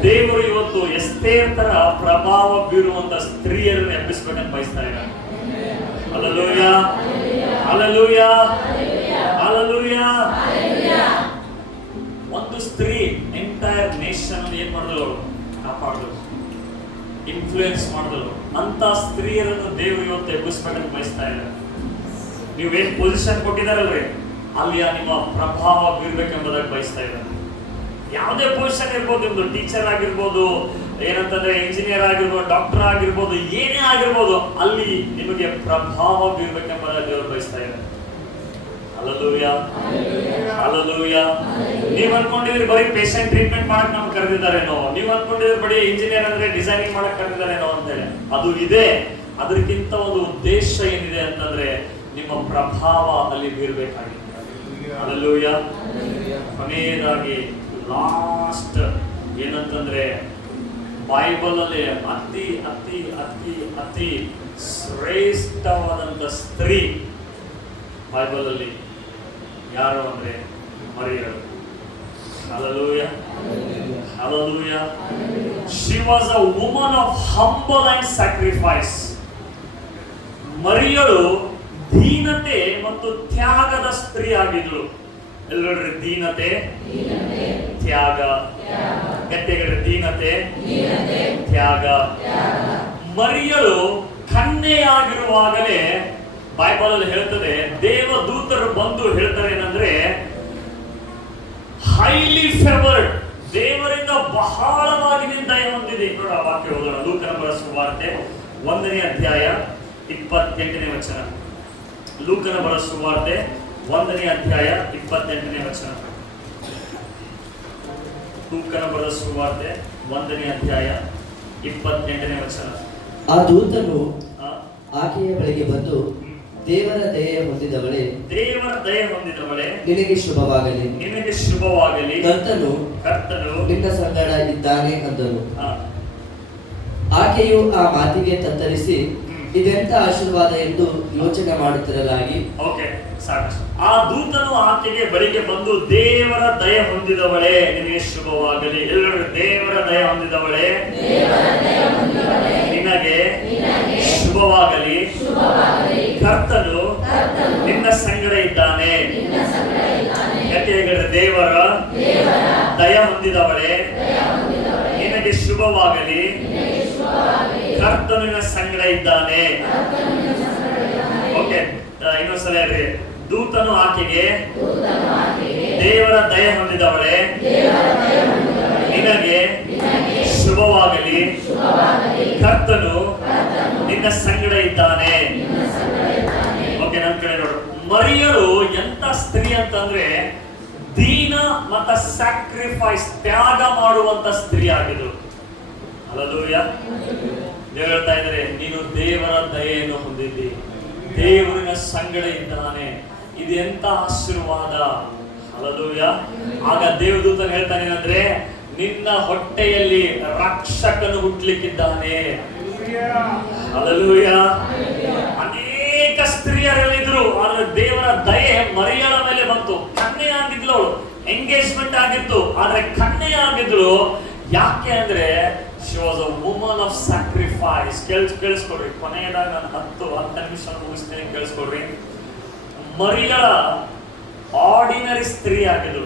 ದೇವರು ಇವತ್ತು ಎಸ್ತೇರ್ ತರ ಪ್ರಭಾವ ಬೀರುವಂತ ಸ್ತ್ರೀಯರನ್ನು ಎಬ್ಬಿಸ್ಬೇಕಂತ ಬಯಸ್ತಾ ಇದ್ದಾರೆ. ಹಲ್ಲೆಲೂಯಾ. ಹಲ್ಲೆಲೂಯಾ. ಹಲ್ಲೆಲೂಯಾ. ಒಂದು ಸ್ತ್ರೀ ಎಂಟೈರ್ ನೇಷನ್ ಏನ್ ಮಾಡಿದಳು? ಕಾಪಾಡಿದಳು, ಇನ್ಫ್ಲೂಯೆನ್ಸ್ ಮಾಡಿದಳು. ಅಂತ ಸ್ತ್ರೀಯರನ್ನು ದೇವರು ಇವತ್ತು ಎಬ್ಬಿಸ್ಬೇಕಂತ ಬಯಸ್ತಾ ಇದ್ದಾರೆ. ನೀವೇನ್ ಪೊಸಿಷನ್ ಕೊಟ್ಟಿದಾರಲ್ರಿ, ಅಲ್ಲಿ ನಿಮ್ಮ ಪ್ರಭಾವ ಬೀರ್ಬೇಕೆಂಬುದಾಗಿ ಬಯಸ್ತಾ ಇದ್ದಾರೆ. ಯಾವುದೇ ಪೊಸಿಷನ್ ಇರ್ಬೋದು, ನಿಮ್ದು ಟೀಚರ್ ಆಗಿರ್ಬೋದು, ಏನಂತಂದ್ರೆ ಇಂಜಿನಿಯರ್ ಆಗಿರ್ಬೋದು, ಡಾಕ್ಟರ್ ಆಗಿರ್ಬೋದು, ಏನೇ ಆಗಿರ್ಬೋದು, ಅಲ್ಲಿ ನಿಮಗೆ ಪ್ರಭಾವ ಬೀರ್ಬೇಕೆಂಬುದಾಗಿ ದೇವರು ಬಯಸ್ತಾ ಇದ್ದಾರೆ. ಹಲ್ಲೆಲೂಯಾ. ಹಲ್ಲೆಲೂಯಾ. ನೀವ್ ಅನ್ಕೊಂಡಿದ್ರಿ ಬರೀ ಪೇಷಂಟ್ ಟ್ರೀಟ್ಮೆಂಟ್ ಮಾಡಕ್ ನಮ್ಗೆ ಕರೆದಿದ್ದಾರೇನೋ, ನೀವ್ ಅನ್ಕೊಂಡಿದ್ರಿ ಬರೀ ಇಂಜಿನಿಯರ್ ಅಂದ್ರೆ ಡಿಸೈನಿಂಗ್ ಮಾಡಕ್ ಕರೆದಿದ್ದಾರೇನೋ ಅಂತೇಳಿ. ಅದು ಇದೆ. ಅದಕ್ಕಿಂತ ಒಂದು ಉದ್ದೇಶ ಏನಿದೆ ಅಂತಂದ್ರೆ ನಿಮ್ಮ ಪ್ರಭಾವ ಅಲ್ಲಿ ಬೀರ್ಬೇಕಾಗಿದೆ. ಹಲ್ಲೆಲೂಯಾ. ಕೊನೆಯದಾಗಿ ಲಾಸ್ಟ್ ಏನಂತಂದ್ರೆ, ಬೈಬಲ್ ಅಲ್ಲಿ ಅತಿ ಅತಿ ಅತಿ ಅತಿ ಶ್ರೇಷ್ಠವಾದಂತ ಸ್ತ್ರೀ ಬೈಬಲ್ ಅಲ್ಲಿ ಯಾರು ಅಂದ್ರೆ ಮರಿಯಳು. Hallelujah. Hallelujah. She was a woman of humble and sacrifice. ಮರಿಯಳು ದೀನತೆ ಮತ್ತು ತ್ಯಾಗದ ಸ್ತ್ರೀ ಆಗಿದ್ಳು. ಎಲ್ಲರೂ ದೀನತೆ, ತ್ಯಾಗ. ಗಟ್ಟಿಗೆ ದೀನತೆ, ತ್ಯಾಗ. ಮರಿಯಳು ಕನ್ಯೆಯಾಗಿರುವಾಗಲೇ ಬೈಬಲ್ ಅಲ್ಲಿ ಹೇಳ್ತದೆ, ದೇವದೂತರು ಬಂದು ಹೇಳ್ತಾರೆ ಏನಂದ್ರೆ, ಹೈಲಿ ಫೇವರ್ಡ್, ದೇವರಿಂದ ಬಹಳವಾಗಿ ದಯ ಹೊಂದಿದೆ. ನೋಡ ವಾಕ್ಯ ಓದೋಣ. ಲೂಕನ ಬರೆದ ಸುವಾರ್ತೆ 1ನೇ ಅಧ್ಯಾಯ 28ನೇ ವಚನ. ಲೂಕನ ಬರೆದ ಸುವಾರ್ತೆ 1ನೇ ಅಧ್ಯಾಯ 28ನೇ ವಚನ. ಲೂಕನ ಬರೆದ ಸುವಾರ್ತೆ 1ನೇ ಅಧ್ಯಾಯ 28ನೇ ವಚನ. ಆ ದೂತನು ಆಕೆಯ ಬಳಿಗೆ ಬಂದು, ದೇವರ ದಯೆ ಹೊಂದಿದವಳೇ, ದೇವರ ದಯೆ ಹೊಂದಿದವಳೇ, ನಿನಗೆ ಶುಭವಾಗಲಿ, ನಿನಗೆ ಶುಭವಾಗಲಿ, ಕರ್ತನು ಕರ್ತನು ನಿನ್ನ ಸಂಗಡ ಇದ್ದಾನೆ ಅಂದನು. ಆಕೆಯು ಆ ಮಾತಿಗೆ ತತ್ತರಿಸಿ ಇದೆಂತ ಆಶೀರ್ವಾದ ಎಂದು ಯೋಚನೆ ಮಾಡುತ್ತಿರಲಾಗಿ, ಓಕೆ ಸಾಕಷ್ಟು. ಆ ದೂತನು ಆಕೆಗೆ ಬಳಿಗೆ ಬಂದು, ದೇವರ ದಯ ಹೊಂದಿದವಳೇ ನಿನಗೆ ಶುಭವಾಗಲಿ. ಎಲ್ಲರೂ ದೇವರ ದಯ ಹೊಂದಿದವಳೇ ನಿನಗೆ ಶುಭವಾಗಲಿ, ಕರ್ತನು ನಿನ್ನ ಸಂಗಡ ಇದ್ದಾನೆ. ಯಾಕೆ ಹೇಳಿದ್ರೆ ದೇವರ ದಯ ಹೊಂದಿದವಳೇ ನಿನಗೆ ಶುಭವಾಗಲಿ, ಕರ್ತನು ನಿನ್ನ ಸಂಗಡ ಇದ್ದಾನೆ. ಓಕೆ, ಇನ್ನೊಂದ್ಸಲ ಹೇಳ್ರಿ. ದೂತನು ಆಕೆಗೆ ದೇವರ ದಯ ಹೊಂದಿದವಳೇ ನಿನಗೆ ಶುಭವಾಗಲಿ, ಕರ್ತನು ನಿನ್ನ ಸಂಗಡ ಇದ್ದಾನೆ. ಓಕೆ, ನನ್ನ ಕಡೆ ನೋಡು. ಮರಿಯಳು ಎಂತ ಸ್ತ್ರೀ ಅಂತಂದ್ರೆ ದೀನ ಮತ್ತ ಸ್ಯಾಕ್ರಿಫೈಸ್, ತ್ಯಾಗ ಮಾಡುವಂತ ಸ್ತ್ರೀ ಆಗಿದ್ರು. ಹಲ್ಲೆಲೂಯಾ. ದೇವರು ಹೇಳ್ತಾ ಇದ್ದಾರೆ, ನೀನು ದೇವರ ದಯೆಯನ್ನು ಹೊಂದಿದ್ದಿ, ದೇವರಿನ ಸಂಗಡ ಇದ್ದಾನೆ. ಇದು ಎಂತ ಆಶೀರ್ವಾದ. ಹಲ್ಲೆಲೂಯಾ. ಆಗ ದೇವದೂತನು ಹೇಳ್ತಾನೆ ಅಂದ್ರೆ, ನಿನ್ನ ಹೊಟ್ಟೆಯಲ್ಲಿ ರಕ್ಷಕನು ಹುಟ್ಟಲಿಕ್ಕಿದ್ದಾನೆ. ಹಲ್ಲೆಲೂಯಾ. ಅನೇಕ ಸ್ತ್ರೀಯರಲ್ಲಿದ್ರು, ಆದ್ರೆ ದೇವರ ದಯೆ ಮರಿಯಳ ಮೇಲೆ ಬಂತು. ಕನ್ಯೆ ಆಗಿದ್ಲು ಅವಳು, ಎಂಗೇಜ್ಮೆಂಟ್ ಆಗಿತ್ತು, ಆದ್ರೆ ಕನ್ಯೆ ಆಗಿದ್ಲು. ಯಾಕೆ ಅಂದ್ರೆ she was a woman of sacrifice. ಕೇಳಿಸ್ಕೊಡ್ರಿ, ಕೊನೆಯದಾಗ ನಾನು 10 ನಿಮಿಷ ಮುಗಿಸ್ತೇನೆ, ಕೇಳಿಸ್ಕೊಡ್ರಿ. ಮರಿಯಳ ಆರ್ಡಿನರಿ ಸ್ತ್ರೀ ಆಗಿದ್ರು.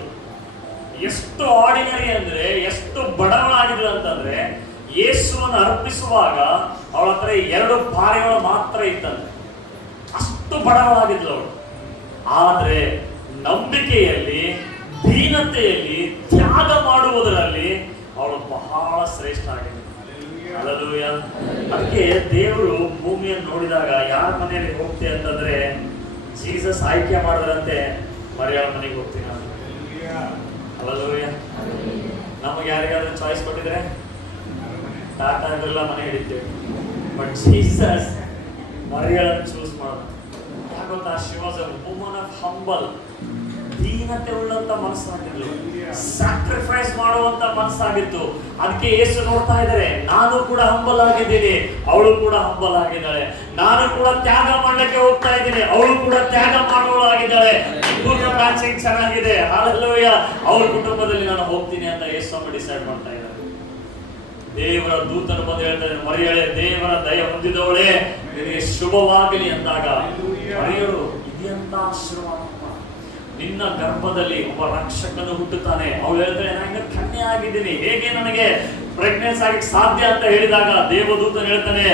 ಎಷ್ಟು ಆರ್ಡಿನರಿ ಅಂದ್ರೆ ಎಷ್ಟು ಬಡವಳಾಗಿದ್ರು ಅಂತಂದ್ರೆ, ಯೇಸುವನ್ನು ಅರ್ಪಿಸುವಾಗ ಅವಳ ಹತ್ರ 2 ಪಾರೆಗಳು ಮಾತ್ರ ಇತ್ತಂತೆ. ಅಷ್ಟು ಬಡವಳಾಗಿದ್ಲು ಅವಳು. ಆದ್ರೆ ನಂಬಿಕೆಯಲ್ಲಿ, ದೀನತೆಯಲ್ಲಿ, ತ್ಯಾಗ ಮಾಡುವುದರಲ್ಲಿ ಅವಳು ಬಹಳ ಶ್ರೇಷ್ಠ ಆಗಿದೆ. ಹಲ್ಲೆಲೂಯಾ. ಅದಕ್ಕೆ ದೇವರು ಭೂಮಿಯನ್ನು ನೋಡಿದಾಗ ಯಾರ ಮನೆಯಲ್ಲಿ ಹೋಗ್ತೀಯ ಅಂತಂದ್ರೆ, ಜೀಸಸ್ ಆಯ್ಕೆ ಮಾಡಿದ್ರಂತೆ ಮರಿಯಳ ಮನೆಗೆ ಹೋಗ್ತೀನಿ ನಾನು. ಹಲ್ಲೆಲೂಯಾ. ನಮಗೆ ಯಾರಿಗಾದ್ರೂ ಚಾಯ್ಸ್ ಕೊಟ್ಟಿದ್ರೆ ಟಾಟಾ ಇದೆಲ್ಲ ಮನೆ ಹಿಡಿತೇವೆ, ಬಟ್ ಜೀಸಸ್ ಮರಿಯಳನ್ನು ಚೂಸ್ ಮಾಡೋದು. ಯಾಕೆ ಗೊತ್ತಾ? She was a woman of humble. ದೀನತೆ ಉಳ್ಳಂತ ಮನಸ್ಸಾಗಿದ್ಲು, ಸ್ಯಾಕ್ರಿಫೈಸ್ ಮಾಡುವಂತ ಮನಸ್ಸಾಗಿತ್ತು. ಅದಕ್ಕೆ ಯೇಸು ನೋಡ್ತಾ ಇದ್ದಾರೆ, ನಾನು ಕೂಡ ಹಂಬಲ್ ಆಗಿದ್ದೀನಿ, ಅವಳು ಕೂಡ ಹಂಬಲ್ ಆಗಿದ್ದಾಳೆ. ನಾನು ಕೂಡ ತ್ಯಾಗ ಮಾಡ್ಲಿಕ್ಕೆ ಹೋಗ್ತಾ ಇದ್ದೀನಿ, ಅವಳು ಕೂಡ ತ್ಯಾಗ ಮಾಡುವಳಾಗಿದ್ದಾಳೆ. ಇಬ್ಬರ ಮ್ಯಾಚಿಂಗ್ ಚೆನ್ನಾಗಿದೆ. ಹಲ್ಲೆಲೂಯಾ. ಅವ್ರ ಕುಟುಂಬದಲ್ಲಿ ನಾನು ಹೋಗ್ತೀನಿ ಅಂತ ಯೇಸು ಡಿಸೈಡ್ ಮಾಡ್ತಾ ಇದ್ದಾರೆ. ದೇವರ ದೂತನು ಬಂದು ಹೇಳ್ತಾರೆ, ಮರಿಯಳೆ ದೇವರ ದಯ ಹೊಂದಿದವಳೇ ನಿನಗೆ ಶುಭವಾಗಲಿ ಅಂದಾಗ, ಮರಿಯಳು ಇದೆಂತ ಆಶೀರ್ವಾದ, ನಿನ್ನ ಗರ್ಭದಲ್ಲಿ ಒಬ್ಬ ರಕ್ಷಕನು ಹುಟ್ಟುತ್ತಾನೆ. ಅವಳು ಹೇಳ್ತಾರೆ, ನಾನು ಕನ್ಯೆ ಆಗಿದ್ದೀನಿ, ಹೇಗೆ ನನಗೆ ಪ್ರೆಗ್ನೆನ್ಸ್ ಆಗಿ ಸಾಧ್ಯ ಅಂತ ಹೇಳಿದಾಗ ದೇವದೂತನು ಹೇಳ್ತಾನೆ,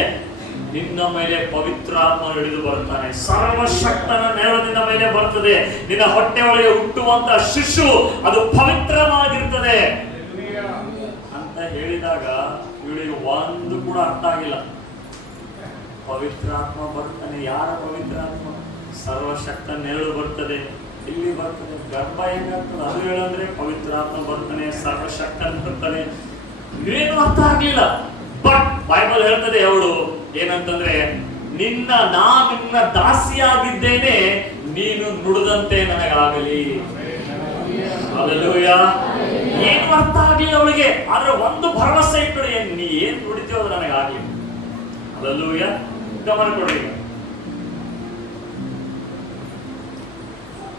ನಿನ್ನ ಮೇಲೆ ಪವಿತ್ರಾತ್ಮ ಹಿಡಿದು ಬರುತ್ತಾನೆ, ಸರ್ವಶಕ್ತನ ನೆರಳಿನ ಮೇಲೆ ಬರ್ತದೆ. ನಿನ್ನ ಹೊಟ್ಟೆ ಒಳಗೆ ಹುಟ್ಟುವಂತ ಶಿಶು ಅದು ಪವಿತ್ರವಾಗಿರ್ತದೆ ಅಂತ ಹೇಳಿದಾಗ ಇವಳಿಗೆ ಒಂದು ಕೂಡ ಅರ್ಥ ಆಗಿಲ್ಲ. ಪವಿತ್ರಾತ್ಮ ಬರ್ತಾನೆ. ಯಾರ ಪವಿತ್ರಾತ್ಮ? ಸರ್ವಶಕ್ತ ನೆರಳು ಬರ್ತದೆ, ಇಲ್ಲಿ ಬರ್ತದೆ. ಗರ್ಭ ಹೆಂಗಾಗ್ತದೆ ಅದು ಹೇಳಂದ್ರೆ ಪವಿತ್ರಾತ್ಮ ಬರ್ತಾನೆ, ಸರ್ವಶಕ್ತನ ಬರ್ತಾನೆ. ಏನು ಅರ್ಥ ಆಗ್ಲಿಲ್ಲ. ಬಟ್ ಬೈಬಲ್ ಹೇಳ್ತದೆ ಅವಳು ಏನಂತಂದ್ರೆ, ನಿನ್ನ ದಾಸಿಯಾಗಿದ್ದೇನೆ, ನೀನು ನುಡಿದಂತೆ ನನಗಾಗಲಿ. ಹಲ್ಲೆಲೂಯಾ. ಏನು ಅರ್ಥ ಆಗ್ಲಿಲ್ಲ ಅವಳಿಗೆ, ಆದ್ರೆ ಒಂದು ಭರವಸೆ ಇಟ್ಟಳು, ನೀ ಏನ್ ನುಡಿತೀವೋ ಅದು ನನಗಾಗ್ಲಿ. ಹಲ್ಲೆಲೂಯಾ. ಗಮನ ಕೊಡ್ರಿ.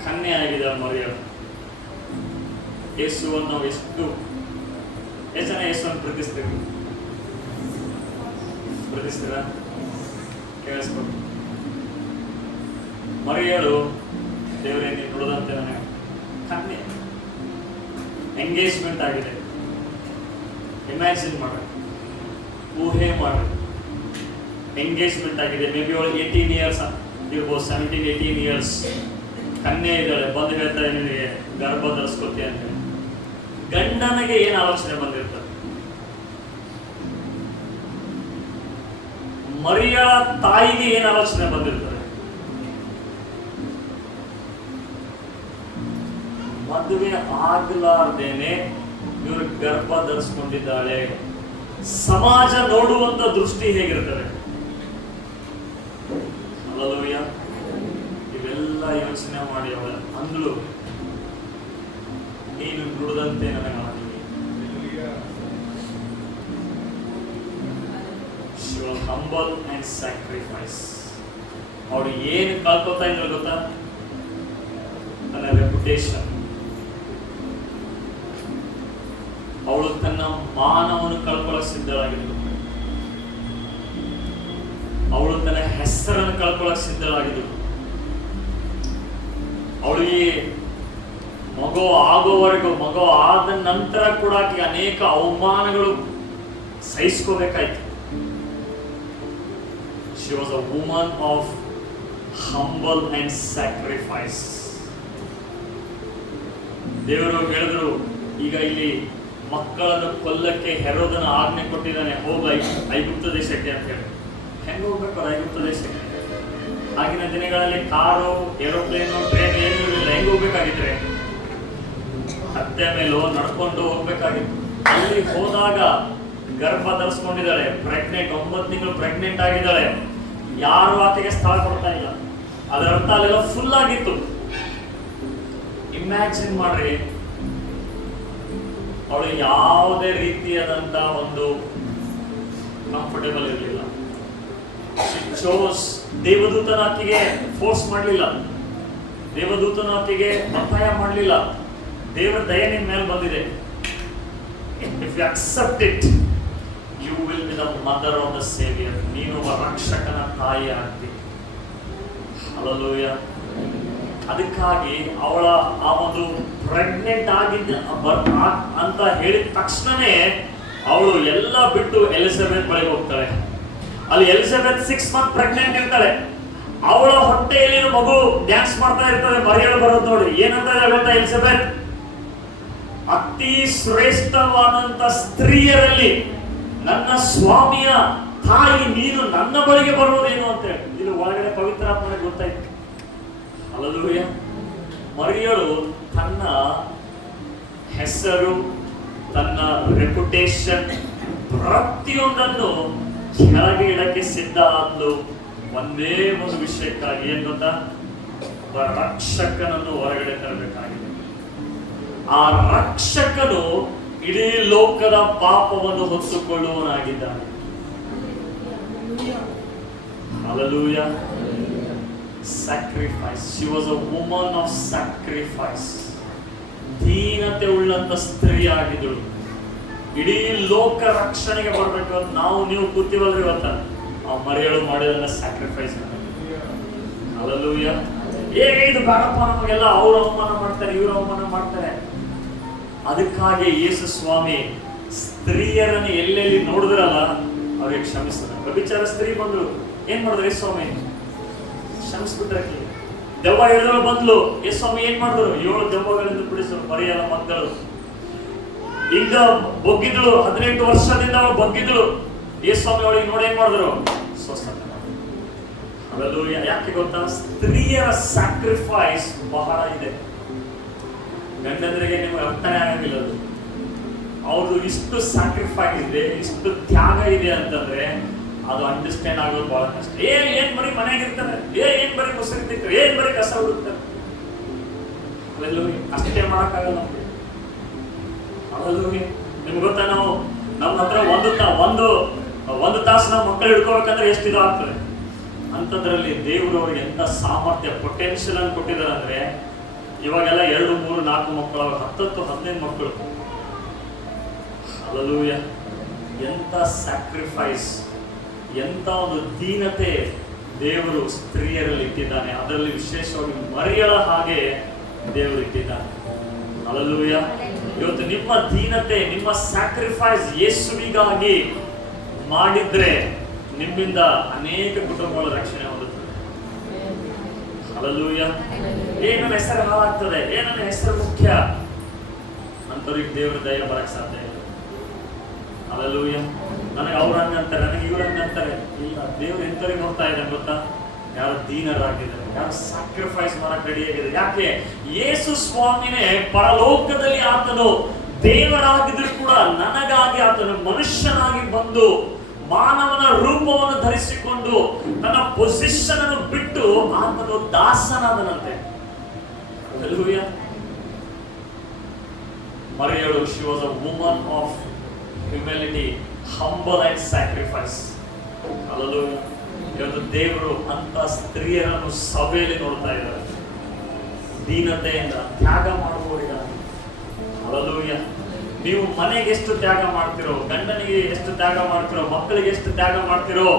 ಕನ್ಯೆ ಆಗಿದೆ ಮರಿಯಳು. ಯೇಸುವನ್ನು ನಾವು ಎಷ್ಟು ಜನ ಯೇಸುವನ್ನು ಪ್ರೀತಿಸ್ತೀರಾ? ಕೇಳಿಸ್ಕೊಂಡು ಮರಿಯಳು ದೇವರೇ ನೀನು ನುಡಿದಂತೆ ನನಗೆ. ಕನ್ಯೆ, ಎಂಗೇಜ್ಮೆಂಟ್ ಆಗಿದೆ. ಇಮ್ಯಾಜಿನ್ ಮಾಡಿ, ಊಹೆ ಮಾಡಿ. ಎಂಗೇಜ್ಮೆಂಟ್ ಆಗಿದೆ. ಮೇ ಬಿ ಅವಳಿಗೆ 18 ಇಯರ್ಸ್ ಇರ್ಬೋದು, 17-18 ಇಯರ್ಸ್. ಕನ್ಯೆ ಇದ್ದಾಳೆ. ಬಂದು ಹೇಳ್ತಾರೆ, ನಿನಗೆ ಗರ್ಭ ಧರಿಸ್ಕೊತಿ ಅಂತ. ಗಂಡನಿಗೆ ಏನು ಆಲೋಚನೆ ಬಂದಿರ್ತದೆ? ಮರಿಯ ತಾಯಿಗೆ ಏನು ಆಲೋಚನೆ ಬಂದಿರ್ತದೆ? ಮದುವೆ ಆಗಲಾರ್ದೇನೆ ಇವರು ಗರ್ಭ ಧರಿಸ್ಕೊಂಡಿದ್ದಾಳೆ. ಸಮಾಜ ನೋಡುವಂತ ದೃಷ್ಟಿ ಹೇಗಿರ್ತದೆ? ಹಲ್ಲೆಲೂಯಾ. ಇವೆಲ್ಲ ಯೋಚನೆ ಮಾಡಿ ಅವಳ ಅಂದ್ಳು, ನೀನು ನುಡಿದಂತೆ ನನಗಾಗಲಿ. Humble and sacrifice. ಅವಳು ಏನು ಕಳ್ಕೊತಾ ಇದ್ರು ಗೊತ್ತಾ? ತನ್ನ ರೆಪ್ಯುಟೇಷನ್. ಅವಳು ತನ್ನ ಮಾನವನ್ನು ಕಳ್ಕೊಳ್ಳಕ್ ಸಿದ್ಧಳಾಗಿದ್ದಳು. ಅವಳು ತನ್ನ ಹೆಸರನ್ನು ಕಳ್ಕೊಳ್ಳಕ್ ಸಿದ್ಧಳಾಗಿದ್ದಳು. ಅವಳಿಗೆ ಮಗು ಆಗೋವರೆಗೂ, ಮಗು ಆದ ನಂತರ ಕೂಡ ಆಕೆ ಅನೇಕ ಅವಮಾನಗಳು ಸಹಿಸ್ಕೋಬೇಕಾಯ್ತು. She was a woman of humble and sacrifice. ದೇವರು ಹೇಳಿದ್ರು, ಈಗ ಇಲ್ಲಿ ಮಕ್ಕಳನ್ನು ಕೊಲ್ಲಕ್ಕೆ ಹೆರೋದನ ಆಜ್ಞೆ ಕೊಟ್ಟಿದ್ದಾನೆ, ಹೋಗ ಐಗುಪ್ತ ದೇಶಕ್ಕೆ ಅಂತ ಹೇಳಿ. ಹೆಂಗ ಹೋಗ್ಬೇಕು ಐಗುಪ್ತ ದೇಶಕ್ಕೆ? ಆಗಿನ ದಿನಗಳಲ್ಲಿ ಕಾರು, ಏರೋಪ್ಲೇನು, ಟ್ರೈನ್ ಏನೂ ಇರಲಿಲ್ಲ. ಹೆಂಗ್ ಹೋಗ್ಬೇಕಾಗಿದ್ರೆ ಹತ್ತೆ ಮೇಲೋ ನಡ್ಕೊಂಡು ಹೋಗ್ಬೇಕಾಗಿತ್ತು. ಅಲ್ಲಿ ಹೋದಾಗ ಗರ್ಭ ಧರಿಸ್ಕೊಂಡಿದ್ದಾಳೆ, ಪ್ರೆಗ್ನೆಂಟ್, 9 ತಿಂಗಳು ಪ್ರೆಗ್ನೆಂಟ್ ಆಗಿದ್ದಾಳೆ. ಯಾರು ಆಕೆಗೆ ಸ್ಥಳ ಕೊಡ್ತಾ ಇಲ್ಲ. ಅದರ ಅರ್ಥ ಅಲ್ಲೆಲ್ಲ ಫುಲ್ ಆಗಿತ್ತು. ಇಮ್ಯಾಜಿನ್ ಮಾಡ್ರಿ, ಅವಳು ಯಾವುದೇ ರೀತಿಯಾದಂತ ಒಂದು ಕಂಫರ್ಟೇಬಲ್ ಇರಲಿಲ್ಲ. ದೇವದೂತನ ಆಕೆಗೆ ಫೋರ್ಸ್ ಮಾಡಲಿಲ್ಲ, ದೇವದೂತನ ಆಕೆಗೆ ಒತ್ತಾಯ ಮಾಡಲಿಲ್ಲ. ದೇವರ ದಯೆ ನಿನ್ನ ಮೇಲೆ ಬಂದಿದೆ. If you accept it, you will be the mother of the saviour. ನೀನು ಒಬ್ಬ ರಕ್ಷಕನ ತಾಯಿ ಆಗ್ತಿ. ಹಲ್ಲೆಲೂಯಾ. ಅದಕ್ಕಾಗಿ ಅವಳ ಆ ಒಂದು ಪ್ರೆಗ್ನೆಂಟ್ ಆಗಿದ್ದ ಅಂತ ಹೇಳಿದ ತಕ್ಷಣನೇ ಅವಳು ಎಲ್ಲ ಬಿಟ್ಟು ಎಲಿಜಬೆತ್ ಬಳಿಗೆ ಹೋಗ್ತಾಳೆ. ಅಲ್ಲಿ ಎಲಿಜಬೆತ್ 6 ಮಂತ್ ಪ್ರೆಗ್ನೆಂಟ್ ಇರ್ತಾಳೆ. ಅವಳ ಹೊಟ್ಟೆಯಲ್ಲಿ ಮಗು ಡ್ಯಾನ್ಸ್ ಮಾಡ್ತಾ ಇರ್ತದೆ. ಮರಿಯಳು ಬರೋದು ನೋಡಿ ಏನಂತ ಗೊತ್ತಾ? ಎಲಿಜಬೆತ್, ಅತಿ ಶ್ರೇಷ್ಠವಾದಂತ ಸ್ತ್ರೀಯರಲ್ಲಿ ನನ್ನ ಸ್ವಾಮಿಯ ತಾಯಿ ನೀನು ನನ್ನ ಬಳಿಗೆ ಬರುವುದೇನು ಅಂತ ಹೇಳಿ. ಇದು ಒಳಗಡೆ ಪವಿತ್ರಾತ್ಮನಿಗೆ ಗೊತ್ತಾಯ್ತು. ಹಲ್ಲೆಲೂಯಾ. ಮರಿಯಳು ತನ್ನ ಹೆಸರು, ತನ್ನ ರೆಪ್ಯುಟೇಷನ್ ಪ್ರತಿಯೊಂದನ್ನು ಕೆಳಗೆ ಇಡಕ್ಕೆ ಸಿದ್ಧ ಆದ್ಲು. ಒಂದೇ ಒಂದು ವಿಷಯಕ್ಕಾಗಿ, ಏನ್ ಗೊತ್ತಾ? ರಕ್ಷಕನನ್ನು ಹೊರಗಡೆ ತರಬೇಕಾಗಿದೆ. ಆ ರಕ್ಷಕನು ಇಡೀ ಲೋಕದ ಪಾಪವನ್ನು ಹೊತ್ತುಕೊಳ್ಳುವನಾಗಿದ್ದಾನೆ. Hallelujah. Sacrifice. She was a woman of sacrifice. ದೀನತೆ ಉಳ್ಳಂತ ಸ್ತ್ರೀ ಆಗಿದ್ದಳು. ಇಡೀ ಲೋಕ ರಕ್ಷಣೆಗೆ ಬರ್ಬೇಕು ಅಂತ ನಾವು ನೀವು ಕೂತಿವಲ್ರಿ ಇವತ್ತ. ಆ ಮರಿಯಳು ಮಾಡಿದ ಸ್ಯಾಕ್ರಿಫೈಸ್. Hallelujah. ಇದು ಬೇಡಪ್ಪ ನಮಗೆಲ್ಲ, ಅವ್ರು ಅವಮಾನ ಮಾಡ್ತಾರೆ, ಇವ್ರು ಅವಮಾನ ಮಾಡ್ತಾರೆ. ಅದಕ್ಕಾಗಿ ಯೇಸು ಸ್ವಾಮಿ ಸ್ತ್ರೀಯರನ್ನು ಎಲ್ಲೆಲ್ಲಿ ನೋಡಿದ್ರಲ್ಲ ಅವ್ರಿಗೆ ಕ್ಷಮಿಸ್ತಾರೆ. ವ್ಯಭಿಚಾರ ಸ್ತ್ರೀ ಬಂದ್ರು, ಏನ್ ಮಾಡಿದ್ರು? ಯೇಸು ಸ್ವಾಮಿ ಕ್ಷಮಿಸ್ಬಿಟ್ರೆ. ದೆವ್ವ ಹಿಡಿದಳು ಬಂದ್ಲು, ಯೇಸು ಸ್ವಾಮಿ ಏನ್ ಮಾಡಿದ್ರು? 7 ದೆವ್ವಗಳಿಂದ ಬಿಡಿಸಿದ್ರು ಮರಿಯಳ ಮಕ್ಕಳು. ಈಗ ಬೊಗ್ಗಿದ್ಳು, 18 ವರ್ಷದಿಂದ ಅವಳು ಬೊಗ್ಗಿದ್ಳು. ಯೇಸು ಸ್ವಾಮಿ ಅವಳಿಗೆ ನೋಡಿ ಏನ್ ಮಾಡಿದ್ರು? ಸ್ವಸ್ಥತೆ ಮಾಡಿದ್ರು. ಅದರಲ್ಲೂ ಯಾಕೆ ಗೊತ್ತಾ? ಸ್ತ್ರೀಯರ ಸ್ಯಾಕ್ರಿಫೈಸ್ ಬಹಳ ಇದೆ. ಗಂಡಂದ್ರಿಗೆ ನಿಮ್ಗೆ ಅರ್ಥನೇ ಆಗಂಗಿಲ್ಲ. ಅದು ಅವ್ರದ್ದು ಇಷ್ಟು ಸ್ಯಾಕ್ರಿಫೈಸ್ ಇದೆ, ಇಷ್ಟು ತ್ಯಾಗ ಇದೆ ಅಂತಂದ್ರೆ ಅದು ಅಂಡರ್ಸ್ಟ್ಯಾಂಡ್ ಆಗೋದು ಬಹಳ ಕಷ್ಟ. ಏನ್ ಬರೀ ಮನೆಯಾಗಿರ್ತಾರೆ, ಏನ್ ಬರೀ ಮೊಸರು ತಿಂತಾರೆ, ಏನ್ ಬರೀ ಕಸ ಹುಡುಕ್ತಾರೆ, ಅವೆಲ್ಲೂ ಅಷ್ಟೇ ಮಾಡೋಕ್ಕಾಗಲ್ಲ ನಮ್ಗೆ. ಅವೆಲ್ಲೂ ನಿಮ್ಗೆ ಗೊತ್ತಾ? ನಾವು ನಮ್ಮ ಹತ್ರ ಒಂದು ತಾಸು ನಾವು ಮಕ್ಕಳು ಹಿಡ್ಕೋಬೇಕಂದ್ರೆ ಎಷ್ಟು ಇದು ಆಗ್ತದೆ. ಅಂಥದ್ರಲ್ಲಿ ದೇವರು ಅವ್ರಿಗೆ ಎಂತ ಸಾಮರ್ಥ್ಯ, ಪೊಟೆನ್ಷಿಯಲ್ ಅನ್ನು ಕೊಟ್ಟಿದ್ದಾರೆ ಅಂದ್ರೆ, ಇವಾಗೆಲ್ಲ 2, 3, 4 ಮಕ್ಕಳು, 10, 15 ಮಕ್ಕಳು. ಹಲ್ಲೆಲೂಯಾ. ಎಂತ ಸ್ಯಾಕ್ರಿಫೈಸ್, ಎಂತ ಒಂದು ದೀನತೆ ದೇವರು ಸ್ತ್ರೀಯರಲ್ಲಿ ಇಟ್ಟಿದ್ದಾನೆ. ಅದರಲ್ಲಿ ವಿಶೇಷವಾಗಿ ಮರಿಯಳ ಹಾಗೆ ದೇವರು ಇಟ್ಟಿದ್ದಾನೆ. ಹಲ್ಲೆಲೂಯಾ. ಇವತ್ತು ನಿಮ್ಮ ದೀನತೆ, ನಿಮ್ಮ ಸ್ಯಾಕ್ರಿಫೈಸ್ ಯೇಸುವಿಗಾಗಿ ಮಾಡಿದ್ರೆ ನಿಮ್ಮಿಂದ ಅನೇಕ ಕುಟುಂಬಗಳ ರಕ್ಷಣೆ ಹೊಂದುತ್ತದೆ. ಹಲ್ಲೆಲೂಯಾ. ನನ್ನ ಹೆಸರು ಹಾಳಾಗ್ತದೆ, ನನ್ನ ಹೆಸರು ಮುಖ್ಯ ಅಂತವ್ರಿಗೆ ದೇವರ ದಯ ಬರಕ್ ಸಾಧ್ಯ ಇಲ್ಲ. ಹಲ್ಲೆಲೂಯಾ. ನನಗೆ ಅವ್ರ ಹಂಗಂತಾರೆ, ನನಗೆ ಇವ್ರ ಹಂಗಂತಾರೆ. ಇಲ್ಲ, ದೇವ್ರು ಎಂತವ್ರಿಗೆ ನೋಡ್ತಾ ಇದ್ದಾನೆ ಗೊತ್ತಾ? ಯಾರು ದೀನರಾಗಿದ್ದಾರೆ, ಯಾರು ಸ್ಯಾಕ್ರಿಫೈಸ್ ಮಾಡಕ್ ರೆಡಿ ಆಗಿದೆ. ಯಾಕೆ? ಯೇಸು ಸ್ವಾಮಿನೇ ಪರಲೋಕದಲ್ಲಿ ಆತನು ದೇವರಾಗಿದ್ರು ಕೂಡ ನನಗಾಗಿ ಆತನು ಮನುಷ್ಯನಾಗಿ ಬಂದು ಮಾನವನ ರೂಪವನ್ನು ಧರಿಸಿಕೊಂಡು ತನ್ನ ಪೊಸಿಷನ್ ಅನ್ನು ಬಿಟ್ಟು ಆತನು ದಾಸನಾದನಂತೆ. ಹಲ್ಲೆಲೂಯಾ. ಮರಿಯಳು, she was a woman of humility, humble and sacrifice. Hallelujah. ಇವತ್ತು ದೇವರು ಅಂತ ಸ್ತ್ರೀಯರನ್ನು ಸಭೆಯಲ್ಲಿ ನೋಡ್ತಾ ಇದ್ದಾರೆ, ದೀನತೆಯಿಂದ ತ್ಯಾಗ ಮಾಡುವವರಿಗಾಗಿ. ಹಲ್ಲೆಲೂಯಾ. ನೀವು ಮನೆಗೆ ಎಷ್ಟು ತ್ಯಾಗ ಮಾಡ್ತಿರೋ, ಗಂಡನಿಗೆ ಎಷ್ಟು ತ್ಯಾಗ ಮಾಡ್ತಿರೋ, ಮಕ್ಕಳಿಗೆ ಎಷ್ಟು ತ್ಯಾಗ ಮಾಡ್ತಿರೋ,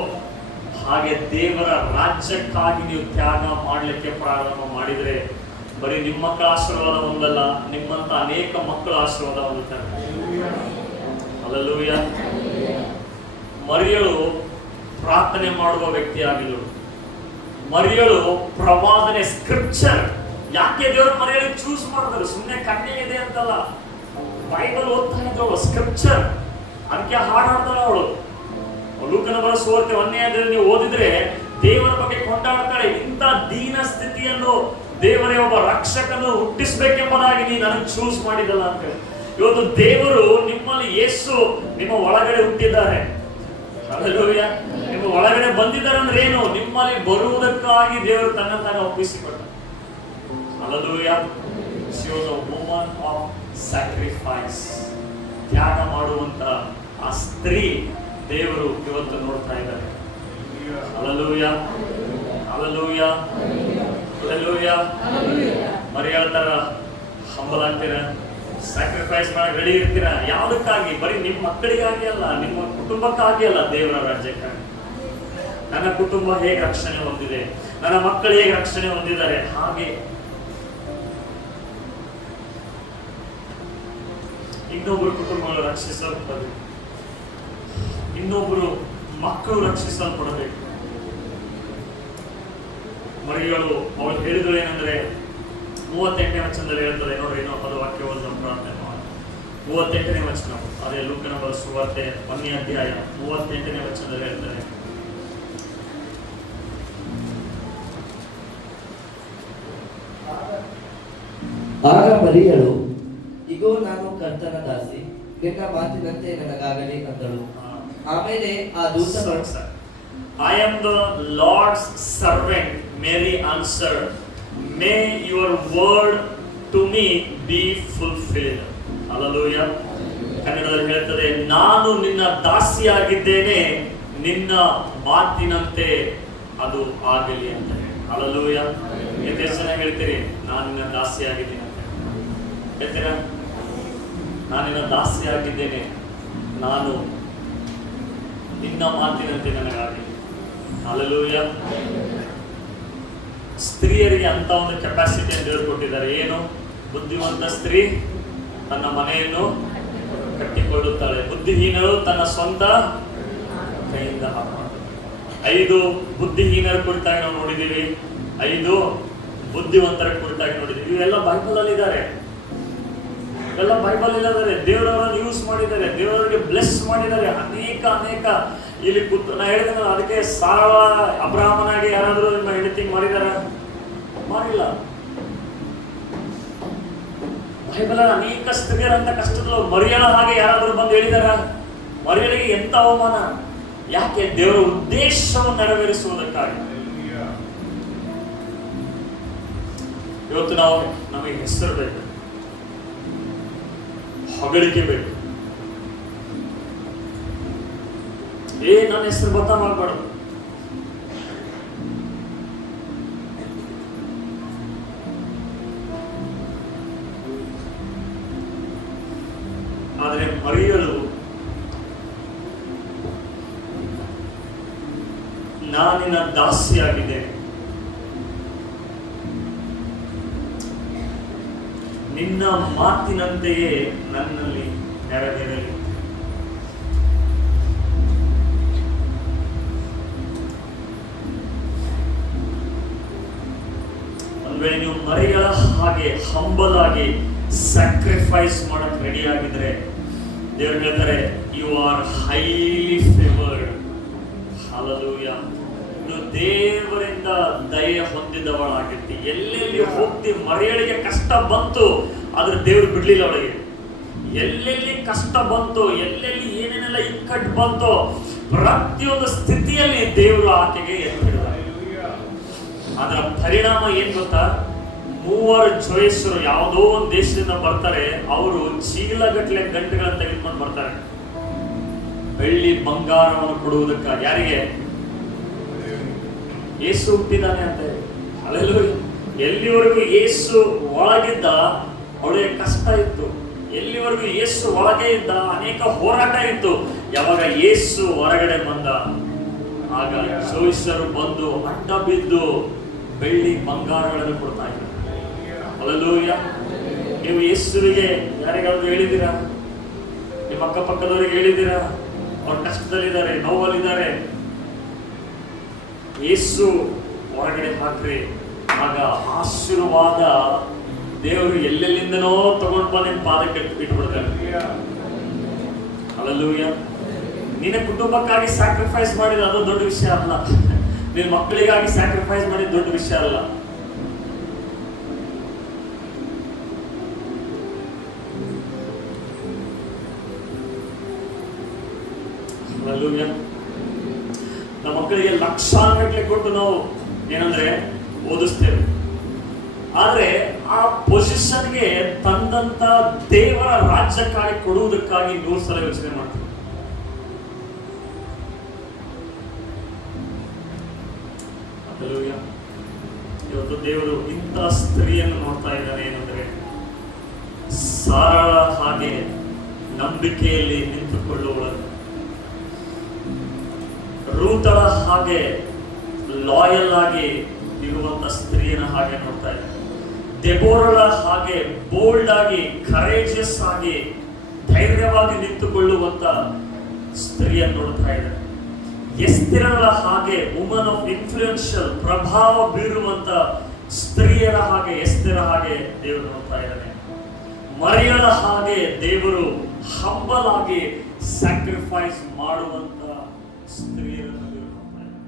ಹಾಗೆ ದೇವರ ರಾಜ್ಯಕ್ಕಾಗಿ ನೀವು ತ್ಯಾಗ ಮಾಡಲಿಕ್ಕೆ ಪ್ರಾರಂಭ ಮಾಡಿದ್ರೆ ಬರೀ ನಿಮ್ಮ ಮಕ್ಕಳ ಆಶೀರ್ವಾದ ಒಂದಲ್ಲ, ನಿಮ್ಮಂತ ಅನೇಕ ಮಕ್ಕಳ ಆಶೀರ್ವಾದ ಹೊಂದುತ್ತಾರೆ. ಹಲ್ಲೆಲೂಯಾ. ಮರಿಯಳು ಪ್ರಾರ್ಥನೆ ಮಾಡುವ ವ್ಯಕ್ತಿಯಾಗಿದ್ದಳು. ಮರಿಯಳು ಪ್ರವಾದನೆ, ಸ್ಕ್ರಿಪ್ಚರ್. ಯಾಕೆ ದೇವರು ಮರಿಯಳಿಗೆ ಚೂಸ್ ಮಾಡಿದ್ರು? ಸುಮ್ಮನೆ ಕನ್ಯೆ ಇದೆ ಅಂತಲ್ಲ, ಬೈಬಲ್ ಓದ್ತಾ ಇದ್ದವಳು, ಸ್ಕ್ರಿಪ್ಚರ್. ಅದಕ್ಕೆ ಹಾಡಾಡ್ತಾಳೆ ಅವಳು. ಲೂಕನ ಬರೆದ ಸುವಾರ್ತೆ 1ನೇ ಅಧ್ಯಾಯದಲ್ಲಿ ನೀವು ಓದಿದ್ರೆ ದೇವರ ಬಗ್ಗೆ ಕೊಂಡಾಡ್ತಾಳೆ. ಇಂಥ ದೀನ ಸ್ಥಿತಿಯನ್ನು ದೇವರೇ ಒಬ್ಬ ರಕ್ಷಕನು ಹುಟ್ಟಿಸಬೇಕೆಂಬುದಾಗಿ ನೀನು ನನಗೆ ಚೂಸ್ ಮಾಡಿದಲ್ಲ ಅಂತ ಹೇಳಿ. ಇವತ್ತು ದೇವರು ನಿಮ್ಮಲ್ಲಿ ಯೇಸು ನಿಮ್ಮ ಒಳಗಡೆ ಹುಟ್ಟಿದ್ದಾರೆ. ಹಲ್ಲೆಲೂಯಾ. ನಿಮ್ಮ ಒಳಗಡೆ ಬಂದಿದ್ದಾರೆ ಅಂದ್ರೆ ಏನು? ನಿಮ್ಮಲ್ಲಿ ಬರುವುದಕ್ಕಾಗಿ ದೇವರು ತನ್ನ ತಾನೇ ಒಪ್ಪಿಸಿಕೊಟ್ಟ. Hallelujah. She was a woman of sacrifice. ತ್ಯಾಗ ಮಾಡುವಂತ ಆ ಸ್ತ್ರೀ ದೇವರು ಇವತ್ತು ನೋಡ್ತಾ ಇದ್ದಾರೆ. Hallelujah, hallelujah, hallelujah. ಮರಿಯಳ ತರ ಹಂಬಲ್ ಆಗ್ತೀರಾ, ಸ್ಯಾಕ್ರಿಫೈಸ್ ಮಾಡಿ ರೆಡಿ ಇರ್ತೀರಾ. ಯಾವುದಕ್ಕಾಗಿ? ಬರೀ ನಿಮ್ಮ ಮಕ್ಕಳಿಗಾಗಿ ಅಲ್ಲ, ನಿಮ್ಮ ಕುಟುಂಬಕ್ಕಾಗಿ ಅಲ್ಲ, ದೇವರ ರಾಜ್ಯಕ್ಕಾಗಿ. ನನ್ನ ಕುಟುಂಬ ಹೇಗೆ ರಕ್ಷಣೆ ಹೊಂದಿದೆ, ನನ್ನ ಮಕ್ಕಳು ಹೇಗೆ ರಕ್ಷಣೆ ಹೊಂದಿದ್ದಾರೆ, ಹಾಗೆ ಇನ್ನೊಬ್ಬರು ಕುಟುಂಬಗಳು ರಕ್ಷಿಸಲ್ಪಡಬೇಕು, ಇನ್ನೊಬ್ಬರು ಮಕ್ಕಳು ರಕ್ಷಿಸಲ್ಪಡಬೇಕು. ಮರಿಯಳು ಅವಳು ಹೇಳಿದ್ರು ಏನಂದ್ರೆ 38ನೇ ವಚನದಲ್ಲಿ ಹೇಳ್ತದೆ ನೋಡ್ರಿ. ಇನ್ನೊಂದು ಪದ ವಾಕ್ಯವನ್ನು ಪ್ರಾರ್ಥನೆ ಮಾಡಿ. 38ನೇ ವಚನ, ಅದೇ ಲೂಕನ ಬರೆದ ಸುವಾರ್ತೆ 1ನೇ ಅಧ್ಯಾಯ 38ನೇ ವಚನದಲ್ಲಿ ಹೇಳ್ತಾರೆ, ಆಗ ಮರಿಯಳು, ಇಗೋ ನಾನು ಕರ್ತನ ದಾಸಿ, ನಿನ್ನ ಮಾತಿನಂತೆ ನನಗಾಗಲಿ ಅಂದಳು. ಆಮೇಲೆ ಆ ದೂತನು, I am the Lord's servant, Mary answered, may your word to me be fulfilled. Hallelujah. ಕನ್ನಡದಲ್ಲಿ ಹೇಳ್ತದೆ, ನಾನು ನಿನ್ನ ದಾಸಿಯಾಗಿದ್ದೇನೆ, ನಿನ್ನ ಮಾತಿನಂತೆ ಅದು ಆಗಲಿ ಅಂತ ಹೇಳಿ. Hallelujah. ಎಷ್ಟು ಜನ ಹೇಳ್ತೀರಿ ನಾನು ನಿನ್ನ ದಾಸಿಯಾಗಿದ್ದೀನಿ ಅಂತ ಹೇಳ್ತೀರಾ? ನಾನು ನಿನ್ನ ದಾಸಿಯಾಗಿದ್ದೇನೆ, ನಾನು ನಿನ್ನ ಮಾತಿನಂತೆ ನನಗಾಗಲಿ. ಹಲ್ಲೆಲೂಯಾ. ಸ್ತ್ರೀಯರಿಗೆ ಅಂತ ಒಂದು ಕೆಪಾಸಿಟಿಯನ್ನು ದೇವರು ಕೊಟ್ಟಿದ್ದಾರೆ. ಏನು? ಬುದ್ಧಿವಂತ ಸ್ತ್ರೀ ತನ್ನ ಮನೆಯನ್ನು ಕಟ್ಟಿಕೊಳ್ಳುತ್ತಾಳೆ, ಬುದ್ಧಿಹೀನರು ತನ್ನ ಸ್ವಂತ ಕೈಯಿಂದ ಹಾಳು ಮಾಡ್ತಾರೆ. 5 ಬುದ್ಧಿಹೀನರ ಕುರಿತಾಗಿ ನಾವು ನೋಡಿದ್ದೀವಿ, 5 ಬುದ್ಧಿವಂತರ ಕುರಿತಾಗಿ ನೋಡಿದ್ದೀವಿ. ಇವೆಲ್ಲ ಬೈಬಲ್ ಅಲ್ಲಿ ಇದ್ದಾರೆ, ಇವೆಲ್ಲ ಬೈಬಲ್ ಇಲ್ಲದರೆ ದೇವರವರನ್ನು ಯೂಸ್ ಮಾಡಿದ್ದಾರೆ, ದೇವರಿಗೆ ಬ್ಲೆಸ್ ಮಾಡಿದ್ದಾರೆ. ಅನೇಕ ಇಲ್ಲಿ ನಾ ಹೇಳಿದ ಅದಕ್ಕೆ ಸಾರ ಅಬ್ರಾಹ್ಮನಾಗಿ ಯಾರಾದರೂ ನಿಮ್ಮ ಹೆಂಡತಿ ಮಾಡಿದಾರ? ಮಾಡಿಲ್ಲ. ಬೈಬಲ್ ಅನೇಕ ಸ್ತ್ರೀಯರಂತ ಕಷ್ಟದಲ್ಲೂ ಮರಿಯಳ ಹಾಗೆ ಯಾರಾದರೂ ಬಂದು ಹೇಳಿದಾರ? ಮರಿಯಳಿಗೆ ಎಂತ ಅವಮಾನ. ಯಾಕೆ? ದೇವರ ಉದ್ದೇಶವನ್ನು ನೆರವೇರಿಸುವುದಕ್ಕಾಗಿ. ಇವತ್ತು ನಮಗೆ ಹೆಸರು ಬೇಕು, ಹೊಗಳಿಕೆ ಬೇಕು. ನನ್ನ ಹೆಸರು ಬದಲಾಗಬಾರ್ದು. ಆದರೆ ಮರಿಯಳು ನಾನಿನ ದಾಸಿಯಾಗಿದ್ದೇನೆ, ನಿನ್ನ ಮಾತಿನಂತೆಯೇ ನನ್ನಲ್ಲಿ ನೆರವೇರಲಿ. ಒಂದು ವೇಳೆ ನೀವು ಮರಿಯಳ ಹಾಗೆ ಹಂಬಲ್ ಆಗಿ ಸ್ಯಾಕ್ರಿಫೈಸ್ ಮಾಡಕ್ ರೆಡಿ ಆಗಿದ್ರೆ ದೇವರು ಹೇಳ್ತಾರೆ, you are highly favoured. Hallelujah. ನೀವು ದೇವರಿಂದ ದಯೆ ಹೊಂದಿದವಳಾಗಿರ್ತಿ. ಎಲ್ಲೆಲ್ಲಿ ಹೋಗ್ತಿ, ಮರಿಯಳಿಗೆ ಕಷ್ಟ ಬಂತು ಆದ್ರೆ ದೇವರು ಬಿಡ್ಲಿಲ್ಲ ಅವಳಿಗೆ. ಎಲ್ಲೆಲ್ಲಿ ಕಷ್ಟ ಬಂತು, ಎಲ್ಲೆಲ್ಲಿ ಏನೇನೆಲ್ಲ ಇಕ್ಕಟ್ಟು ಬಂತು, ಪ್ರತಿಯೊಂದು ಸ್ಥಿತಿಯಲ್ಲಿ ದೇವರು ಆಕೆಗೆ ಎತ್ತಿದ. ಅದರ ಪರಿಣಾಮ ಏನ್ ಗೊತ್ತಾ? 3 ಜೋಯಿಸರು ಯಾವುದೋ ಒಂದು ದೇಶದಿಂದ ಬರ್ತಾರೆ. ಅವರು ಚೀಲಗಟ್ಟಲೆ ಗಂಟೆಗಳನ್ನು ತೆಗೆದುಕೊಂಡು ಬರ್ತಾರೆ. ಬೆಳ್ಳಿ ಬಂಗಾರವನ್ನು ಕೊಡುವುದಕ್ಕಾಗಿ. ಯಾರಿಗೆ? ಯೇಸು ಹುಟ್ಟಿದಾನೆ ಅಂತ. ಹಲ್ಲೆಲೂಯಾ. ಎಲ್ಲಿವರೆಗೂ ಯೇಸು ಒಳಗಿದ್ದ ಅವಳಿಗೆ ಕಷ್ಟ ಇತ್ತು, ಎಲ್ಲಿವರೆಗೂ ಯೇಸು ಒಳಗೆ ಇದ್ದ ಅನೇಕ ಹೋರಾಟ ಇತ್ತು. ಯಾವಾಗ ಯೇಸು ಹೊರಗಡೆ ಬಂದ ಆಗ ಸೋಯಿಸರು ಬಂದು ಅಡ್ಡ ಬಿದ್ದು ಬೆಳ್ಳಿ ಬಂಗಾರಗಳನ್ನು ಕೊಡ್ತಾ ಇದ್ದಾರೆ. ಹಲ್ಲೆಲೂಯಾ. ನೀವು ಯೇಸುವಿಗೆ ಯಾರಿಗಾದ್ರೂ ಹೇಳಿದ್ದೀರಾ? ನಿಮ್ಮ ಅಕ್ಕಪಕ್ಕದವರಿಗೆ ಹೇಳಿದ್ದೀರಾ? ಅವ್ರ ಕಷ್ಟದಲ್ಲಿದ್ದಾರೆ, ನೋವಲ್ಲಿದ್ದಾರೆ, ಯೇಸು ಹೊರಗಡೆ ಹಾಕ್ರಿ, ಆಗ ಆಶೀರ್ವಾದ ದೇವರು ಎಲ್ಲೆಲ್ಲಿಂದನೋ ತಗೊಂಡು ಬಂದು ನಿನ್ನ ಪಾದಕ್ಕೆ ಇಟ್ಬಿಡ್ತಾರೆ. ಹಲ್ಲೆಲೂಯಾ. ನಿನ್ನ ಕುಟುಂಬಕ್ಕಾಗಿ ಸ್ಯಾಕ್ರಿಫೈಸ್ ಮಾಡಿದ ಅದು ದೊಡ್ಡ ವಿಷಯ ಅಲ್ಲ, ನಿನ್ನ ಮಕ್ಕಳಿಗಾಗಿ ಸ್ಯಾಕ್ರಿಫೈಸ್ ಮಾಡಿದ ದೊಡ್ಡ ವಿಷಯ ಅಲ್ಲ. ಹಲ್ಲೆಲೂಯಾ. ನಮ್ಮ ಮಕ್ಕಳಿಗೆ ಲಕ್ಷಾನುಗಟ್ಟಲೆ ಕೊಟ್ಟು ನಾವು ಏನಂದ್ರೆ ಓದಿಸ್ತೇವೆ, ಆದ್ರೆ ಆ ಪೊಸಿಷನ್ಗೆ ತಂದಂತ ದೇವರ ರಾಜ್ಯಕ್ಕಾಗಿ ಕೊಡುವುದಕ್ಕಾಗಿ 100 ಸಲ ಯೋಚನೆ ಮಾಡ್ತೀವಿ. ಹಲ್ಲೆಲೂಯಾ. ಇವತ್ತು ದೇವರು ಇಂಥ ಸ್ತ್ರೀಯನ್ನು ನೋಡ್ತಾ ಇದ್ದಾನೆ. ಏನಂದ್ರೆ ಸರಳ ಹಾಗೆ ನಂಬಿಕೆಯಲ್ಲಿ ನಿಂತುಕೊಳ್ಳುವಳು, ರೂತಳ ಹಾಗೆ ಲಾಯಲ್ ಆಗಿ ಇರುವಂತ ಸ್ತ್ರೀಯನ ಹಾಗೆ ನೋಡ್ತಾ ಇದ್ದಾರೆ. ದೆಬೋರಳ ಹಾಗೆ ಬೋಲ್ಡ್ ಆಗಿ ಕರೇಜಿಯಸ್ ಆಗಿ ಧೈರ್ಯವಾಗಿ ನಿಂತುಕೊಳ್ಳುವಂತ ಸ್ತ್ರೀಯನ್ನು ನೋಡ್ತಾ ಇದ್ದಾರೆ. ಎಸ್ತೇರಳ ಹಾಗೆ ವುಮನ್ ಆಫ್ ಇನ್ಫ್ಲೂಯೆನ್ಷಿಯಲ್ ಪ್ರಭಾವ ಬೀರುವಂತ ಸ್ತ್ರೀಯರ ಹಾಗೆ ಎಸ್ತೇರ ಹಾಗೆ ದೇವರು ನೋಡ್ತಾ ಇದ್ದಾನೆ. ಮರಿಯಳ ಹಾಗೆ ದೇವರು ಹಂಬಲ್ ಆಗಿ ಸ್ಯಾಕ್ರಿಫೈಸ್ ಮಾಡುವಂತ ಸ್ತ್ರೀಯರನ್ನು ದೇವರು ನೋಡ್ತಾ ಇದ್ದಾನೆ.